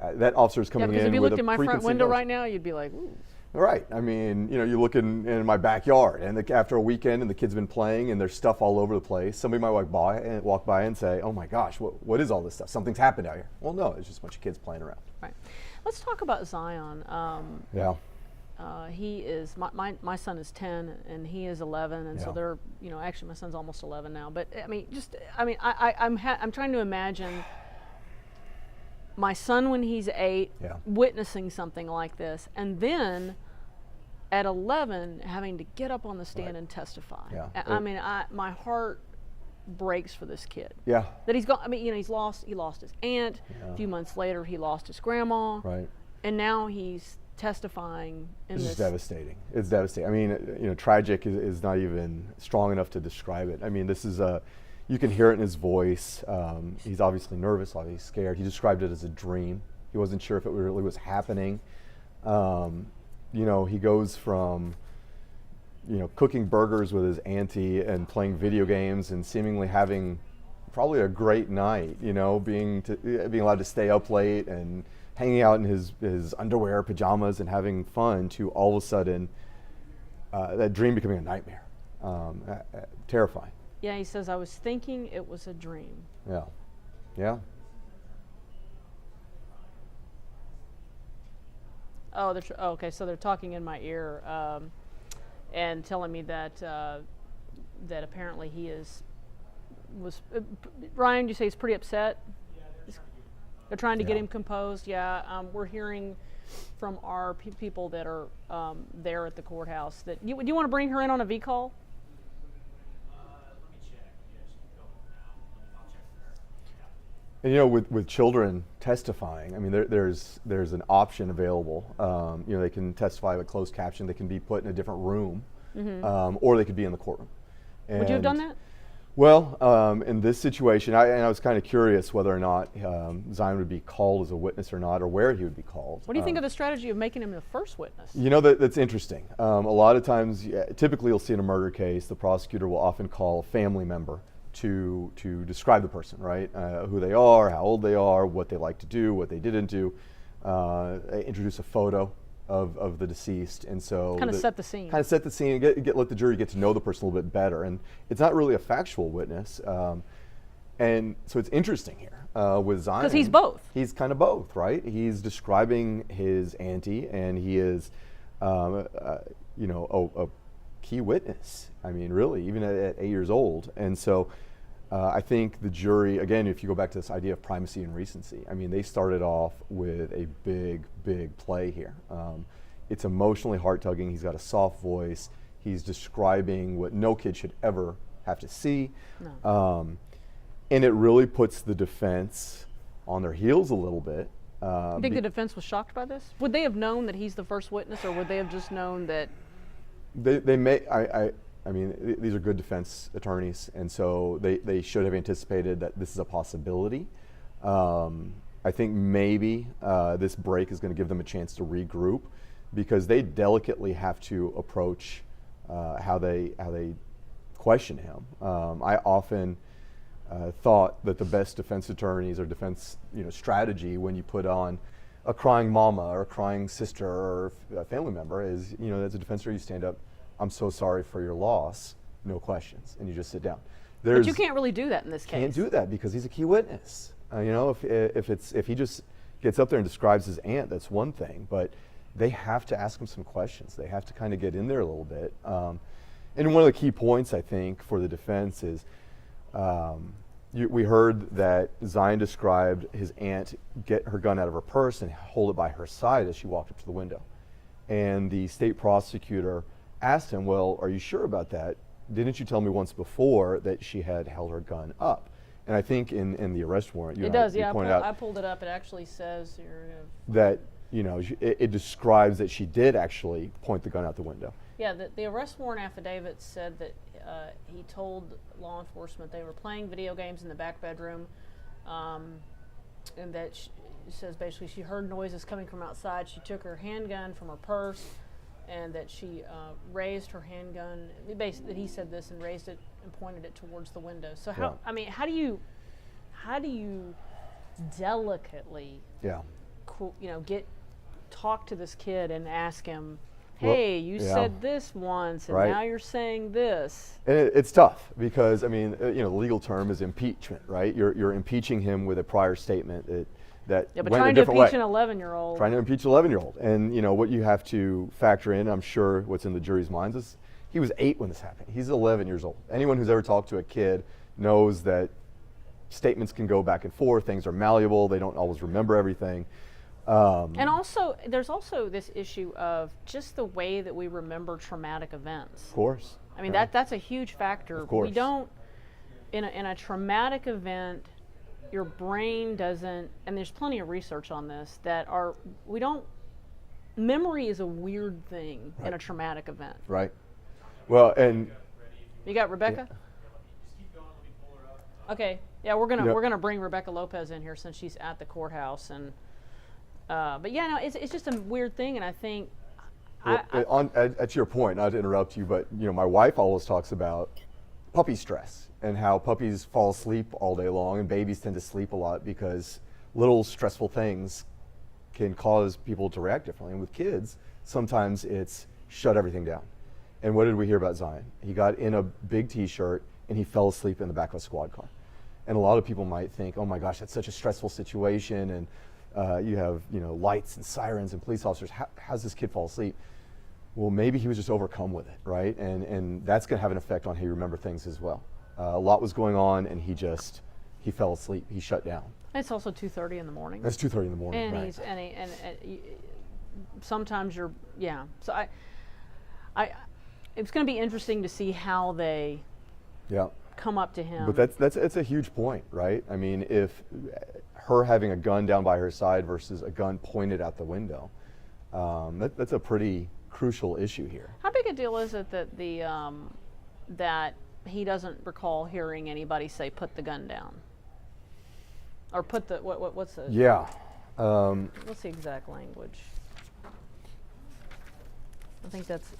that officer's coming in with a if you looked in my front preconceived window notion. right now, you'd be like, ooh. Right. I mean, you know, you look in my backyard, and after a weekend, and the kids been playing, and there's stuff all over the place. Somebody might walk by and say, "Oh my gosh, what is all this stuff? Something's happened out here." Well, no, it's just a bunch of kids playing around. Right. Let's talk about Zion. Yeah. He is my son is 10 and he is 11, and so they're, you know, actually my son's almost 11 now. But I mean, I'm trying to imagine my son when he's 8 witnessing something like this, and then at 11 having to get up on the stand and testify. I mean, my heart breaks for this kid. Yeah. That he's gone. I mean, you know, he lost his aunt. A few months later, he lost his grandma. Right. And now he's testifying in this. It's devastating. It's devastating. I mean, you know, tragic is not even strong enough to describe it. I mean, this is you can hear it in his voice. He's obviously nervous, obviously scared. He described it as a dream. He wasn't sure if it really was happening. You know, he goes from, you know, cooking burgers with his auntie and playing video games and seemingly having probably a great night, you know, being allowed to stay up late and hanging out in his underwear, pajamas, and having fun, to all of a sudden that dream becoming a nightmare. Terrifying. Yeah, he says, I was thinking it was a dream. Yeah. Yeah. Oh, okay, so they're talking in my ear and telling me that that apparently he was Ryan, you say he's pretty upset? They're trying to get him composed. Yeah, we're hearing from our people that are there at the courthouse that do you want to bring her in on a V call? And you know, with children testifying, I mean, there's an option available. You know, they can testify with closed caption. They can be put in a different room, or they could be in the courtroom. Would you have done that? Well, in this situation, I was kind of curious whether or not Zion would be called as a witness or not, or where he would be called. What do you think of the strategy of making him the first witness? You know, that's interesting. A lot of times, typically you'll see in a murder case, the prosecutor will often call a family member to describe the person, right? Who they are, how old they are, what they like to do, what they didn't do. Introduce a photo of the deceased, and so kind of set the scene. Kind of set the scene, and let the jury get to know the person a little bit better. And it's not really a factual witness, and so it's interesting here with Zion. Because he's both. He's kind of both, right? He's describing his auntie, and he is, a key witness. I mean, really, even at 8 years old. And so I think the jury, again, if you go back to this idea of primacy and recency, I mean, they started off with a big, big play here. It's emotionally heart-tugging. He's got a soft voice. He's describing what no kid should ever have to see. No. And it really puts the defense on their heels a little bit. You think the defense was shocked by this? Would they have known that he's the first witness, or would they have just known that? They may. I mean, these are good defense attorneys, and so they should have anticipated that this is a possibility. I think maybe this break is going to give them a chance to regroup, because they delicately have to approach how they question him. I often thought that the best defense attorneys or defense strategy when you put on a crying mama or a crying sister or a family member is, as a defense attorney, you stand up, I'm so sorry for your loss, no questions, and you just sit down. But you can't really do that in this case. Can't do that because he's a key witness. If he just gets up there and describes his aunt, that's one thing, but they have to ask him some questions. They have to kind of get in there a little bit. And one of the key points, I think, for the defense is we heard that Zion described his aunt get her gun out of her purse and hold it by her side as she walked up to the window. And the state prosecutor asked him, well, are you sure about that? Didn't you tell me once before that she had held her gun up? And I think in the arrest warrant, you pointed out I pulled it up. It actually says here that it describes that she did actually point the gun out the window. Yeah, the arrest warrant affidavit said that he told law enforcement they were playing video games in the back bedroom, and that she says basically she heard noises coming from outside. She took her handgun from her purse, and that she raised her handgun. Basically, he said this and raised it and pointed it towards the window. So how? Yeah. I mean, how do you delicately, talk to this kid and ask him, hey, you said this once, and now you're saying this. And it's tough because, I mean, the legal term is impeachment, right? You're impeaching him with a prior statement that but went trying a different to impeach way. An 11-year-old. Trying to impeach an 11-year-old. And, what you have to factor in, I'm sure what's in the jury's minds is he was 8 when this happened. He's 11 years old. Anyone who's ever talked to a kid knows that statements can go back and forth. Things are malleable. They don't always remember everything. And also, there's also this issue of just the way that we remember traumatic events. Of course. I mean, that's a huge factor. Of course. We don't, in a traumatic event, your brain doesn't, and there's plenty of research on this, memory is a weird thing in a traumatic event. Right. Well, and. You got Rebecca? Yeah. Okay. Yeah, we're gonna bring Rebecca Lopez in here since she's at the courthouse, and but yeah, no, it's just a weird thing, and I think. At your point, not to interrupt you, but my wife always talks about puppy stress and how puppies fall asleep all day long, and babies tend to sleep a lot because little stressful things can cause people to react differently. And with kids, sometimes it's shut everything down. And what did we hear about Zion? He got in a big T-shirt and he fell asleep in the back of a squad car. And a lot of people might think, oh my gosh, that's such a stressful situation, and you have lights and sirens and police officers. How's this kid fall asleep? Well, maybe he was just overcome with it, right? And that's going to have an effect on how you remember things as well. A lot was going on, and he fell asleep. He shut down. It's also 2:30 in the morning. It's 2:30 in the morning, and right? Sometimes So it's going to be interesting to see how they come up to him. But that's a huge point, right? I mean, if her having a gun down by her side versus a gun pointed out the window, that's a pretty crucial issue here. How big a deal is it that that he doesn't recall hearing anybody say put the gun down, or put the what's the what's the exact language? I think that's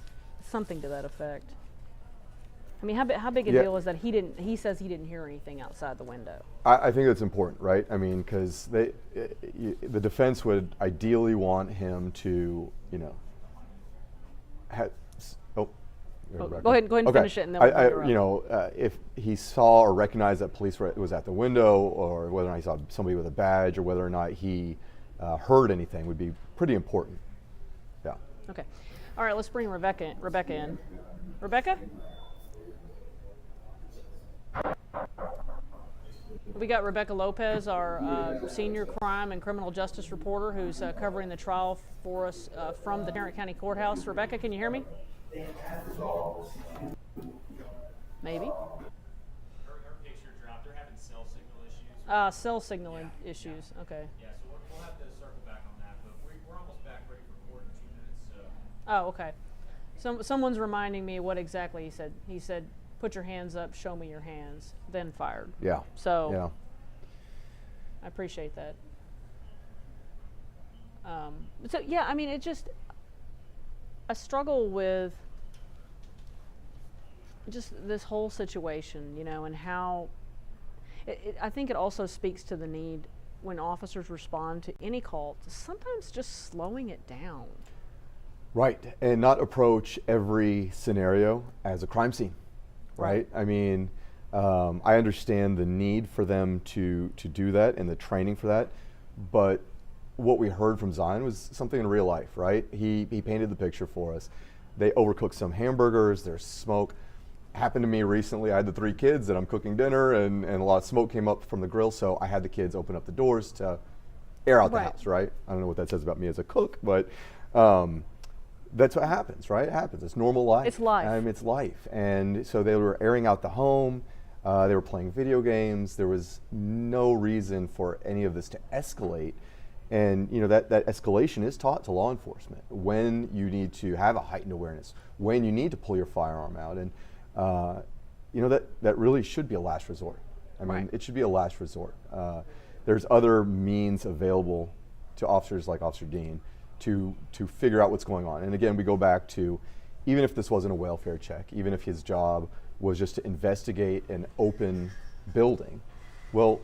something to that effect. I mean, how big a Yeah. deal is that he says he didn't hear anything outside the window? I think that's important, right? I mean, because the defense would ideally want him to, you know, go ahead and finish it, and then we'll interrupt. you know, if he saw or recognized that police was at the window, or whether or not he saw somebody with a badge, or whether or not he heard anything, would be pretty important. Yeah. Okay. All right, let's bring Rebecca in. Rebecca? We got Rebecca Lopez, our senior crime and criminal justice reporter, who's covering the trial for us from the Tarrant County Courthouse. Rebecca, can you hear me? Maybe. Her picture dropped. They're having cell signal issues. Cell signaling issues. Okay. Yeah, so we'll have to circle back on that, but we're almost back ready for court in 2 minutes. So. Oh, okay. Someone's reminding me what exactly he said. He said, "Put your hands up, show me your hands," then fired. Yeah. So. Yeah. I appreciate that. So yeah, I mean, it just I struggle with just this whole situation, you know, and how I think it also speaks to the need when officers respond to any call to sometimes just slowing it down. Right, and not approach every scenario as a crime scene, right? I mean, I understand the need for them to do that and the training for that, but what we heard from Zion was something in real life, right? He painted the picture for us. They overcooked some hamburgers, there's smoke. Happened to me recently, I had the 3 kids and I'm cooking dinner and a lot of smoke came up from the grill, so I had the kids open up the doors to air out the house, right? I don't know what that says about me as a cook, but that's what happens, right? It happens, it's normal life. It's life. It's life, and so they were airing out the home, they were playing video games, there was no reason for any of this to escalate. And you know that escalation is taught to law enforcement when you need to have a heightened awareness, when you need to pull your firearm out, and you know that really should be a last resort. I mean, it should be a last resort. There's other means available to officers like Officer Dean to figure out what's going on. And again, we go back to, even if this wasn't a welfare check, even if his job was just to investigate an open building, well,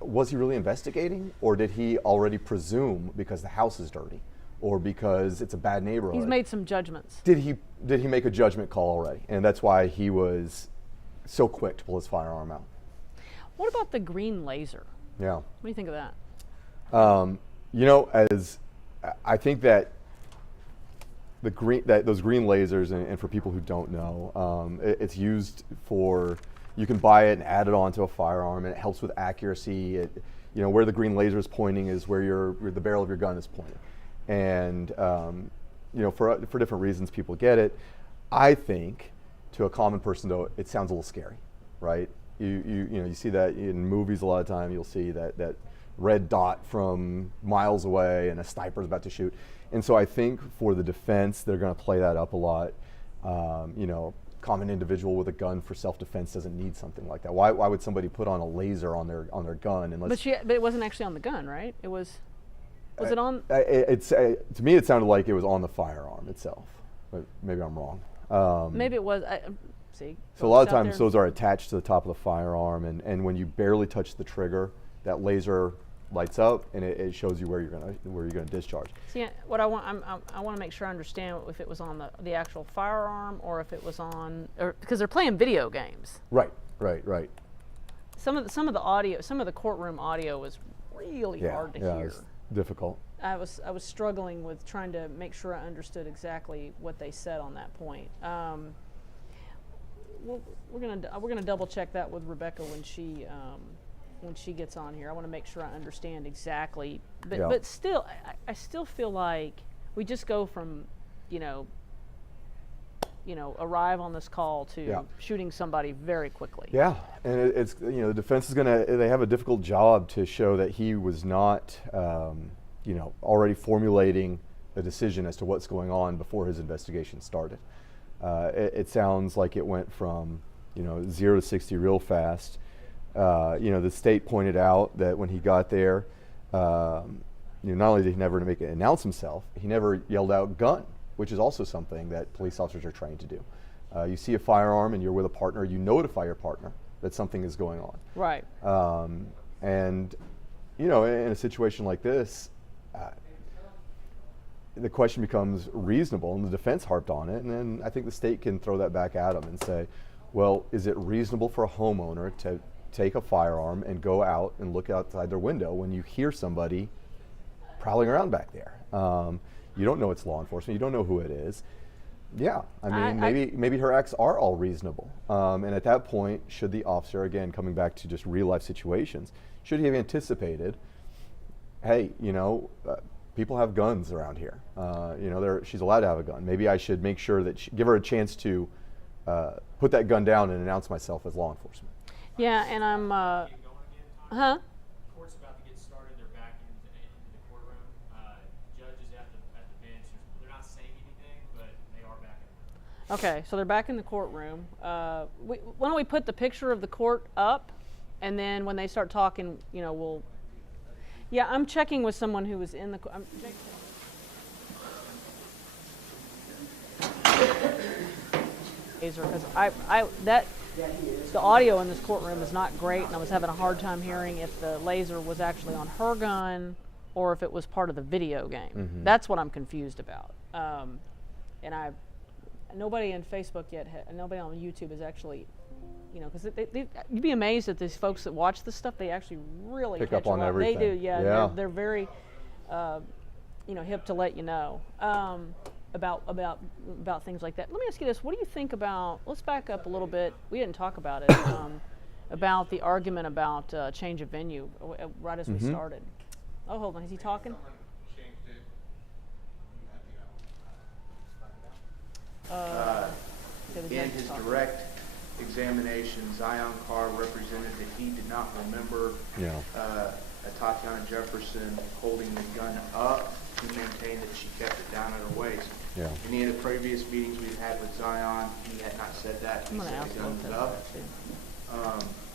was he really investigating, or did he already presume because the house is dirty or because it's a bad neighborhood? He's made some judgments. Did he make a judgment call already? And that's why he was so quick to pull his firearm out. What about the green laser? Yeah. What do you think of that? You know, as I think that those green lasers, and for people who don't know, it's used for, you can buy it and add it onto a firearm, and it helps with accuracy. You know, where the green laser is pointing is where the barrel of your gun is pointing. And you know, for different reasons, people get it. I think, to a common person though, it sounds a little scary, right? You know, you see that in movies a lot of time. You'll see that red dot from miles away, and a sniper's about to shoot. And so I think for the defense, they're going to play that up a lot. You know, common individual with a gun for self-defense doesn't need something like that. Why would somebody put on a laser on their gun? But it wasn't actually on the gun, right? It was it on? To me, it sounded like it was on the firearm itself. But maybe I'm wrong. Maybe it was. See. So a lot of times those are attached to the top of the firearm, and when you barely touch the trigger, that laser lights up and it shows you where you're gonna discharge. See, what I want to make sure I understand if it was on the actual firearm, or if it was on, or because they're playing video games. Right. Some of the audio, some of the courtroom audio was really hard to hear. Yeah, it's difficult. I was struggling with trying to make sure I understood exactly what they said on that point. We're gonna double check that with Rebecca when she gets on here. I want to make sure I understand exactly, but still, I still feel like we just go from, you know, arrive on this call to shooting somebody very quickly. Yeah, and it's, you know, the defense is they have a difficult job to show that he was not, you know, already formulating a decision as to what's going on before his investigation started. It sounds like it went from, you know, 0 to 60 real fast. You know, the state pointed out that when he got there, you know, not only did he never announce himself, he never yelled out "gun," which is also something that police officers are trained to do. You see a firearm and you're with a partner, you notify your partner that something is going on. Right. And, you know, in a situation like this, the question becomes reasonable, and the defense harped on it, and then I think the state can throw that back at them and say, well, is it reasonable for a homeowner to take a firearm and go out and look outside their window when you hear somebody prowling around back there? You don't know it's law enforcement, you don't know who it is. Yeah, I mean, maybe her acts are all reasonable. And at that point, should the officer, again, coming back to just real life situations, should he have anticipated, hey, you know, people have guns around here. You know, she's allowed to have a gun. Maybe I should make sure that give her a chance to put that gun down and announce myself as law enforcement. Yeah, and I'm, huh? Court's about to get started. They're back into the courtroom. Judges at the bench. They're not saying anything, but they are back in the Okay, so they're back in the courtroom. Why don't we put the picture of the court up, and then when they start talking, you know, we'll. Yeah, I'm checking with someone who was in the. Because the audio in this courtroom is not great, and I was having a hard time hearing if the laser was actually on her gun or if it was part of the video game. Mm-hmm. That's what I'm confused about. And nobody on Facebook yet, nobody on YouTube is actually, you know, because you'd be amazed at these folks that watch this stuff. They actually really pick catch up on a lot. everything. They do, yeah. Yeah. They're very, you know, hip to let you know about things like that. Let me ask you this: what do you think about? Let's back up a little bit. We didn't talk about it. About the argument about change of venue right as we started. Oh, hold on. Is he talking? In his direct examination, Zion Carr represented that he did not remember Atatiana Jefferson holding the gun up. He maintained that she kept it down at her waist. Yeah. In any of the previous meetings we've had with Zion, he had not said that. He said the gun was up.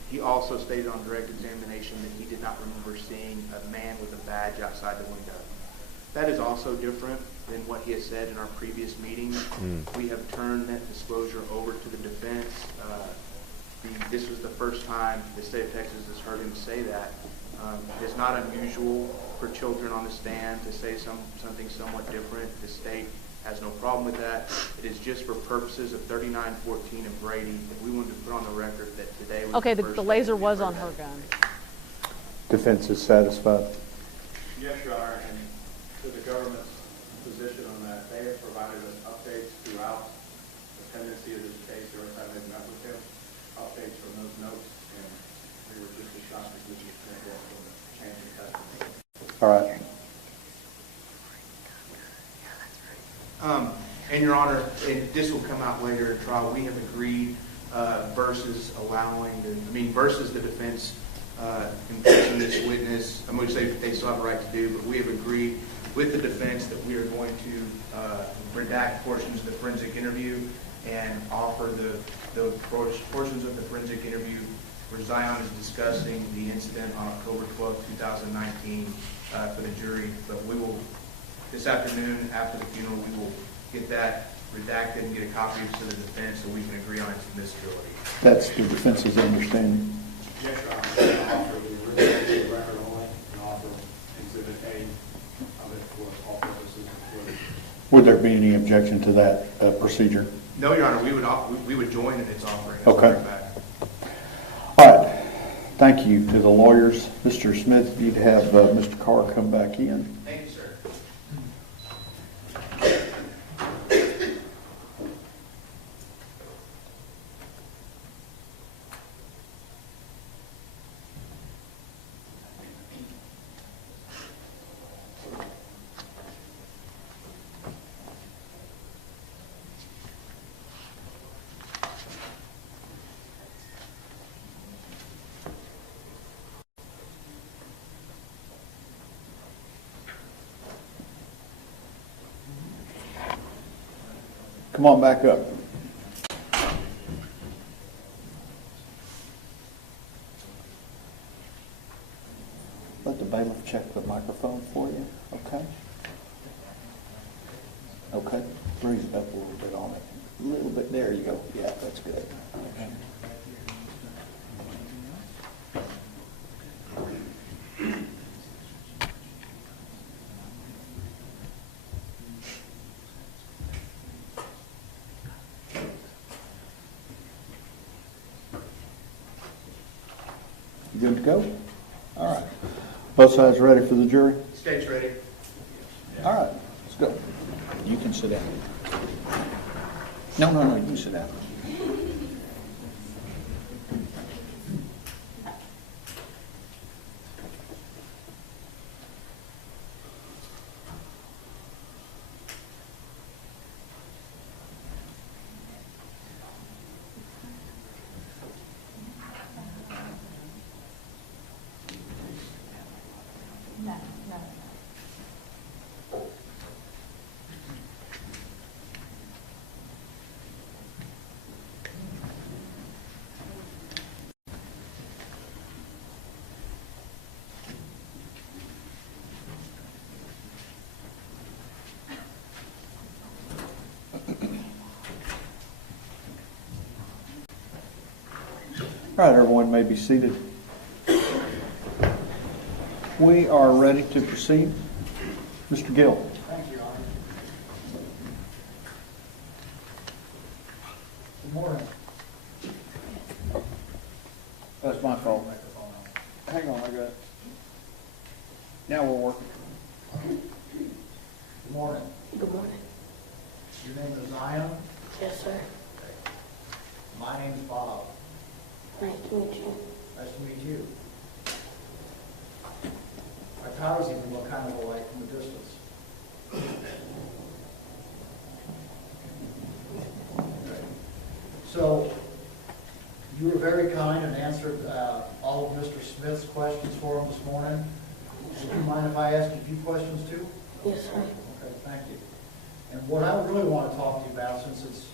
He also stated on direct examination that he did not remember seeing a man with a badge outside the window. That is also different than what he has said in our previous meetings. We have turned that disclosure over to the defense. This was the first time the state of Texas has heard him say that. It's not unusual for children on the stand to say something somewhat different. The state has no problem with that. It is just for purposes of 3914 and Brady that we wanted to put on the record that today was okay, the first the day laser that was we on heard her that. gun. Defense is satisfied. Yes, Your Honor, and to the government's position on that, they have provided us updates throughout the pendency of this case every time they've met with him, updates from those notes, and we were just as shocked as we were from the change in testimony. All right. And Your Honor, this will come out later in trial. We have agreed versus the defense impeaching this witness, which they still have a right to do, but we have agreed with the defense that we are going to redact portions of the forensic interview and offer the portions of the forensic interview where Zion is discussing the incident on October 12, 2019 for the jury. But we will, this afternoon after the funeral, we will get that redacted and get a copy to the defense so we can agree on its admissibility. That's the defense's understanding. Yes, Your Honor, I'm going to offer the original record only and offer Exhibit A of it for all purposes included. Would there be any objection to that procedure? No, Your Honor, we would join in its offering. Okay. All right. Thank you to the lawyers. Mr. Smith, you'd have Mr. Carr come back in. Thank you, sir. Come on back up. Let the bailiff check the microphone for you, okay? Okay, raise it up a little bit on it, a little bit. There you go. Yeah, that's good. Okay. You good to go? All right. Both sides ready for the jury? State's ready. All right, let's go. You can sit down. No, you can sit down. All right, everyone may be seated. We are ready to proceed. Mr. Gill. Thank you, Your Honor. Good morning. That's my fault. Hang on, I got it. Now we'll work. Good morning. Good morning. Your name is Zion? Yes, sir. My name is Bob. Nice to meet you. Nice to meet you. Our towers even look kind of alike from a distance. So, you were very kind and answered all of Mr. Smith's questions for him this morning. Would you mind if I ask you a few questions too? Yes, sir. Okay, thank you. And what I really want to talk to you about, since it's,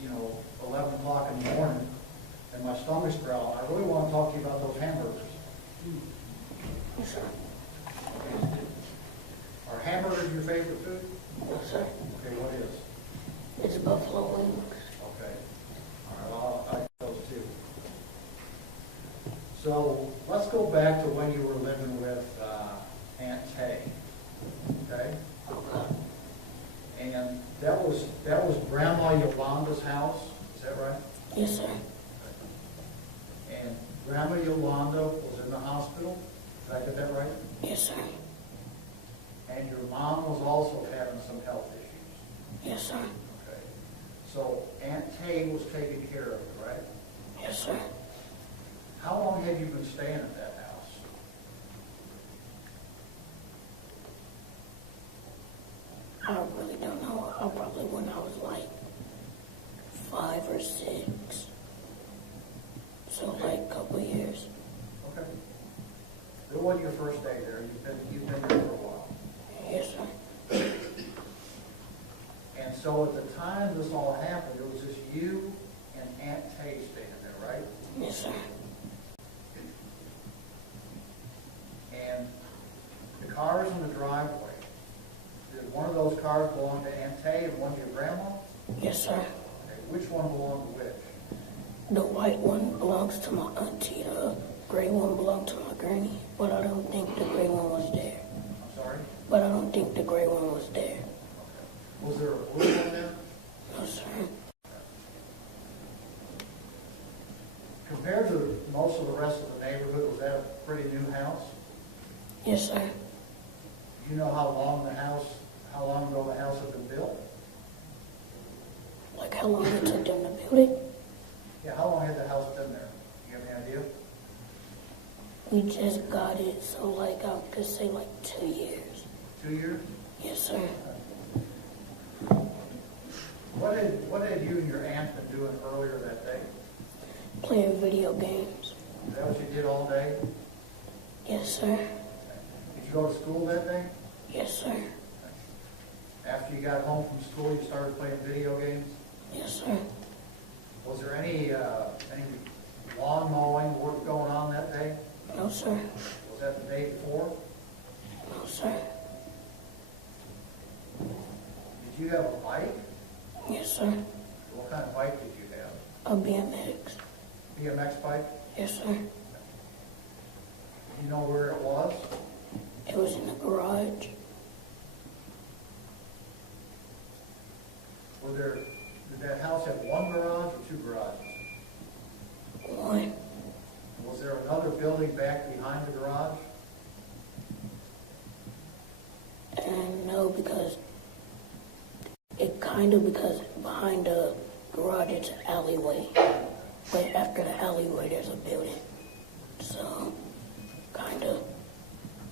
11 o'clock in the morning, and my stomach's growling, I really want to talk to you about those hamburgers. Yes, sir. Are hamburgers your favorite food? Yes, sir. Okay, what is? It's buffalo wings. Okay. All right, well, I'll eat those too. So let's go back to when you were living with Aunt Tay. Okay? Okay. And that was Grandma Yolanda's house, is that right? Yes, sir. And Grandma Yolanda was in the hospital, did I get that right? Yes, sir. And your mom was also having some health issues. Yes, sir. Okay. So Aunt Tay was taking care of you, right? Yes, sir. How long had you been staying at that house? I really don't know. Probably when I was like 5 or 6. So like a couple years. Okay. It wasn't your first day there. You've been there for a while. Yes, sir. And so at the time this all happened, it was just you and Aunt Tay staying there, right? Yes, sir. And the cars in the driveway, did one of those cars belong to Aunt Tay and one to your grandma? Yes, sir. Okay. Which one belonged to which? The white one belongs to my auntie. The gray one belonged to my granny. But I don't think the gray one was there. I'm sorry? But I don't think the gray one was there. Was there a blue one there? No, sir. Compared to most of the rest of the neighborhood, was that a pretty new house? Yes, sir. Do you know how long ago the house had been built? Like how long it took them to build it? Yeah, how long had the house been there? You have any idea? We just got it, so like I could say like 2 years. 2 years? Yes, sir. What had you and your aunt been doing earlier that day? Playing video games. Is that what you did all day? Yes, sir. Did you go to school that day? Yes, sir. After you got home from school, you started playing video games? Yes, sir. Was there any lawn mowing work going on that day? No, sir. Was that the day before? No, sir. Did you have a bike? Yes, sir. What kind of bike did you have? A BMX. BMX bike? Yes, sir. You know where it was? It was in the garage. Did that house have one garage or two garages? One. Was there another building back behind the garage? And no, because because behind the garage it's an alleyway. But after the alleyway there's a building. So, kind of.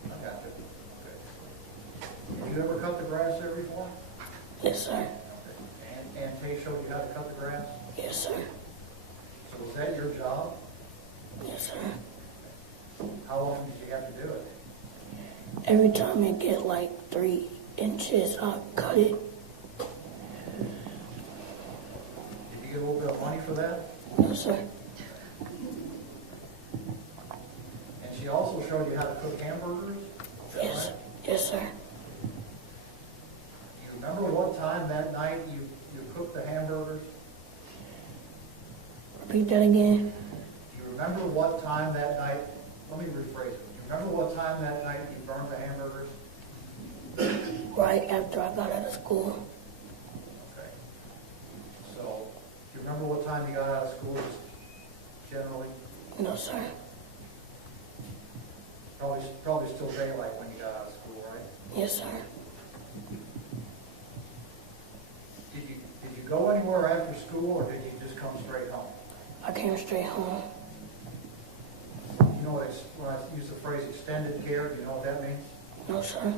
I got you. Okay. Have you ever cut the grass there before? Yes, sir. And Tay showed you how to cut the grass? Yes, sir. So was that your job? Yes, sir. How often did you have to do it? Every time it get like 3 inches, I'll cut it. Did you get a little bit of money for that? No, sir. And she also showed you how to cook hamburgers? Is that Yes. right? Yes, sir. Do you remember what time that night you cooked the hamburgers? Repeat that again. Do you remember what time that night, let me rephrase it. Do you remember what time that night you burned the hamburgers? Right after I got out of school. Okay. So, do you remember what time you got out of school just generally? No, sir. Probably still daylight when you got out of school, right? Yes, sir. Did you go anywhere after school or did you just come straight home? I came straight home. You know when I use the phrase extended care, do you know what that means? No, sir.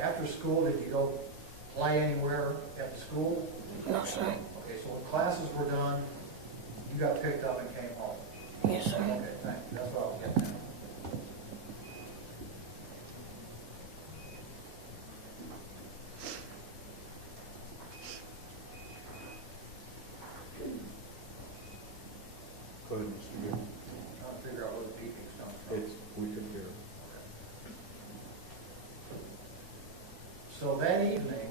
After school, did you go play anywhere at the school? No, sir. Okay, so when classes were done, you got picked up and came home? Yes, sir. Okay, thank you. That's what I was getting at. Go ahead, Mr. Gill. Trying to figure out where the beeping's coming from. We could hear. So that evening,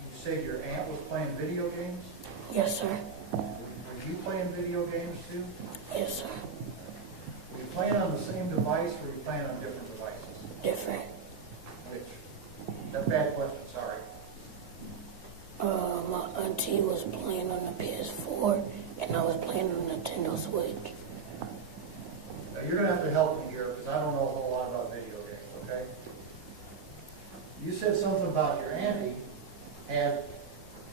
you said your aunt was playing video games? Yes, sir. Were you playing video games too? Yes, sir. Were you playing on the same device or were you playing on different devices? Different. Which? That's a bad question, sorry. My auntie was playing on the PS4, and I was playing on the Nintendo Switch. Now you're going to have to help me here because I don't know a whole lot about video games, okay? You said something about your auntie and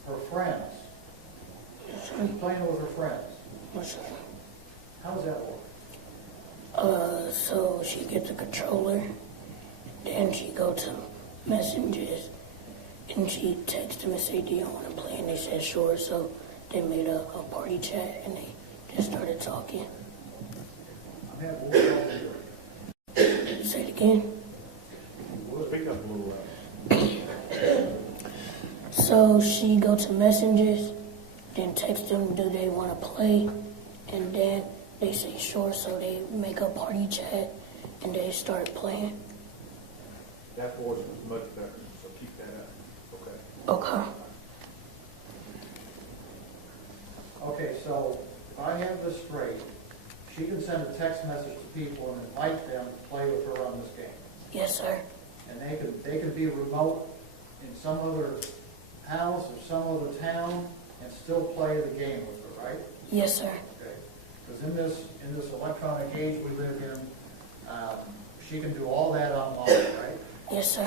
her friends. Yes, She was playing with her friends. Yes, sir. How does that work? So she gets a controller, then she go to messages, and she texts them and say, do you want to play? And they said, sure. So they made a party chat, and they just started talking. I'm having a little trouble hearing. Say it again. Speak up a little louder. So she go to messages, then text them, do they want to play? And then they say sure, so they make a party chat, and they start playing. That voice was much better, so keep that up, okay? Okay. Okay, so if I have this straight, she can send a text message to people and invite them to play with her on this game. Yes, sir. And they can be remote in some other house or some other town and still play the game with her, right? Yes, sir. Okay. Because in this electronic age we live in, she can do all that online, right? Yes, sir.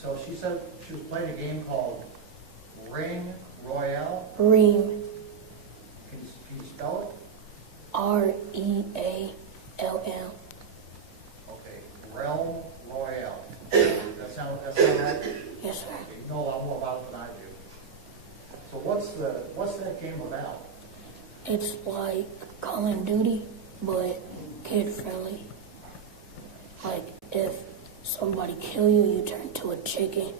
So she said she was playing a game called Ring Royale. Ream. Can you spell REALM. Okay, Realm Royale. That sound right? Yes, sir. Okay, you know a lot more about it than I do. So what's that game about? It's like Call of Duty, but kid-friendly. Like, if somebody kill you, you turn to a chicken,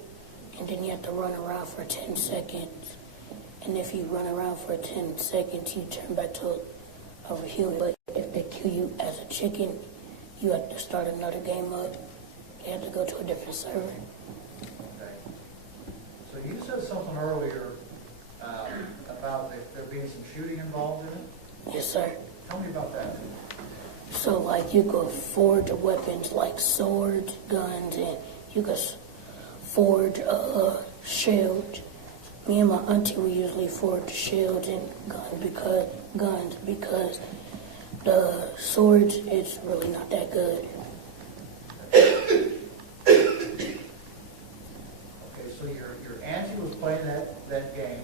and then you have to run around for 10 seconds. And if you run around for 10 seconds, you turn back to a human. But if they kill you as a chicken, you have to start another game up. You have to go to a different server. Okay. So you said something earlier being some shooting involved in it? Yes, sir. Tell me about that. So, like, you could forge weapons like swords, guns, and you could forge shields. Me and my auntie would usually forge shields and guns because the swords is really not that good. Okay, so your auntie was playing that game,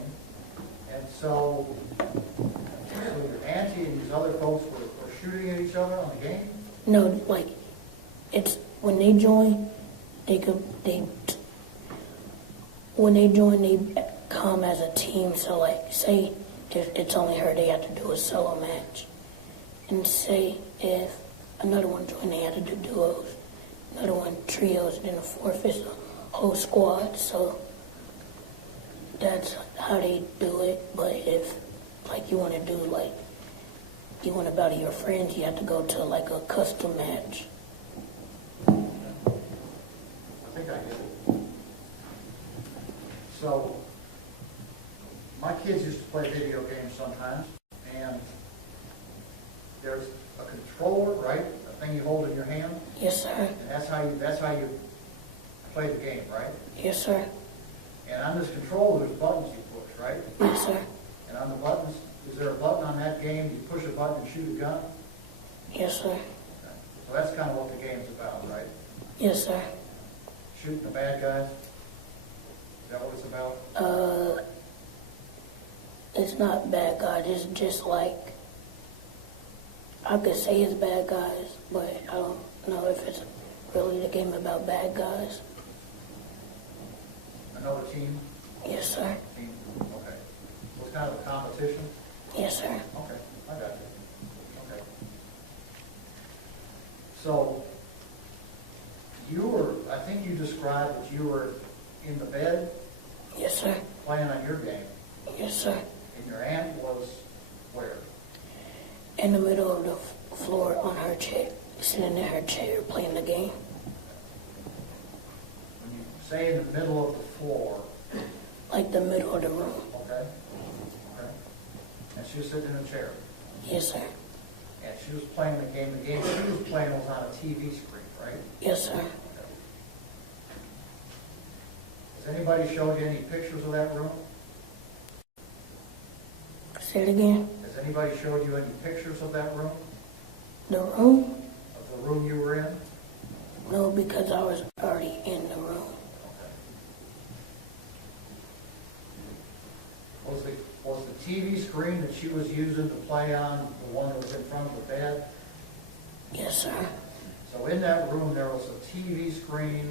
and so your auntie and these other folks were shooting at each other on the game? No, like, it's when they join, they come as a team. So, like, say if it's only her, they have to do a solo match. And say if another one joined, they have to do duos. Another one trios, and then the fourth is a whole squad. So that's how they do it. But if, like, you want to do, like, you want to battle your friends, you have to go to, like, a custom match. I think I get it. So, my kids used to play video games sometimes, and there's a controller, right? A thing you hold in your hand? Yes, sir. And that's how you play the game, right? Yes, sir. And on this controller, there's buttons you push, right? Yes, sir. And on the buttons, is there a button on that game? You push a button and shoot a gun? Yes, sir. So that's kind of what the game's about, right? Yes, sir. Shooting the bad guys? Is that what it's about? It's not bad guys. It's just like, I could say it's bad guys, but I don't know if it's really the game about bad guys. Another team? Yes, sir. Team? Okay. So it's kind of a competition? Yes, sir. Okay, I got you. Okay. So, I think you described that you were in the bed? Yes, sir. Playing on your game? Yes, sir. And your aunt was where? In the middle of the floor on her chair, sitting in her chair playing the game. When you say in the middle of the floor? Like the middle of the room. Okay. Okay. And she was sitting in a chair? Yes, sir. And she was playing the game. The game she was playing was on a TV screen, right? Yes, sir. Has anybody showed you any pictures of that room? Say it again. Has anybody showed you any pictures of that room? The room? Of the room you were in? No, because I was already in the room. Was the TV screen that she was using to play on the one that was in front of the bed? Yes, sir. So in that room there was a TV screen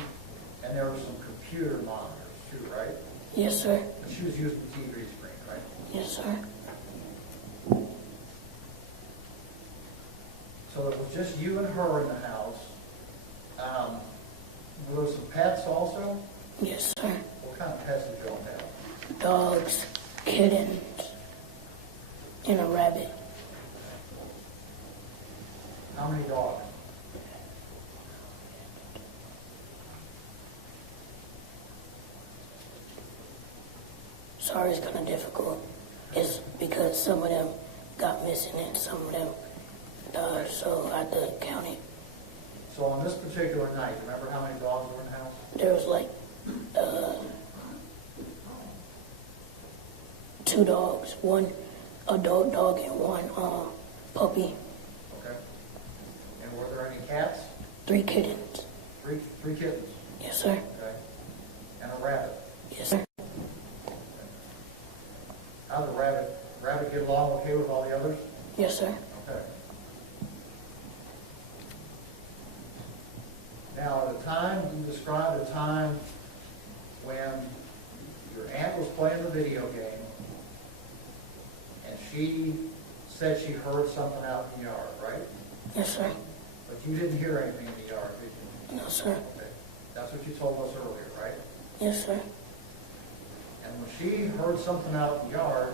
and there were some computer monitors too, right? Yes, sir. And she was using the TV screen, right? Yes, sir. So it was just you and her in the house. Were there some pets also? Yes, sir. What kind of pets did you all have? Dogs, kittens, and a rabbit. How many dogs? Sorry, it's kind of difficult. It's because some of them got missing and some of them died, so I had to count it. So on this particular night, remember how many dogs were in the house? There was like 2 dogs, one adult dog and one puppy. Okay. And were there any cats? 3 kittens. Three kittens? Yes, sir. Okay. And a rabbit? Yes, sir. How did the rabbit get along okay with all the others? Yes, sir. Okay. Now, at the time, you described a time when your aunt was playing the video game and she said she heard something out in the yard, right? Yes, sir. But you didn't hear anything in the yard, did you? No, sir. Okay. That's what you told us earlier, right? Yes, sir. And when she heard something out in the yard,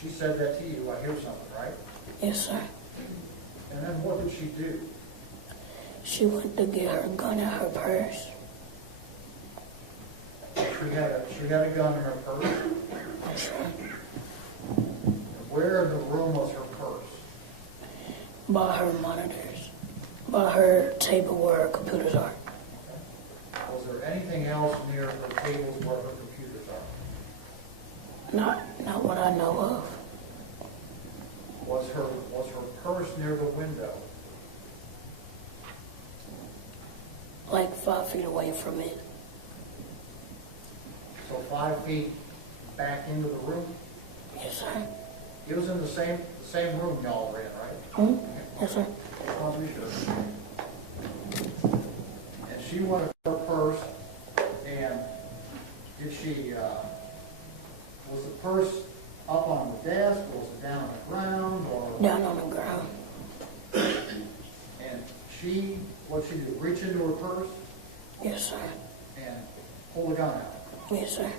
she said that to you, I hear something, right? Yes, sir. And then what did she do? She went to get her gun out her purse. She had a gun in her purse? Yes, sir. Where in the room was her purse? By her monitors, by her table where her computers are. Was there anything else near the tables where her computers are? Not what I know of. Was her purse near the window? Like 5 feet away from it. So 5 feet back into the room? Yes, sir. It was in the same room y'all were in, right? Hmm? Yes, sir. And she wanted her purse, and did she, was the purse up on the desk, or was it down on the ground, or? Down on the ground. And what'd she do, reach into her purse? Yes, sir. And pull the gun out? Yes, sir.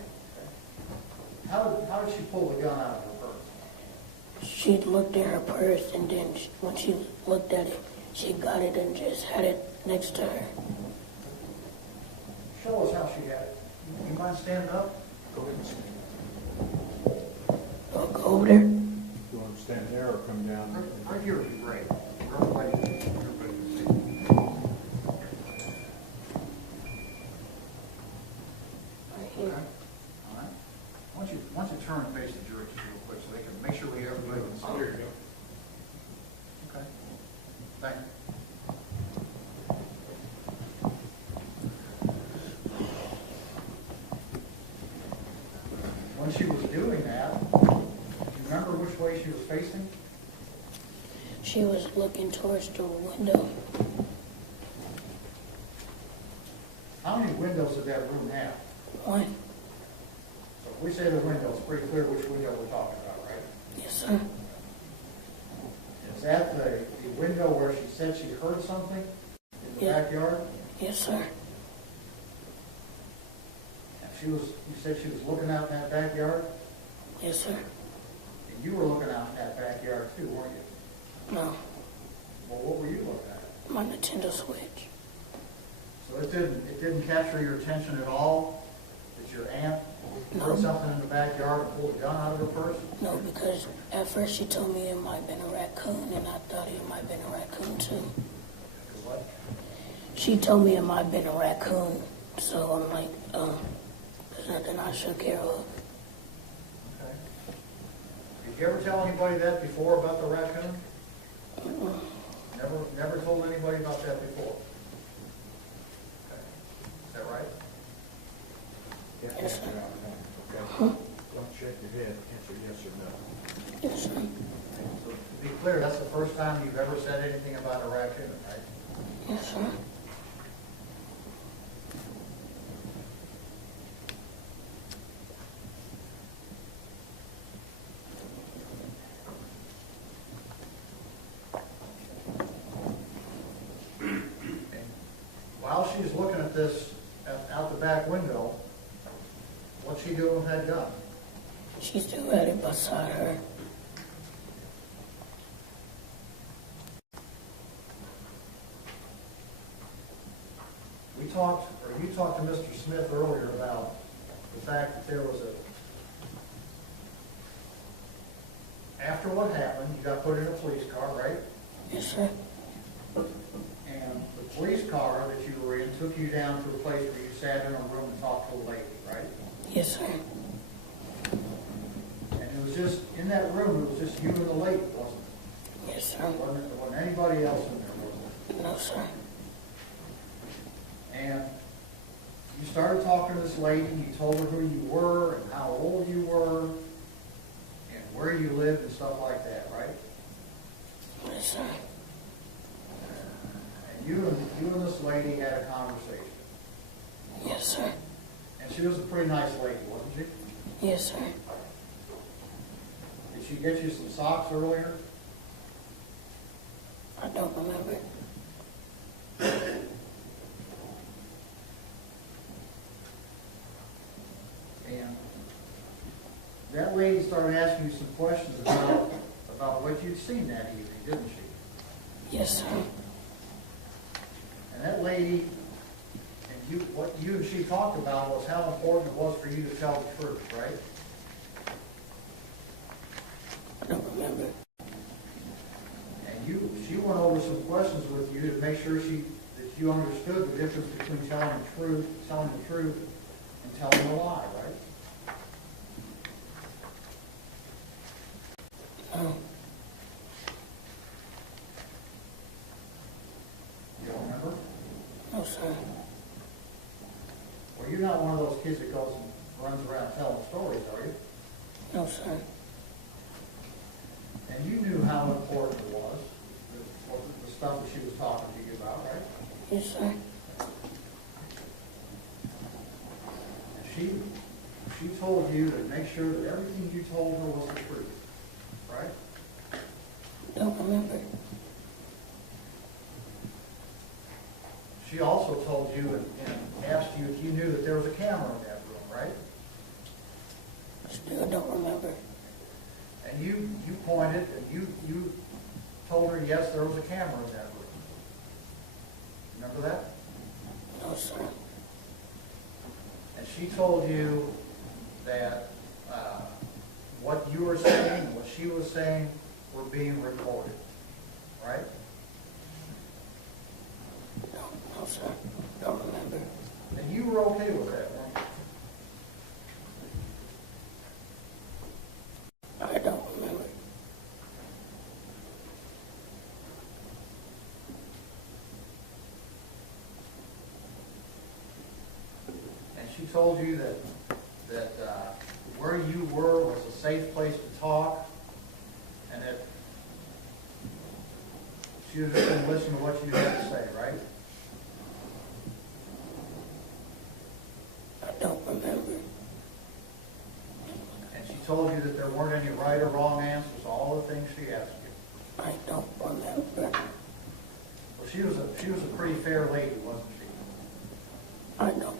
How did she pull the gun out of her purse? She looked at her purse, and then when she looked at it, she got it and just had it next to her. Show us how she had it. You mind standing up? Go ahead and stand. I'll go over there. You want to stand there or come down? Right here would be great. Everybody can see. Okay. All right. Why don't you turn and face the jury just real quick so they can make sure we have everybody can see. Oh, there you go. Okay. Thank you. When she was doing that, do you remember which way she was facing? She was looking towards the window. How many windows did that room have? One. So if we say the window, it's pretty clear which window we're talking about, right? Yes, sir. Is that the window where she said she heard something in the backyard? Yes, sir. And you said she was looking out in that backyard? Yes, sir. And you were looking out in that backyard too, weren't you? No. Well, what were you looking at? My Nintendo Switch. So it didn't capture your attention at all that your aunt heard something in the backyard and pulled a gun out of her purse? No, because at first she told me it might have been a raccoon, and I thought it might have been a raccoon too. What? She told me it might have been a raccoon, so I'm like, there's nothing I should care of. Okay. Did you ever tell anybody that before about the raccoon? Never told anybody about that before? Okay. Is that right? Yes, sir. Okay. Don't shake your head. Answer yes or no. Yes, sir. So to be clear, that's the first time you've ever said anything about a raccoon, right? Yes, sir. While she's looking at this out the back window, what's she doing with that gun? She still had it beside her. You talked to Mr. Smith earlier about the fact that there was after what happened, you got put in a police car, right? Yes, sir. And the police car that you were in took you down to a place where you sat in a room and talked to a lady, right? Yes, sir. And it was just, in that room, it was just you and the lady, wasn't it? Yes, sir. There wasn't anybody else in there, was there? No, sir. And you started talking to this lady, you told her who you were and how old you were and where you lived and stuff like that, right? Yes, sir. And you and this lady had a conversation. Yes, sir. And she was a pretty nice lady, wasn't she? Yes, sir. Did she get you some socks earlier? I don't remember. And that lady started asking you some questions about what you'd seen that evening, didn't she? Yes, sir. And that lady, and what you and she talked about was how important it was for you to tell the truth, right? I don't you understood the difference between telling the truth and telling a lie, right? No. You don't remember? No, sir. Well, you're not one of those kids that goes and runs around telling stories, are you? No, sir. And you knew how important it was, the stuff that she was talking to you about, right? Yes, sir. And she told you to make sure that everything you told her was the truth, right? Don't remember. She also told you and asked you if you knew that there was a camera in that room, right? Still don't remember. And you pointed and you told her, yes, there was a camera in that room. Remember that? No, sir. And she told you that what you were saying and what she was saying were being recorded, right? No, sir. Don't remember. And you were okay with that, weren't you? I don't remember. And she told you that where you were was a safe place to talk, and that she was just going to listen to what you had to say, right? I don't remember. And she told you that there weren't any right or wrong answers to all the things she asked you. I don't remember. Well, she was a pretty fair lady, wasn't she? I don't know.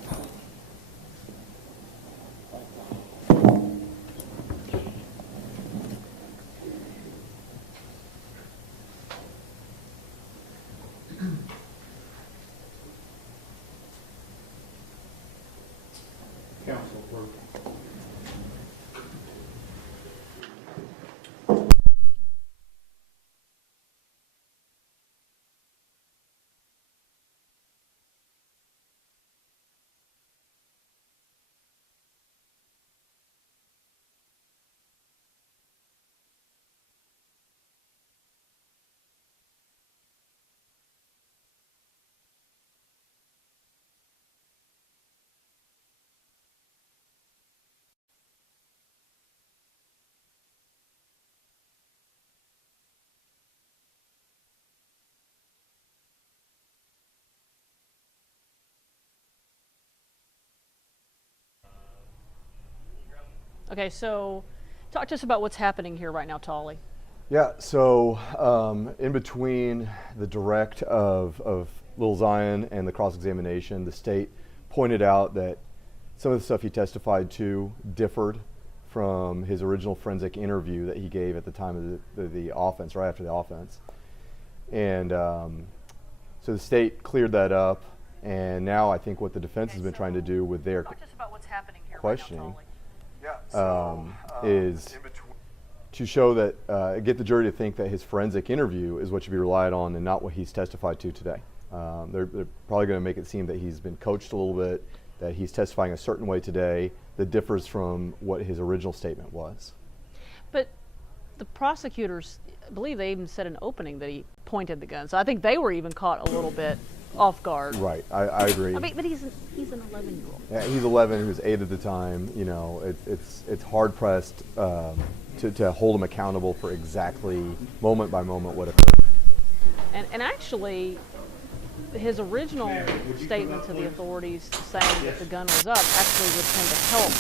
Counsel approved. Okay, so talk to us about what's happening here right now, Tolly. Yeah, so in between the direct of Lil Zion and the cross-examination, the state pointed out that some of the stuff he testified to differed from his original forensic interview that he gave at the time of the offense, right after the offense. And so the state cleared that up, and now I think what the defense has been trying to do with their questioning is to show that, get the jury to think that his forensic interview is what should be relied on and not what he's testified to today. They're probably going to make it seem that he's been coached a little bit, that he's testifying a certain way today that differs from what his original statement was. But the prosecutors, I believe they even said in opening that he pointed the gun. So I think they were even caught a little bit off guard. Right, I agree. I mean, but he's an 11-year-old. Yeah, he's 11. He was 8 at the time. You know, it's hard pressed to hold him accountable for exactly moment by moment what occurred. And actually, his original statement to the authorities saying that the gun was up actually would tend to help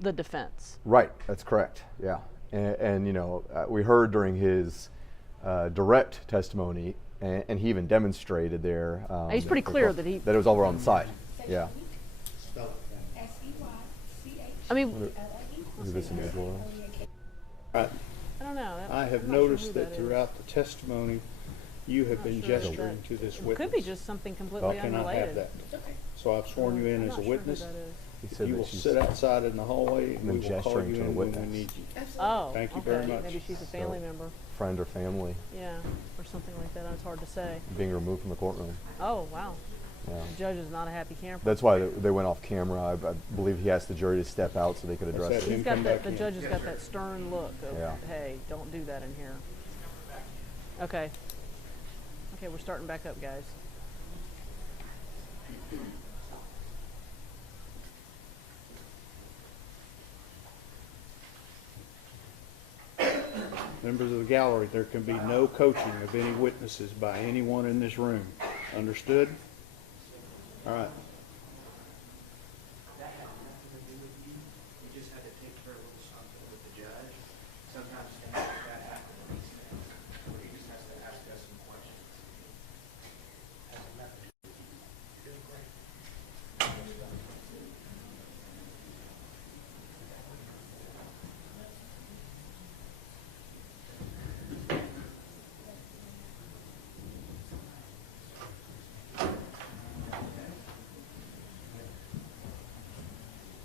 the defense. Right, that's correct. Yeah, and you know, we heard during his direct testimony, and he even demonstrated there. He's pretty clear that it was over on the side. Yeah. I mean, is this unusual? I don't know. I have noticed that throughout the testimony, you have been gesturing to this It witness. could be just something completely Well, can I have unrelated. that? So I've sworn you in as a witness, He If said you that will she's sit outside in the hallway, and we been will call gesturing you to the in when we witness. need you. Oh, Thank you okay. very much. Maybe she's a family member. Friend or family Yeah, or something like that. It's hard to say. being removed from the courtroom. Oh, wow. Yeah. The judge is not a happy camper. That's why they went off camera. I believe he asked the jury to step out so they could address it. He's got that, the judge has got that stern look of, Yeah. hey, don't do that in here. Okay. Okay, we're starting back up, guys. Members of the gallery, there can be no coaching of any witnesses by anyone in this room. Understood? All right. That had nothing to do with you. You just had to take care of a little something with the judge. Sometimes things like that happen in these things, where he just has to ask us some questions. Has nothing to do with you. You're great.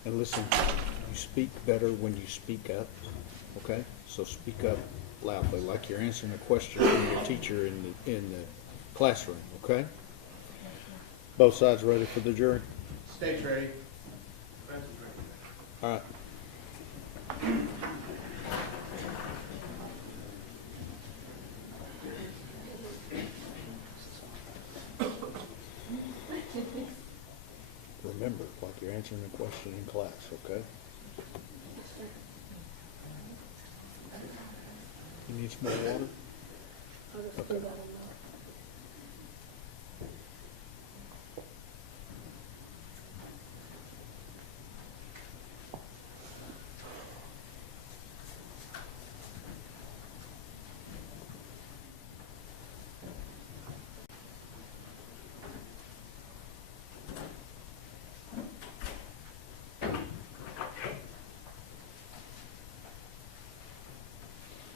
And listen, you speak better when you speak up, okay? So speak up loudly, like you're answering a question from your teacher in the classroom, okay? Both sides ready for the jury? State's ready. Defense is ready. All right. Remember, like you're answering a question in class, okay? You need some more water? Okay.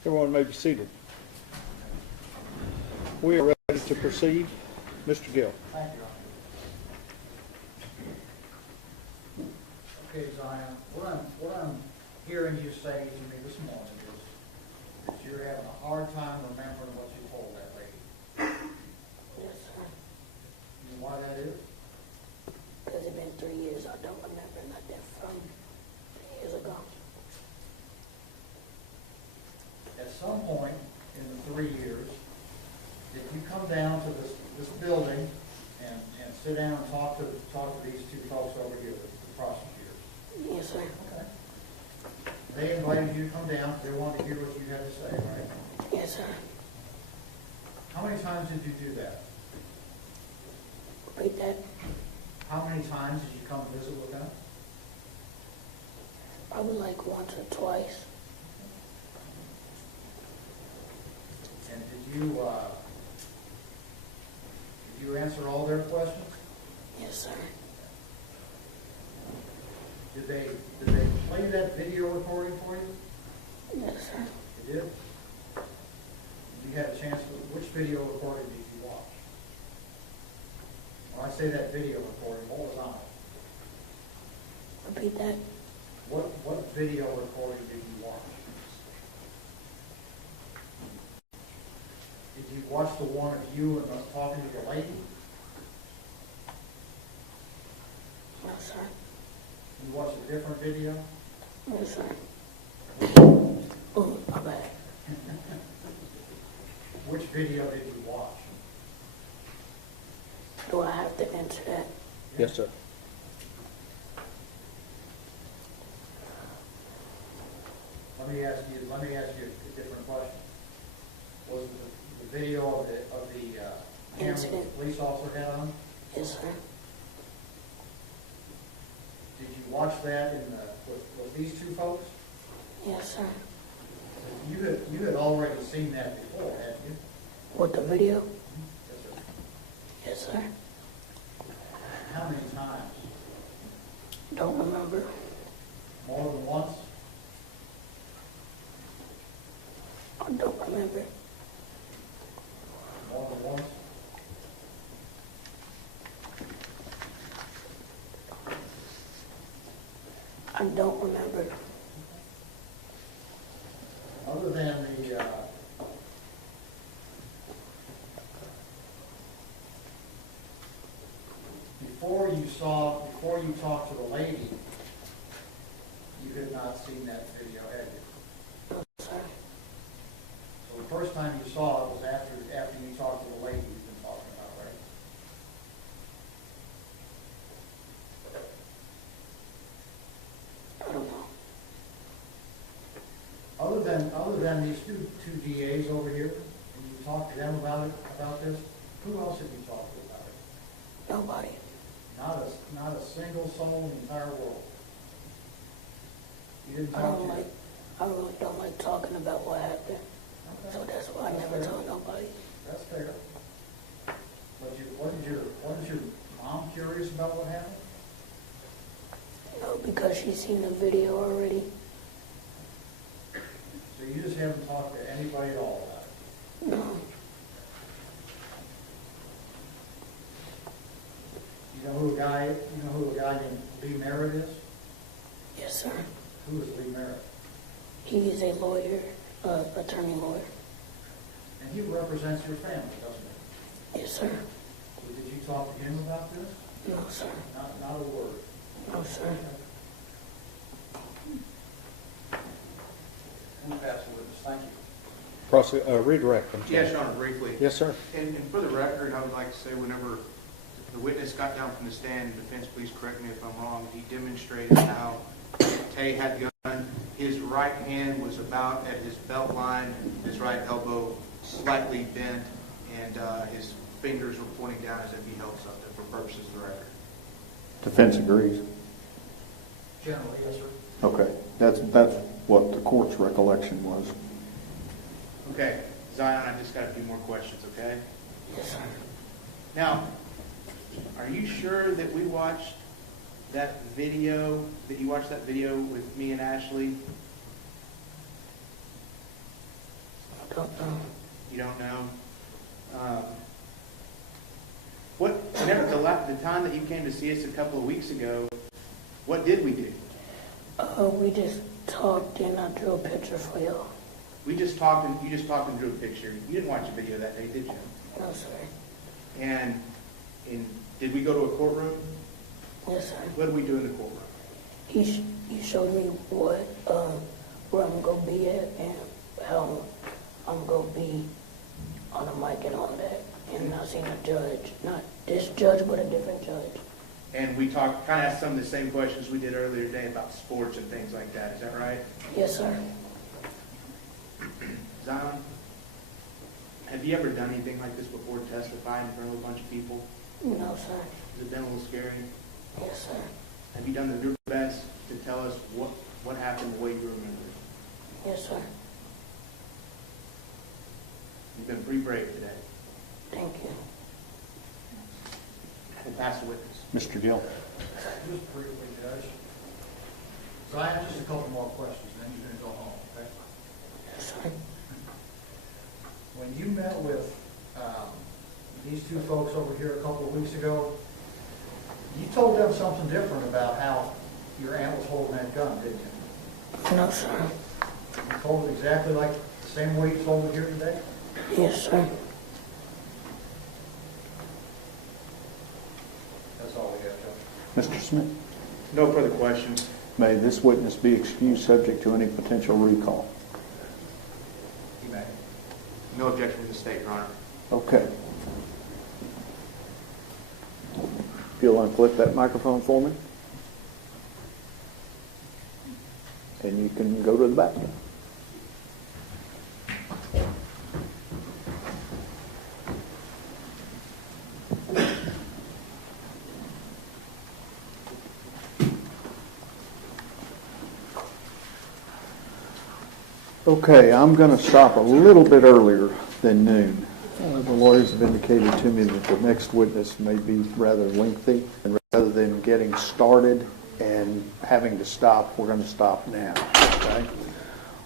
Everyone may be seated. We are ready to proceed. Mr. Gill. Thank you. Okay, Zion, what I'm hearing you say to me this morning is you're having a hard time remembering what you told that lady. Yes, sir. You know why that is? Because it's been 3 years. I don't remember nothing from 3 years ago. At some point in the 3 years, did you come down to this building and sit down and talk to these two folks over here, the prosecutors? Yes, sir. Okay. They invited you to come down, they wanted to hear what you had to say, right? Yes, sir. How many times did you do that? Repeat that. How many times did you come visit with them? Probably like once or twice. And did you answer all their questions? Yes, sir. Did they play that video recording for you? Yes, sir. They did? You had a chance to, which video recording did you watch? When I say that video recording, what was on it? Repeat that. What video recording did you watch? Did you watch the one of you and us talking to the lady? No, sir. You watched a different video? Yes, sir. Oh, my bad. Which video did you watch? Do I have to answer that? Yes, sir. Let me ask you a different question. Was the video of the camera the police officer had on? Yes, sir. Did you watch that with these two folks? Yes, sir. You had already seen that before, hadn't you? What, the video? Yes, sir. Yes, sir. How many times? Don't remember. More than once? I don't remember. More than once? remember. Other than the, before you talked to the lady, you had not seen that video, had you? No, sir. So the first time you saw it was after you talked to the lady you've been talking about, right? I don't know. Other than these two DAs over here, and you talked to them about this, who else have you talked to about it? Nobody. Not a single soul in the entire world. You didn't I talk don't to like, I really don't like talking about what happened. Okay. So that's why I never told nobody. That's fair. But wasn't your mom curious about what happened? No, because she's seen the video already. So you just haven't talked to anybody at all about it? No. You know who a guy named Lee Merritt is? Yes, sir. Who is Lee Merritt? He is a lawyer, attorney lawyer. And he represents your family, doesn't he? Yes, sir. So did you talk to him about this? No, sir. Not a word. No, sir. And pass the witness. Thank you. Redirect. Yes, Your Honor, briefly. Yes, sir. And for the record, I would like to say whenever the witness got down from the stand, defense, please correct me if I'm wrong, he demonstrated how Tay had the gun. His right hand was about at his belt line, his right elbow slightly bent, and his fingers were pointing down as if he held something for purposes of the record. Defense agrees. Generally, yes, sir. Okay, that's what the court's recollection was. Okay, Zion, I just got a few more questions, okay? Yes, sir. Now, are you sure that we watched that video, that you watched that video with me and Ashley? I don't know. You don't know? Whenever the time that you came to see us a couple of weeks ago, what did we do? We just talked and I drew a picture for y'all. We just talked and you just talked and drew a picture. You didn't watch the video that day, did you? No, sir. And did we go to a courtroom? Yes, sir. What did we do in the courtroom? He showed me where I'm gonna be at and how I'm gonna be on the mic and all that. And I seen a judge, not this judge, but a different judge. And we kind of asked some of the same questions we did earlier today about sports and things like that. Is that right? Yes, sir. Zion, have you ever done anything like this before, testified in front of a bunch of people? No, sir. Has it been a little scary? Yes, sir. Have you done your best to tell us what happened the way you remember it? Yes, sir. You've been pretty brave today. Thank you. We'll pass the witness. Mr. Gill. Just briefly, Judge. Zion, just a couple more questions, then you're going to go home, okay? Yes, sir. When you met with these two folks over here a couple of weeks ago, you told them something different about how your aunt was holding that gun, didn't you? No, sir. You told it exactly like the same way you told it here today? Yes, sir. That's all we have, Judge. Mr. Smith. No further questions. May this witness be excused subject to any potential recall? You may. No objection from the state, Your Honor. Okay. If you'll unclip that microphone for me. And you can go to the back. Okay, I'm going to stop a little bit earlier than noon. The lawyers have indicated to me that the next witness may be rather lengthy, and rather than getting started and having to stop, we're going to stop now. Okay?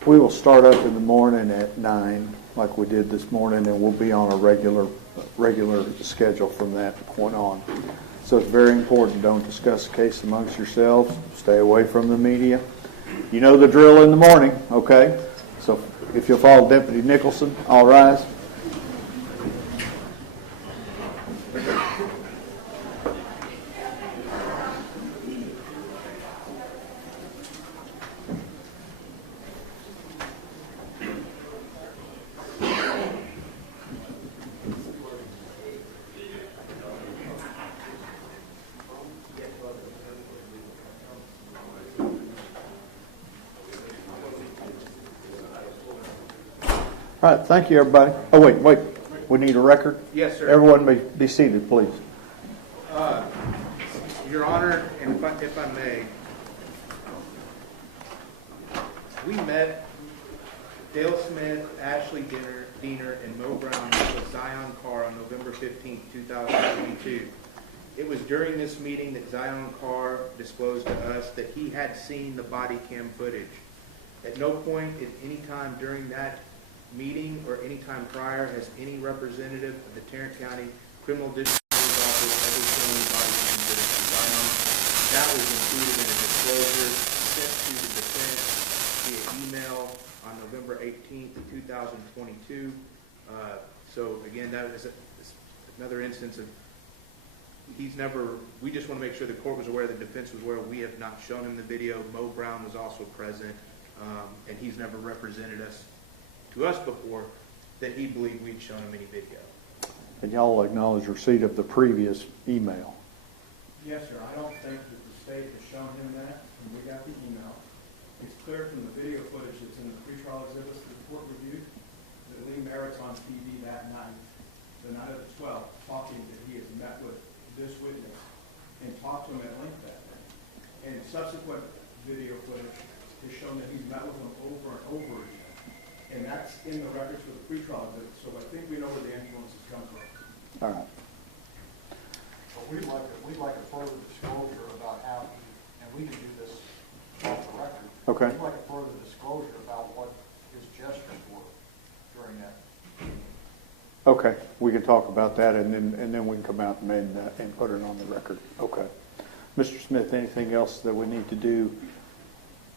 We will start up in the morning at 9, like we did this morning, and we'll be on a regular schedule from that point on. So it's very important, don't discuss the case amongst yourselves, stay away from the media, You know the drill in the morning, okay? So if you'll follow Deputy Nicholson, all rise. All right, thank you, everybody. Oh, wait. We need a record? Yes, sir. Everyone may be seated, please. Your Honor, and if I may, we met Dale Smith, Ashley Diener, and Mo Brown with Zion Carr on November 15, 2022. It was during this meeting that Zion Carr disclosed to us that he had seen the body cam footage. At no point at any time during that meeting or any time prior has any representative of the Tarrant County Criminal District Office ever seen body cam footage from Zion. That was included in a disclosure sent to the defense via email on November 18th, 2022. So again, that is another instance of we just want to make sure the court was aware, the defense was aware. We have not shown him the video. Mo Brown was also present, and he's never represented us to us before that he believed we'd shown him any video. And y'all acknowledge receipt of the previous email. Yes, sir. I don't think that the state has shown him that, and we got the email. It's clear from the video footage that's in the pretrial exhibits that the court reviewed that Lee Merritt's on TV that night, the night of the 12th, talking that he has met with this witness and talked to him at length that day. And subsequent video footage has shown that he's met with him over and over again. And that's in the records for the pretrial exhibit. So I think we know where the influences come from. All right. But we'd like a further disclosure about how he, and we can do this off the record. Okay. We'd like a further disclosure about what his gestures were during that. Okay, we can talk about that, and then we can come out and put it on the record. Okay. Mr. Smith, anything else that we need to do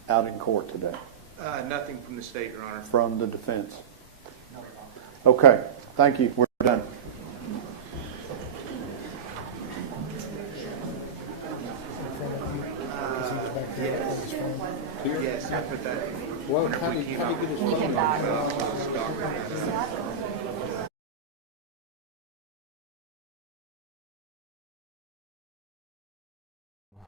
out in court today? Nothing from the state, Your Honor. From the defense? Okay, thank you. We're done. Yes, I put that in. Well, how did he get his name back?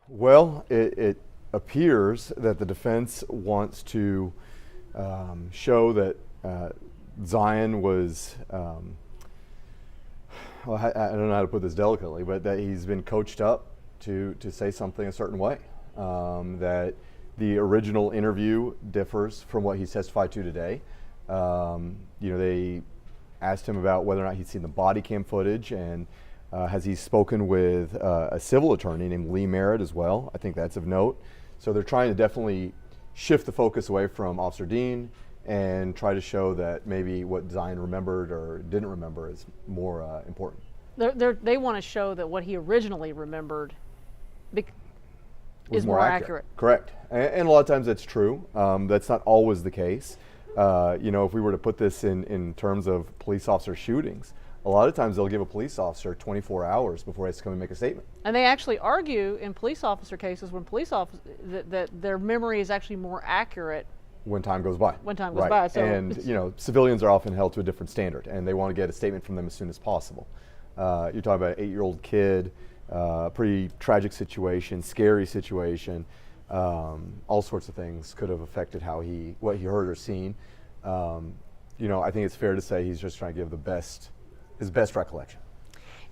Well, it appears that the defense wants to show that Zion was, well, I don't know how to put this delicately, but that he's been coached up to say something a certain way. That the original interview differs from what he's testified to today. They asked him about whether or not he'd seen the body cam footage, and has he spoken with a civil attorney named Lee Merritt as well. I think that's of note. So they're trying to definitely shift the focus away from Officer Dean and try to show that maybe what Zion remembered or didn't remember is more important. They want to show that what he originally remembered is more accurate. Correct. And a lot of times that's true. That's not always the case. If we were to put this in terms of police officer shootings, a lot of times they'll give a police officer 24 hours before he has to come and make a statement. And they actually argue in police officer cases when that their memory is actually more accurate when time goes by. When time goes by. So and civilians are often held to a different standard, and they want to get a statement from them as soon as possible. You're talking about an 8-year-old kid, pretty tragic situation, scary situation. All sorts of things could have affected what he heard or seen. I think it's fair to say he's just trying to give his best recollection.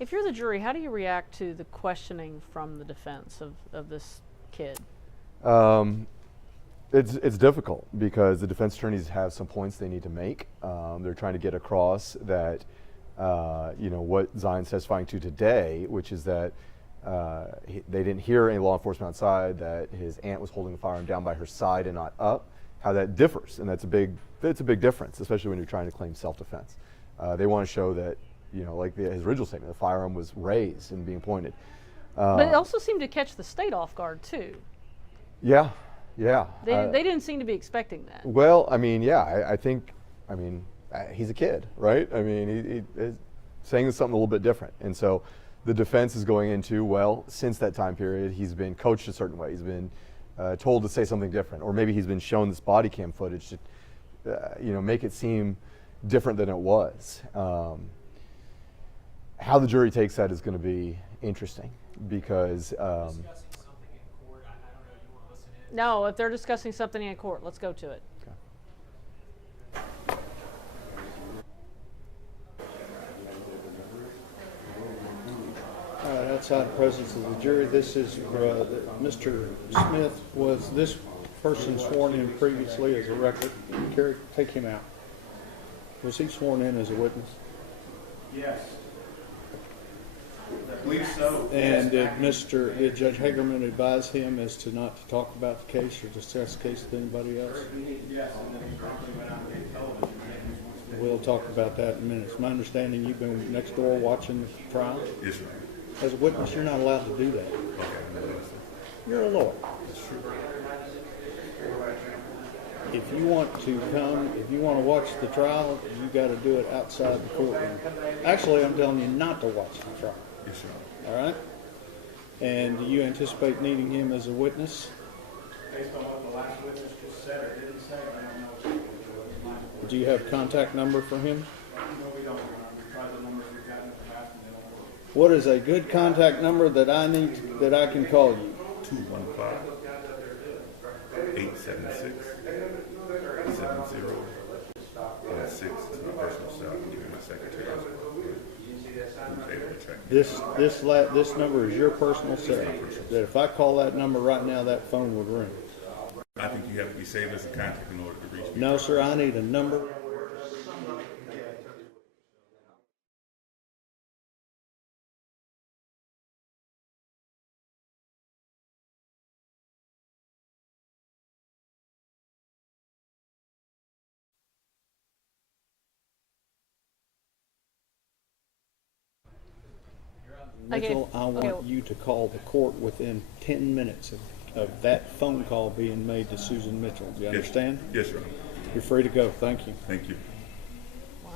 If you're the jury, how do you react to the questioning from the defense of this kid? It's difficult because the defense attorneys have some points they need to make. They're trying to get across that what Zion's testifying to today, which is that they didn't hear any law enforcement outside, that his aunt was holding the firearm down by her side and not up, how that differs, and that's a big difference, especially when you're trying to claim self-defense. They want to show that, like his original statement, the firearm was raised and being pointed. But it also seemed to catch the state off guard too. Yeah, Yeah. They didn't seem to be expecting that. Well, I mean, yeah, I think, he's a kid, right? I mean, he's saying something a little bit different. And so the defense is going into, well, since that time period, he's been coached a certain way. He's been told to say something different. Or maybe he's been shown this body cam footage to, make it seem different than it was. How the jury takes that is going to be interesting because. No, if they're discussing something in court, let's go to it. All right, outside the presence of the jury, this is Mr. Smith. Was this person sworn in previously as a record? Kerry, take him out. Was he sworn in as a witness? Yes. I believe so. And did Judge Hagerman advise him as to not to talk about the case or discuss the case with anybody else? Yes, and then he promptly went out and gave television. We'll talk about that in a minute. It's my understanding you've been next door watching the trial? Yes, sir. As a witness, you're not allowed to do that. You're a lawyer. If you want to come, if you want to watch the trial, you got to do it outside the courtroom. Actually, I'm telling you not to watch the trial. Yes, sir. All right? And do you anticipate needing him as a witness? Based on what the last witness just said or didn't say, I don't know. Do you have contact number for him? No, we don't. We tried the numbers we've gotten in the past and they don't work. What is a good contact number that I can call you? 215-876-70-6 to my personal cell. I'll give you my secretary. This number is your personal cell. That if I call that number right now, that phone would ring. I think you have to be saved as a contact in order to reach me. No, sir. I need a number. Mitchell, I want you to call the court within 10 minutes of that phone call being made to Susan Mitchell. Do you understand? Yes, sir. You're free to go. Thank you. Thank you. Wow.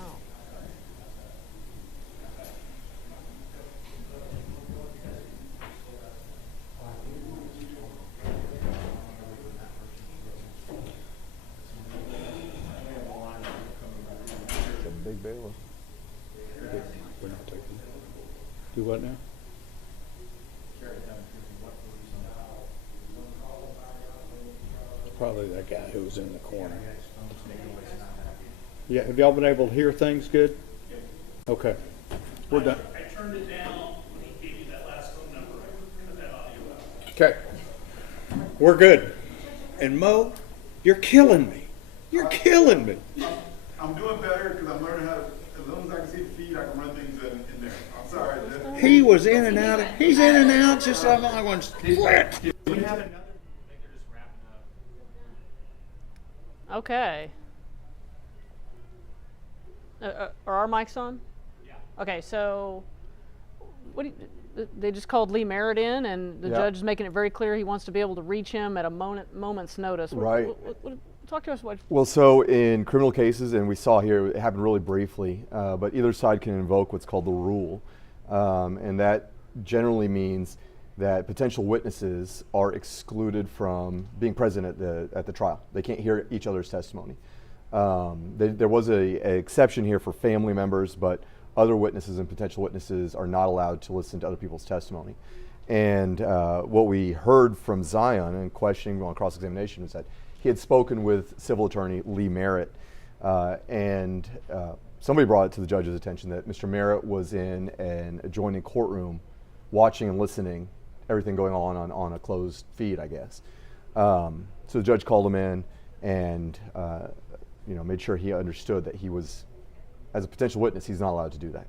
It's a big bailiff. We're not taking it. Do what now? Probably that guy who was in the corner. Yeah, have y'all been able to hear things good? Okay, we're done. I turned it down when he gave you that last phone number. I cut that audio out. Okay, we're good. And Mo, you're killing me. You're killing me. I'm doing better because I'm learning how to, as long as I can see the feed, I can run things in there. I'm sorry. He was in and out. He's in and out just like I want to quit. Okay. Are our mics on? Yeah. Okay, so they just called Lee Merritt in, and the judge is making it very clear he wants to be able to reach him at a moment's notice. Right. Talk to us. Well, so in criminal cases, and we saw here, it happened really briefly, but either side can invoke what's called the rule, and that generally means that potential witnesses are excluded from being present at the trial. They can't hear each other's testimony. There was an exception here for family members, but other witnesses and potential witnesses are not allowed to listen to other people's testimony. And what we heard from Zion in questioning on cross-examination was that he had spoken with civil attorney Lee Merritt, and somebody brought it to the judge's attention that Mr. Merritt was in an adjoining courtroom watching and listening everything going on a closed feed, I guess. So the judge called him in and made sure he understood that he was, as a potential witness, he's not allowed to do that.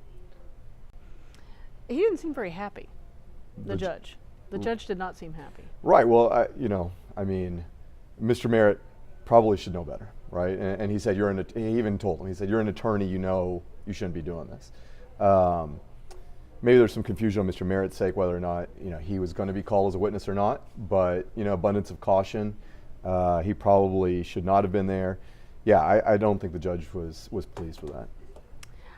He didn't seem very happy, the judge. The judge did not seem happy. Right, well, Mr. Merritt probably should know better, right? And he said, he even told him, he said, you're an attorney, you know you shouldn't be doing this. Maybe there's some confusion on Mr. Merritt's sake whether or not he was going to be called as a witness or not, but abundance of caution. He probably should not have been there. Yeah, I don't think the judge was pleased with that.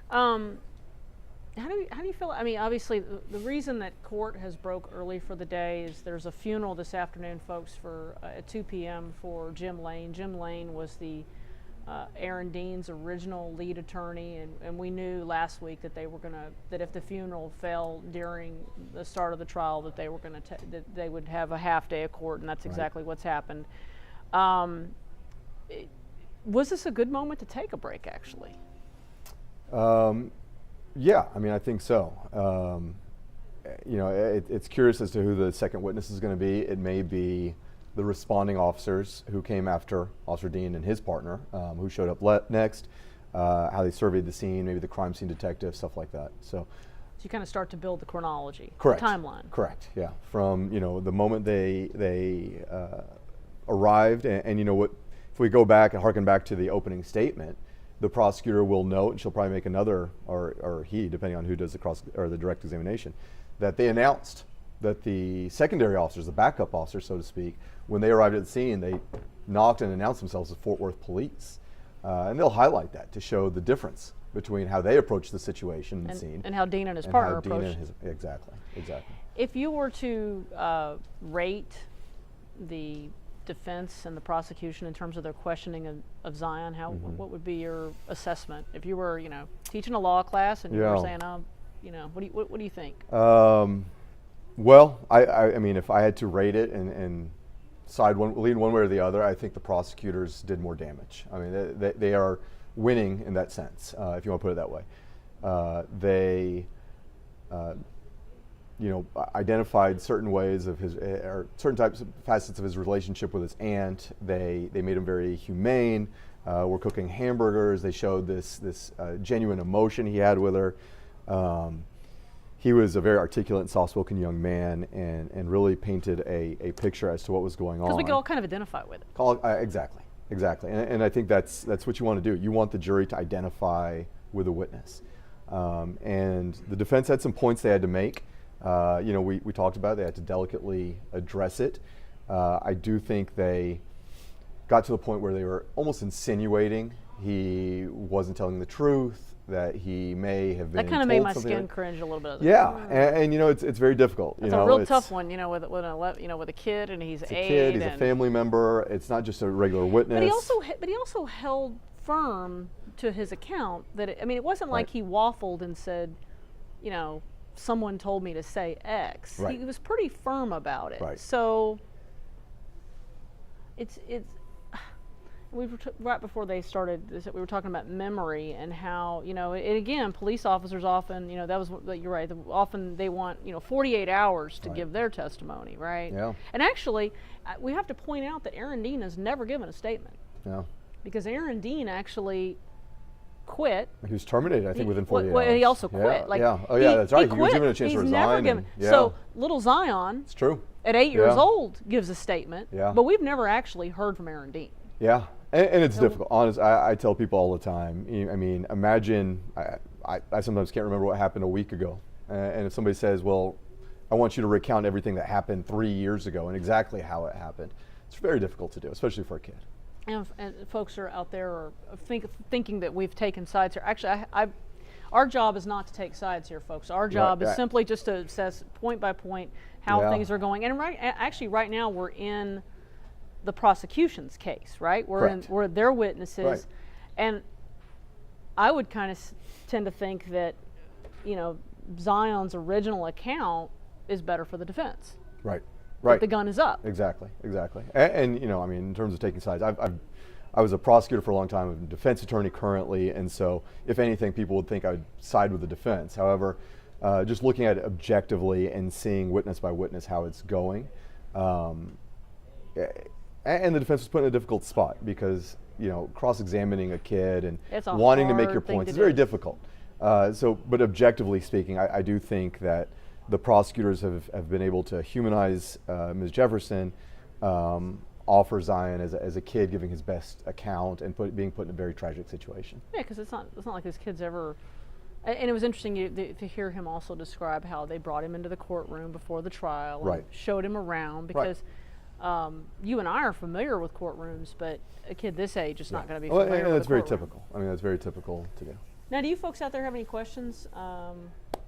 How do you feel? I mean, obviously, the reason that court has broke early for the day is there's a funeral this afternoon, folks, for at 2 p.m. for Jim Lane. Jim Lane was the Aaron Dean's original lead attorney, and we knew last week that that if the funeral fell during the start of the trial, that they were going to that they would have a half day of court, and that's exactly what's happened. Was this a good moment to take a break, actually? Yeah, I mean, I think so. You know, it's curious as to who the second witness is going to be. It may be the responding officers who came after Officer Dean and his partner, who showed up next, how they surveyed the scene, maybe the crime scene detective, stuff like that. So you kind of start to build the chronology, correct, the timeline. Correct, yeah. From, you know, the moment they arrived, and you know what, if we go back and harken back to the opening statement, the prosecutor will note, and she'll probably make another, or he, depending on who does the direct examination, that they announced that the secondary officers, the backup officers, so to speak, when they arrived at the scene, they knocked and announced themselves as Fort Worth Police. And they'll highlight that to show the difference between how they approached the situation and the scene. And how Dean and his partner approached. Exactly. If you were to rate the defense and the prosecution in terms of their questioning of Zion, what would be your assessment? If you were, you know, teaching a law class and you were saying, you know, what do you think? Well, I mean, if I had to rate it and lean one way or the other, I think the prosecutors did more damage. I mean, they are winning in that sense, if you want to put it that way. They, you know, identified certain ways of his, or certain types of facets of his relationship with his aunt. They made him very humane. We're cooking hamburgers. They showed this genuine emotion he had with her. He was a very articulate and soft-spoken young man, and really painted a picture as to what was going on. Because we could all kind of identify with it. Exactly. And I think that's what you want to do. You want the jury to identify with a witness. And the defense had some points they had to make. You know, we talked about it. They had to delicately address it. I do think they got to the point where they were almost insinuating he wasn't telling the truth, that he may have been. That kind of made my skin cringe a little bit. Yeah, and you know, it's very difficult. It's a real tough one, you know, with a kid, and he's 8. He's a family member. It's not just a regular witness. But he also held firm to his account that it wasn't like he waffled and said, you know, someone told me to say X. He was pretty firm about it. So it's right before they started this, we were talking about memory and how, you know, and again, police officers often, you know, you're right, often they want, you know, 48 hours to give their testimony, right? Yeah. And actually, we have to point out that Aaron Dean has never given a statement. Yeah. Because Aaron Dean actually quit. He was terminated, I think, within 48 hours. He also quit. That's right. He was given a chance to resign. So little Zion, it's true, at 8 years old, gives a statement. Yeah. But we've never actually heard from Aaron Dean. Yeah. And it's difficult. Honest, I tell people all the time. I mean, imagine, I sometimes can't remember what happened a week ago. And if somebody says, well, I want you to recount everything that happened 3 years ago and exactly how it happened, it's very difficult to do, especially for a kid. And folks are out there are thinking that we've taken sides here. Actually, our job is not to take sides here, folks. Our job is simply just to assess point by point how things are going. And right now we're in the prosecution's case, right? We're their witnesses, and I would kind of tend to think that, you know, Zion's original account is better for the defense. Right. But the gun is up. Exactly. And you know, I mean, in terms of taking sides, I was a prosecutor for a long time, I'm a defense attorney currently, and so if anything, people would think I would side with the defense. However, just looking at it objectively and seeing witness by witness how it's going, and the defense was put in a difficult spot because, you know, cross-examining a kid and wanting to make your points is very difficult. But objectively speaking, I do think that the prosecutors have been able to humanize Ms. Jefferson, offer Zion as a kid giving his best account and being put in a very tragic situation. Yeah, because it's not like this kid's ever. And it was interesting to hear him also describe how they brought him into the courtroom before the trial and showed him around because You and I are familiar with courtrooms, but a kid this age is not going to be Well, familiar and with that's a very courtroom. typical. I mean, that's very typical to do. Now, do you folks out there have any questions?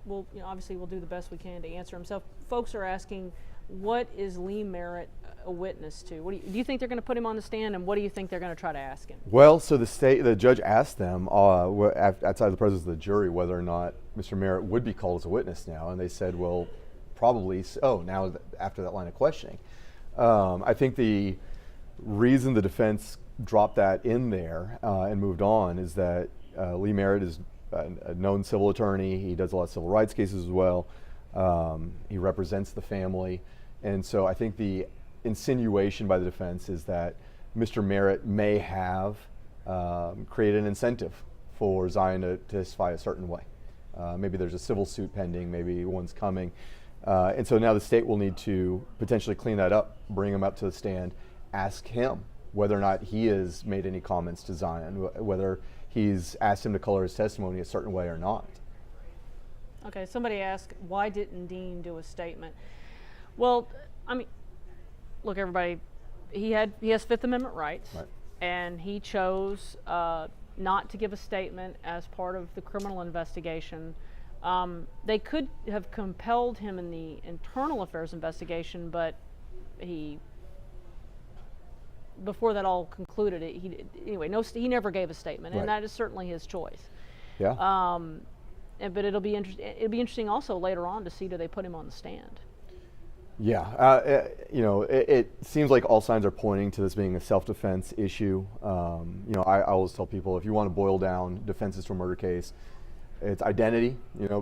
We'll, obviously we'll do the best we can to answer them. So, folks are asking, what is Lee Merritt a witness to? What do you think they're going to put him on the stand, and what do you think they're going to try to ask him? Well, so the judge asked them outside the presence of the jury whether or not Mr. Merritt would be called as a witness now, and they said, well, probably so. Now, after that line of questioning, I think the reason the defense dropped that in there and moved on is that Lee Merritt is a known civil attorney. He does a lot of civil rights cases as well. He represents the family, and so I think the insinuation by the defense is that Mr. Merritt may have created an incentive for Zion to testify a certain way. Maybe there's a civil suit pending, maybe one's coming. And so now the state will need to potentially clean that up, bring him up to the stand, ask him whether or not he has made any comments to Zion, whether he's asked him to color his testimony a certain way or not. Okay, somebody asked, why didn't Dean do a statement? Well, I mean, look, everybody, he has Fifth Amendment rights, right, and he chose not to give a statement as part of the criminal investigation. They could have compelled him in the internal affairs investigation, but before that all concluded, he never gave a statement, right, and that is certainly his choice. Yeah. But it'll be interesting also later on to see, do they put him on the stand? Yeah, it seems like all signs are pointing to this being a self-defense issue. I always tell people, if you want to boil down defenses to a murder case, it's identity.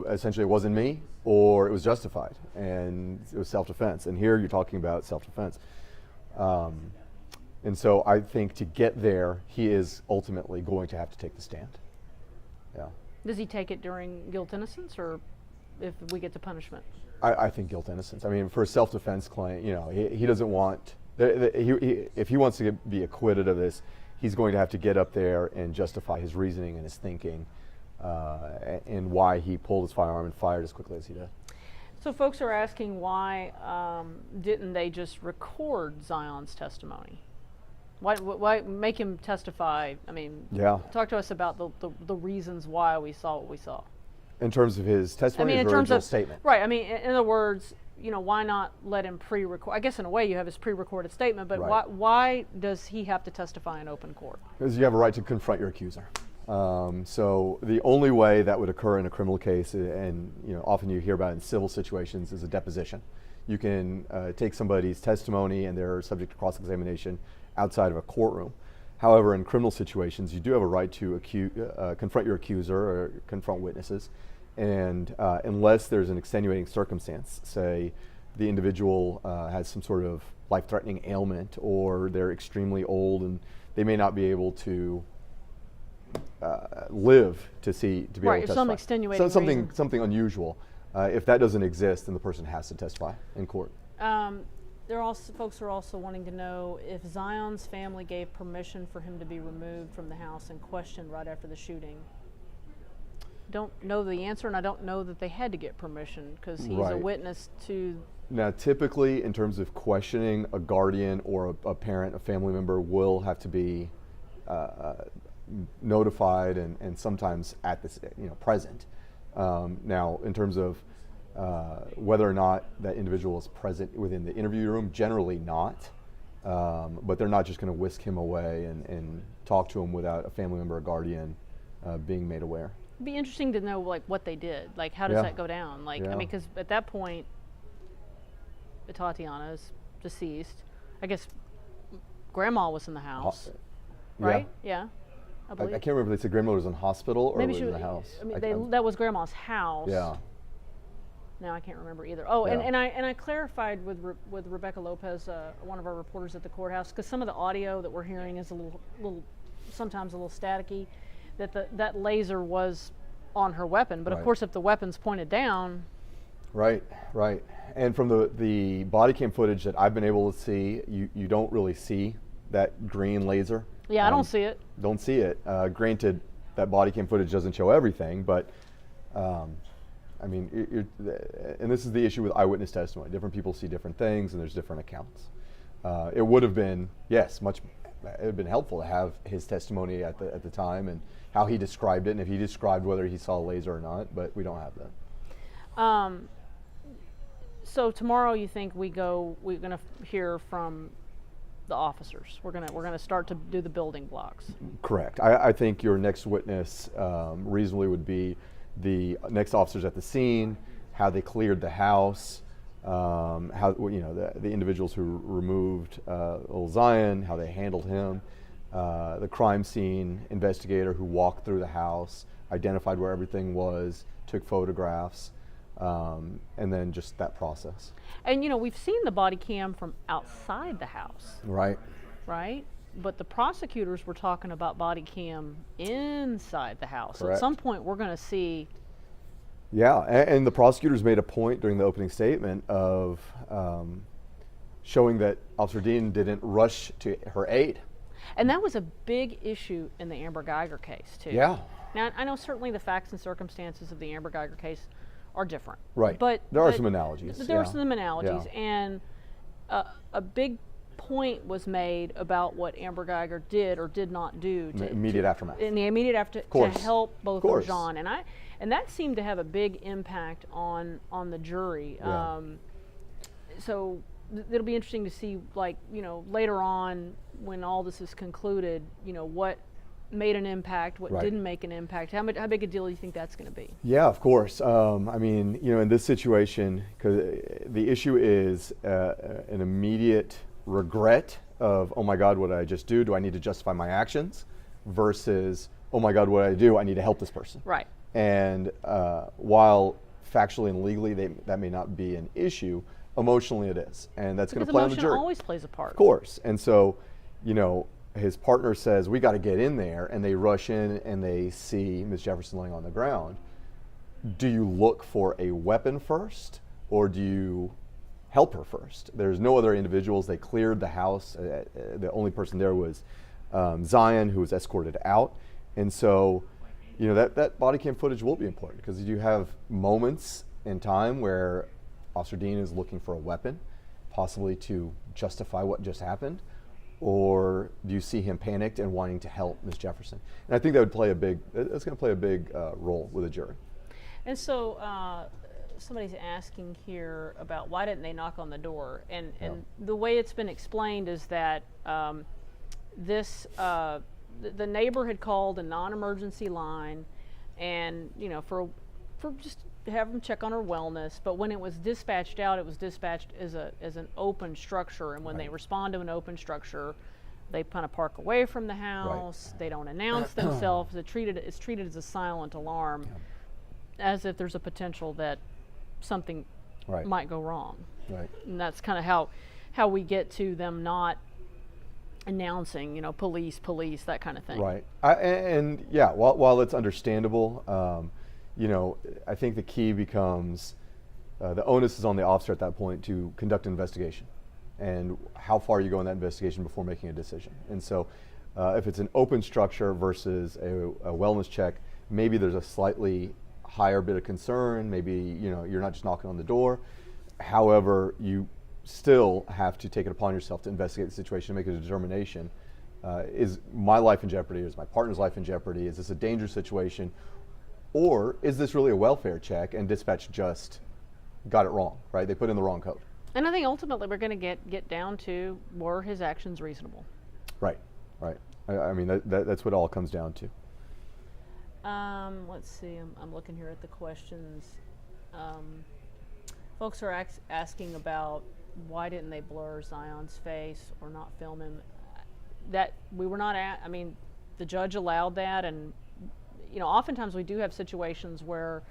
Essentially it wasn't me, or it was justified, and it was self-defense. And here you're talking about self-defense. And so I think to get there, he is ultimately going to have to take the stand. Yeah. Does he take it during guilt innocence, or if we get to punishment? I think guilt innocence. I mean, for a self-defense claim, he doesn't want, if he wants to be acquitted of this, he's going to have to get up there and justify his reasoning and his thinking and why he pulled his firearm and fired as quickly as he did. So folks are asking, why didn't they just record Zion's testimony? Why make him testify? I mean, yeah. Talk to us about the reasons why we saw what we saw. In terms of his testimony, in his terms original of statement. Right. I mean, in other words, why not let him pre-record? I guess in a way you have his pre-recorded statement, but right, why does he have to testify in open court? Because you have a right to confront your accuser. So the only way that would occur in a criminal case, and often you hear about it in civil situations, is a deposition. You can take somebody's testimony and they're subject to cross-examination outside of a courtroom. However, in criminal situations, you do have a right to confront your accuser or confront witnesses. And unless there's an extenuating circumstance, say the individual has some sort of life-threatening ailment, or they're extremely old and they may not be able to live to be able to testify. Some extenuating reason. Something unusual. If that doesn't exist, then the person has to testify in court. Folks are also wanting to know if Zion's family gave permission for him to be removed from the house and questioned right after the shooting. Don't know the answer, and I don't know that they had to get permission because he's a witness to. Now, typically, in terms of questioning, a guardian or a parent, a family member will have to be notified and sometimes at this, present. Now, in terms of whether or not that individual is present within the interview room, generally not. But they're not just going to whisk him away and talk to him without a family member or guardian being made aware. It'd be interesting to know what they did. How does that go down? I mean, because at that point, Atatiana is deceased. I guess Grandma was in the house, right? Yeah. I believe. I can't remember if they said grandmother was in hospital or was in the house. I mean, that was Grandma's house. Yeah. Now I can't remember either. Oh, yeah. and I clarified with Rebecca Lopez, one of our reporters at the courthouse, because some of the audio that we're hearing is a little sometimes a little staticky. That laser was on her weapon, but of course, if the weapon's pointed down. Right. And from the body cam footage that I've been able to see, you don't really see that green laser. Yeah, I don't see it. Don't see it. Granted, that body cam footage doesn't show everything, but I mean, and this is the issue with eyewitness testimony. Different people see different things, and there's different accounts. It would have been, yes, it would have been helpful to have his testimony at the time and how he described it, and if he described whether he saw a laser or not, but we don't have that. So tomorrow, you think we're going to hear from the officers? We're gonna start to do the building blocks. Correct. I think your next witness reasonably would be the next officers at the scene, how they cleared the house, how the individuals who removed little Zion, how they handled him, the crime scene investigator who walked through the house, identified where everything was, took photographs, and then just that process. And we've seen the body cam from outside the house. Right. Right? But the prosecutors were talking about body cam inside the house. Correct. At some point, we're going to see. Yeah, and the prosecutors made a point during the opening statement of showing that Officer Dean didn't rush to her aid. And that was a big issue in the Amber Geiger case, too. Yeah. Now, I know certainly the facts and circumstances of the Amber Geiger case are different. Right. But there are some analogies. There are some analogies. Yeah. And a big point was made about what Amber Geiger did or did not do. In the immediate aftermath. In the immediate aftermath to help both of John. And that seemed to have a big impact on the jury. Yeah. So it'll be interesting to see, later on when all this is concluded, what made an impact, what didn't make an impact. How big a deal do you think that's going to be? Yeah, of course. I mean, in this situation, because the issue is an immediate regret of, oh my God, what did I just do? Do I need to justify my actions? Versus, oh my God, what did I do? I need to help this person. Right. And while factually and legally that may not be an issue, emotionally it is. And that's going to play on the jury. Emotion always plays a part. Of course. And so, his partner says, we got to get in there, and they rush in and they see Ms. Jefferson laying on the ground. Do you look for a weapon first, or do you help her first? There's no other individuals. They cleared the house. The only person there was Zion, who was escorted out. And so, that body cam footage will be important, because you have moments in time where Officer Dean is looking for a weapon, possibly to justify what just happened, or do you see him panicked and wanting to help Ms. Jefferson? And I think that's going to play a big role with the jury. And so somebody's asking here about why didn't they knock on the door? And the way it's been explained is that the neighbor had called a non-emergency line, and for just to have them check on her wellness. But when it was dispatched out, it was dispatched as an open structure. And when they respond to an open structure, they kind of park away from the house. They don't announce themselves. It's treated as a silent alarm, as if there's a potential that something might go wrong. Right. And that's kind of how we get to them not announcing, police, that kind of thing. Right. While it's understandable, I think the key becomes the onus is on the officer at that point to conduct an investigation, and how far you go in that investigation before making a decision. And so if it's an open structure versus a wellness check, maybe there's a slightly higher bit of concern. Maybe you're not just knocking on the door. However, you still have to take it upon yourself to investigate the situation and make a determination. Is my life in jeopardy? Is my partner's life in jeopardy? Is this a dangerous situation? Or is this really a welfare check and dispatch just got it wrong, right? They put in the wrong code. And I think ultimately we're going to get down to, were his actions reasonable? Right. I mean, that's what it all comes down to. Let's see, I'm looking here at the questions. Folks are asking about why didn't they blur Zion's face or not film him? That we were not the judge allowed that, and oftentimes we do have situations where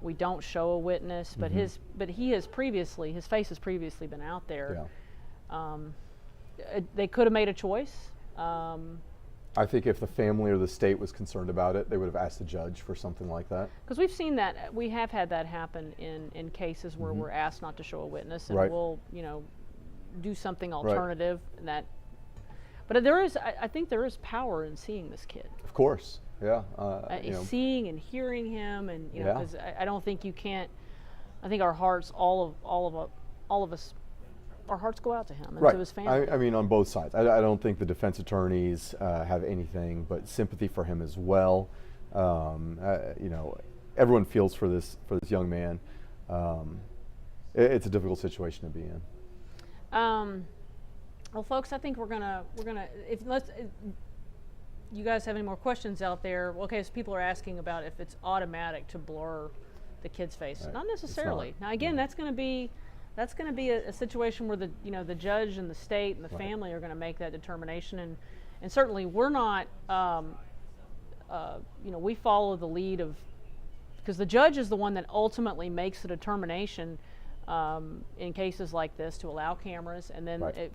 we don't show a witness, but his face has previously been out there. Yeah. They could have made a choice. I think if the family or the state was concerned about it, they would have asked the judge for something like that. Because we've seen that, we have had that happen in cases where we're asked not to show a witness, and we'll do something alternative. And but I think there is power in seeing this kid. Of course. Yeah. Seeing and hearing him, and because I don't think you can't. I think our hearts, all of us, our hearts go out to him and right. to his family. I mean, on both sides. I don't think the defense attorneys have anything but sympathy for him as well. You know, everyone feels for this young man. It's a difficult situation to be in. Well, folks, I think we're gonna if you guys have any more questions out there. Okay, so people are asking about if it's automatic to blur the kid's face. Right. Not necessarily. Not. Now, again, that's going to be a situation where the judge and the state and the right. family are going to make that determination, and certainly we're not. We follow the lead of, because the judge is the one that ultimately makes the determination in cases like this to allow cameras, and then right.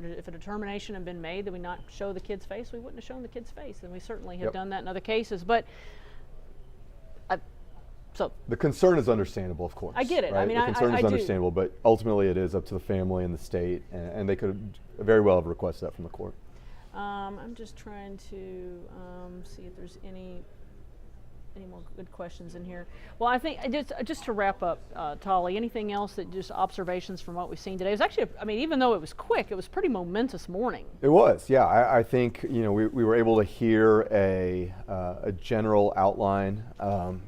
If a determination had been made that we not show the kid's face, we wouldn't have shown the kid's face, and we certainly have done that in other cases. But so the concern is understandable, of course. I get it. Right? I mean, the concern is do. understandable, but ultimately it is up to the family and the state, and they could very well have requested that from the court. I'm just trying to see if there's any more good questions in here. Well, I think just to wrap up, Tolly, anything else that just observations from what we've seen today? It was actually, even though it was quick, it was a pretty momentous morning. It was, yeah. I think we were able to hear a general outline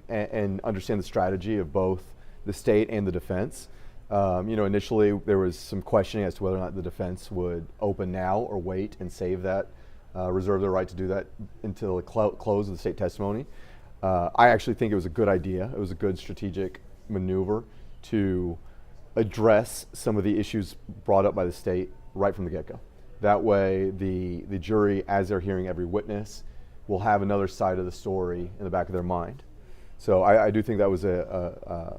and understand the strategy of both the state and the defense. Initially there was some questioning as to whether or not the defense would open now or wait and save that, reserve their right to do that until the close of the state testimony. I actually think it was a good idea. It was a good strategic maneuver to address some of the issues brought up by the state right from the get-go. That way, the jury, as they're hearing every witness, will have another side of the story in the back of their mind. So I do think that was a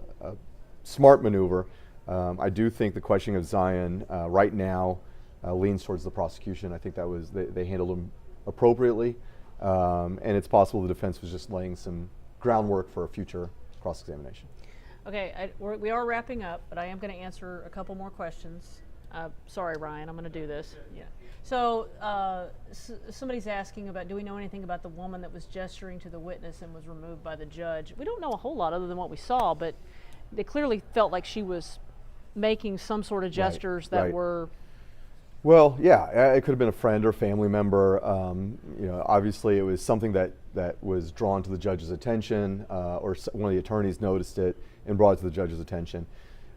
smart maneuver. I do think the questioning of Zion right now leans towards the prosecution. I think that was they handled him appropriately. And it's possible the defense was just laying some groundwork for a future cross-examination. Okay, we are wrapping up, but I am going to answer a couple more questions. Sorry, Ryan, I'm going to do this. Yeah. So somebody's asking about, do we know anything about the woman that was gesturing to the witness and was removed by the judge? We don't know a whole lot other than what we saw, but they clearly felt like she was making some sort of gestures that were... Well, yeah, it could have been a friend or family member. Obviously it was something that was drawn to the judge's attention, or one of the attorneys noticed it and brought it to the judge's attention.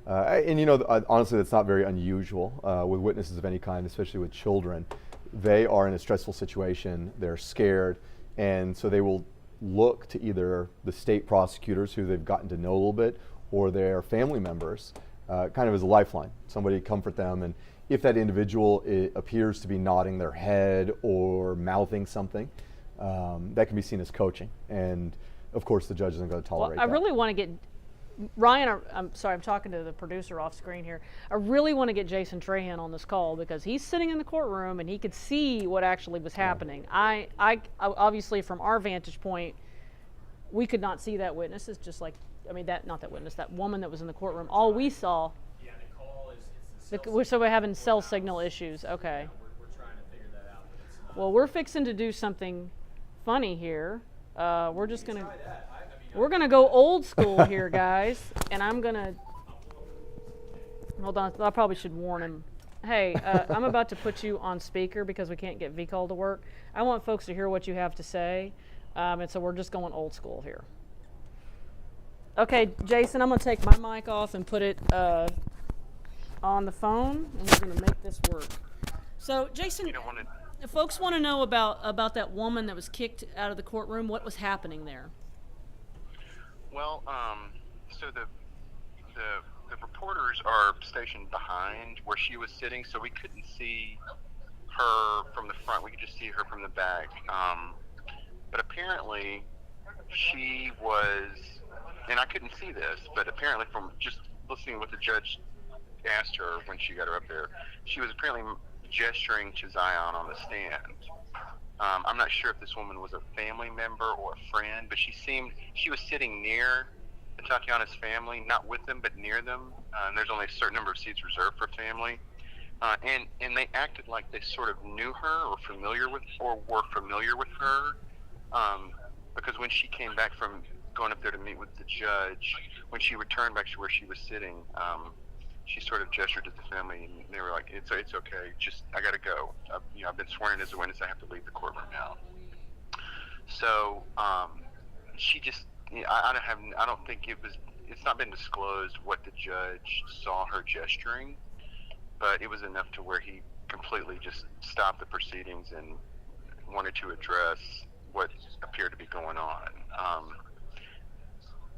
Honestly, that's not very unusual with witnesses of any kind, especially with children. They are in a stressful situation, they're scared, and so they will look to either the state prosecutors, who they've gotten to know a little bit, or their family members, kind of as a lifeline, somebody to comfort them. And if that individual appears to be nodding their head or mouthing something, that can be seen as coaching. And of course, the judge isn't going to tolerate that. I really want to get, Ryan, I'm sorry, I'm talking to the producer off screen here. I really want to get Jason Trahan on this call because he's sitting in the courtroom and he could see what actually was happening. I obviously, from our vantage point, we could not see that witness. It's just like, not that witness, that woman that was in the courtroom. All we saw. Yeah, the call is so we're having cell signal issues. Okay. Yeah, we're trying to figure that out. But it's not. Well, we're fixing to do something funny here. We're just gonna. We're gonna go old school here, guys, and I'm gonna. Hold on, I probably should warn him. Hey, I'm about to put you on speaker because we can't get VCall to work. I want folks to hear what you have to say, and so we're just going old school here. Okay, Jason, I'm gonna take my mic off and put it on the phone, and we're gonna make this work. So, Jason, if folks want to know about that woman that was kicked out of the courtroom, what was happening there? Well, so the reporters are stationed behind where she was sitting, so we couldn't see her from the front. We could just see her from the back. But apparently she was, and I couldn't see this, but apparently from just listening to what the judge asked her when she got her up there, she was apparently gesturing to Zion on the stand. I'm not sure if this woman was a family member or a friend, but she was sitting near Atatiana's family, not with them, but near them. And there's only a certain number of seats reserved for family. And they acted like they sort of knew her or were familiar with her. Because when she came back from going up there to meet with the judge, when she returned back to where she was sitting, she sort of gestured to the family, and they were like, "It's okay. Just I gotta go. I've been sworn in as a witness. I have to leave the courtroom now." So she just, I don't think it's not been disclosed what the judge saw her gesturing, but it was enough to where he completely just stopped the proceedings and wanted to address what appeared to be going on.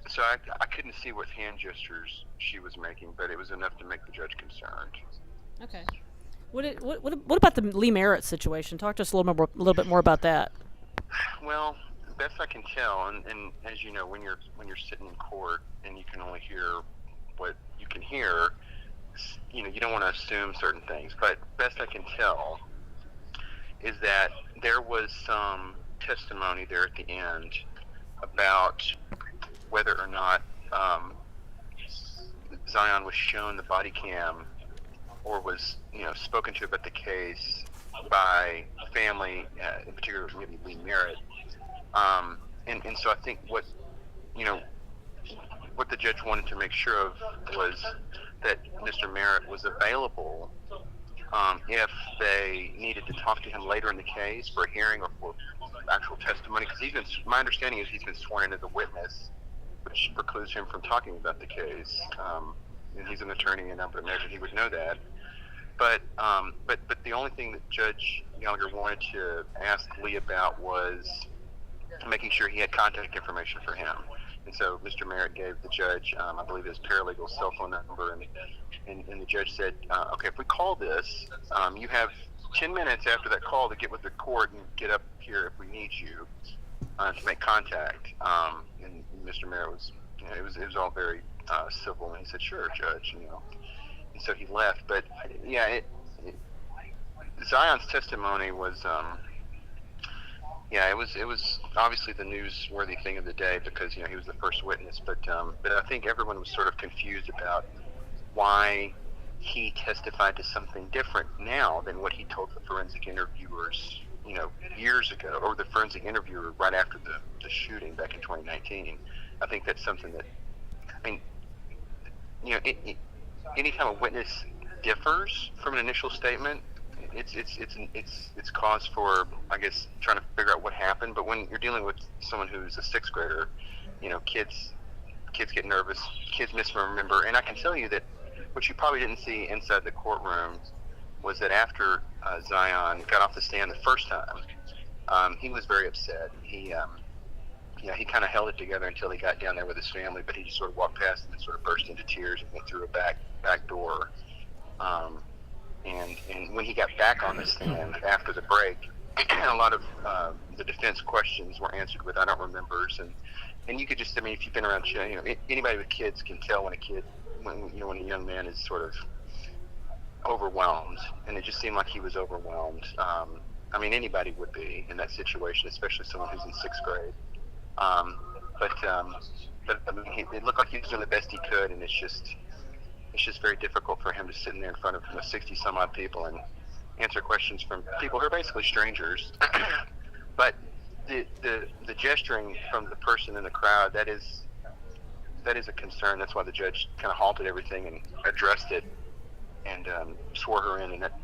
So I couldn't see what hand gestures she was making, but it was enough to make the judge concerned. Okay. What about the Lee Merritt situation? Talk to us a little bit more about that. Well, best I can tell, and as you know, when you're sitting in court and you can only hear what you can hear, you don't want to assume certain things. But best I can tell is that there was some testimony there at the end about whether or not Zion was shown the body cam or was spoken to about the case by family, in particular maybe Lee Merritt. And so I think what the judge wanted to make sure of was that Mr. Merritt was available if they needed to talk to him later in the case for a hearing or for actual testimony. Because my understanding is he's been sworn in as a witness, which precludes him from talking about the case. And he's an attorney, and I would imagine he would know that. But the only thing that Judge Gallagher wanted to ask Lee about was making sure he had contact information for him. And so Mr. Merritt gave the judge, I believe, his paralegal's cell phone number, and the judge said, okay, if we call this, you have 10 minutes after that call to get with the court and get up here if we need you to make contact. And Mr. Merritt was, it was all very civil, and he said, sure, Judge, And so he left. But yeah, Zion's testimony was, it was obviously the newsworthy thing of the day because he was the first witness. But I think everyone was sort of confused about why he testified to something different now than what he told the forensic interviewers, years ago, or the forensic interviewer right after the shooting back in 2019. I think that's something that, anytime a witness differs from an initial statement, it's cause for, I guess, trying to figure out what happened. But when you're dealing with someone who's a sixth grader, kids get nervous, kids misremember, and I can tell you that what you probably didn't see inside the courtroom was that after Zion got off the stand the first time, he was very upset. He kind of held it together until he got down there with his family, but he just sort of walked past them and sort of burst into tears and went through a back door. And when he got back on the stand after the break, a lot of the defense questions were answered with "I don't remembers," and you could just, if you've been around, anybody with kids can tell when a young man is sort of overwhelmed, and it just seemed like he was overwhelmed. Anybody would be in that situation, especially someone who's in sixth grade. But it looked like he was doing the best he could, and it's just very difficult for him to sit in there in front of 60 some odd people and answer questions from people who are basically strangers. But the gesturing from the person in the crowd, that is a concern. That's why the judge kind of halted everything and addressed it and swore her in, and that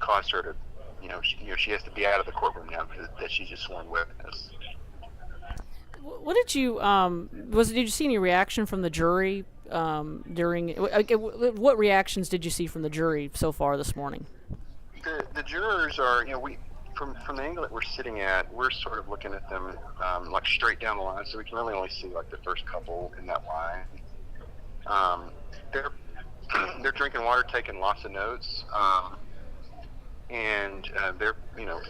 caused her to, she has to be out of the courtroom now because that she's just sworn witness. What did you did you see any reaction from the jury during? What reactions did you see from the jury so far this morning? The jurors are, from the angle that we're sitting at, we're sort of looking at them like straight down the line, so we can really only see like the first couple in that line. They're drinking water, taking lots of notes, and they're,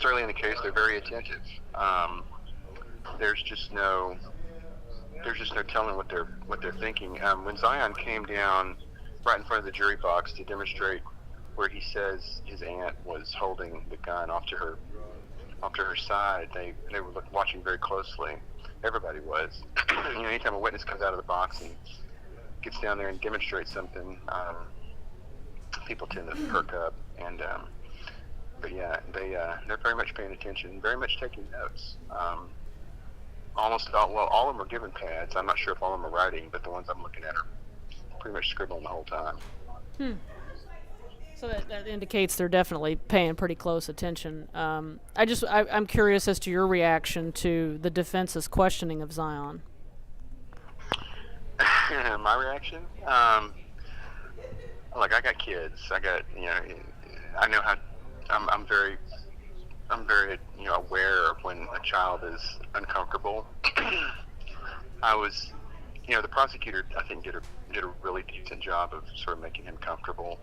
certainly in the case, they're very attentive. There's just no telling what they're thinking. When Zion came down right in front of the jury box to demonstrate where he says his aunt was holding the gun off to her side, they were watching very closely. Everybody was. Anytime a witness comes out of the box and gets down there and demonstrates something, people tend to perk up. And but yeah, they're very much paying attention, very much taking notes. Almost all of them are given pads. I'm not sure if all of them are writing, but the ones I'm looking at are pretty much scribbling the whole time. So that indicates they're definitely paying pretty close attention. I'm curious as to your reaction to the defense's questioning of Zion. My reaction? Look, I got kids. I know how. I'm very aware of when a child is uncomfortable. The prosecutor, I think, did a really decent job of sort of making him comfortable.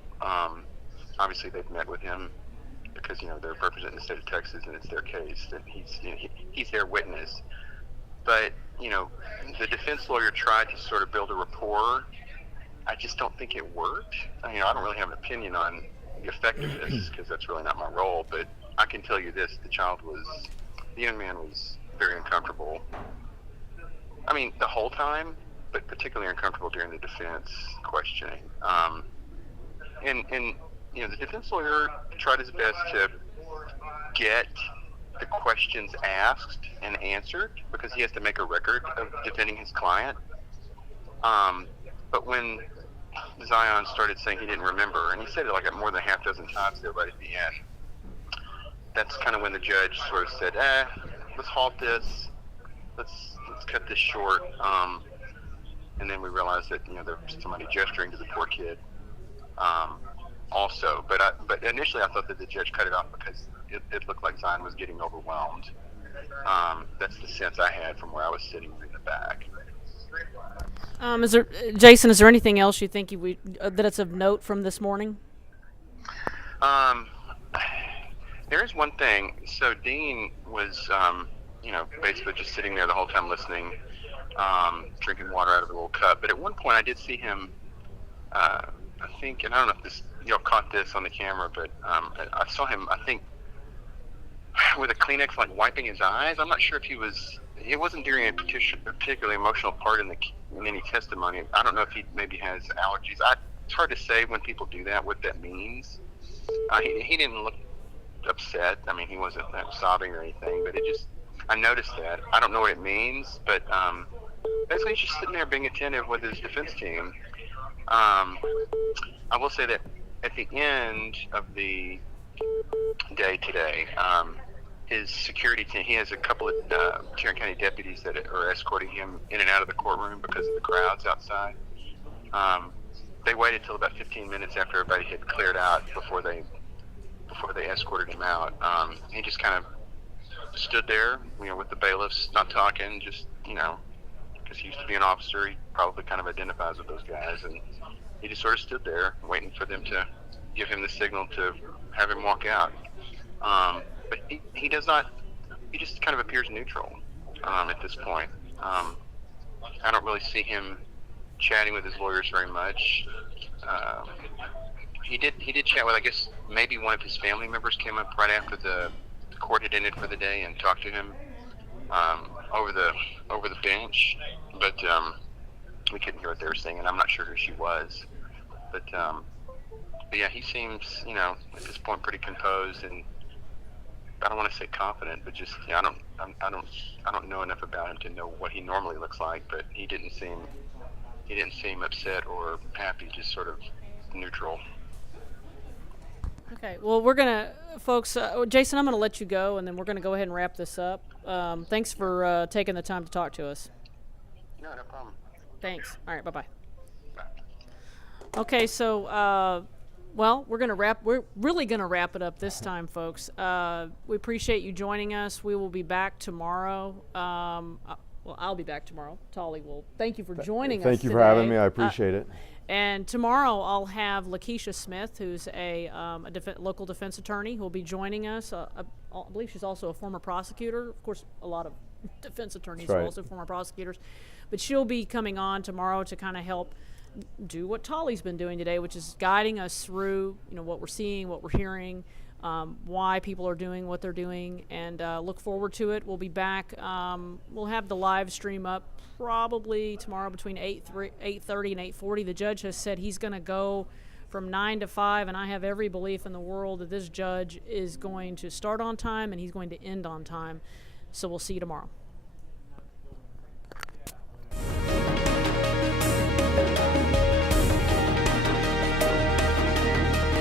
Obviously, they've met with him because they're representing the state of Texas and it's their case, and he's their witness. But the defense lawyer tried to sort of build a rapport. I just don't think it worked. I don't really have an opinion on the effectiveness because that's really not my role. But I can tell you this: the young man was very uncomfortable. I mean, the whole time, but particularly uncomfortable during the defense questioning. The defense lawyer tried his best to get the questions asked and answered because he has to make a record of defending his client. But when Zion started saying he didn't remember, and he said it like more than a half dozen times there right at the end, that's kind of when the judge sort of said, let's halt this. Let's cut this short. And then we realized that there was somebody gesturing to the poor kid. Also, but initially I thought that the judge cut it off because it looked like Zion was getting overwhelmed. That's the sense I had from where I was sitting in the back. Jason, is there anything else you think that it's of note from this morning? There is one thing. So Dean was, basically just sitting there the whole time listening, drinking water out of a little cup. But at one point I did see him, I think, and I don't know if y'all caught this on the camera, but I saw him, I think, with a Kleenex, like wiping his eyes. I'm not sure if it wasn't during a particularly emotional part in any testimony. I don't know if he maybe has allergies. It's hard to say when people do that, what that means. He didn't look upset. I mean, he wasn't sobbing or anything, but I noticed that. I don't know what it means, but basically he's just sitting there being attentive with his defense team. I will say that at the end of the day today, his security team, he has a couple of Tarrant County deputies that are escorting him in and out of the courtroom because of the crowds outside. They waited till about 15 minutes after everybody had cleared out before they escorted him out. He just kind of stood there, with the bailiffs, not talking, just, because he used to be an officer. He probably kind of identifies with those guys, and he just sort of stood there waiting for them to give him the signal to have him walk out. But he does not, he just kind of appears neutral at this point. I don't really see him chatting with his lawyers very much. He did chat with, I guess, maybe one of his family members came up right after the court had ended for the day and talked to him over the bench, but we couldn't hear what they were saying, and I'm not sure who she was. But yeah, he seems, at this point pretty composed, and I don't want to say confident, but just I don't know enough about him to know what he normally looks like. But he didn't seem upset or happy, just sort of neutral. Okay, well, we're gonna, folks. Jason, I'm gonna let you go, and then we're gonna go ahead and wrap this up. Thanks for taking the time to talk to us. No problem. Thanks. All right, bye-bye. Okay, so well, we're really gonna wrap it up this time, folks. We appreciate you joining us. We will be back tomorrow. Well, I'll be back tomorrow. Tolly will. Thank you for joining us. Thank you for having me. I appreciate it. And tomorrow I'll have Lakeisha Smith, who's a local defense attorney, who will be joining us. I believe she's also a former prosecutor. Of course, a lot of defense attorneys are also former prosecutors. But she'll be coming on tomorrow to kind of help do what Tolly's been doing today, which is guiding us through, what we're seeing, what we're hearing, why people are doing what they're doing, and look forward to it. We'll be back. We'll have the live stream up probably tomorrow between 8:30 and 8:40. The judge has said he's going to go from 9 to 5, and I have every belief in the world that this judge is going to start on time and he's going to end on time. So we'll see you tomorrow.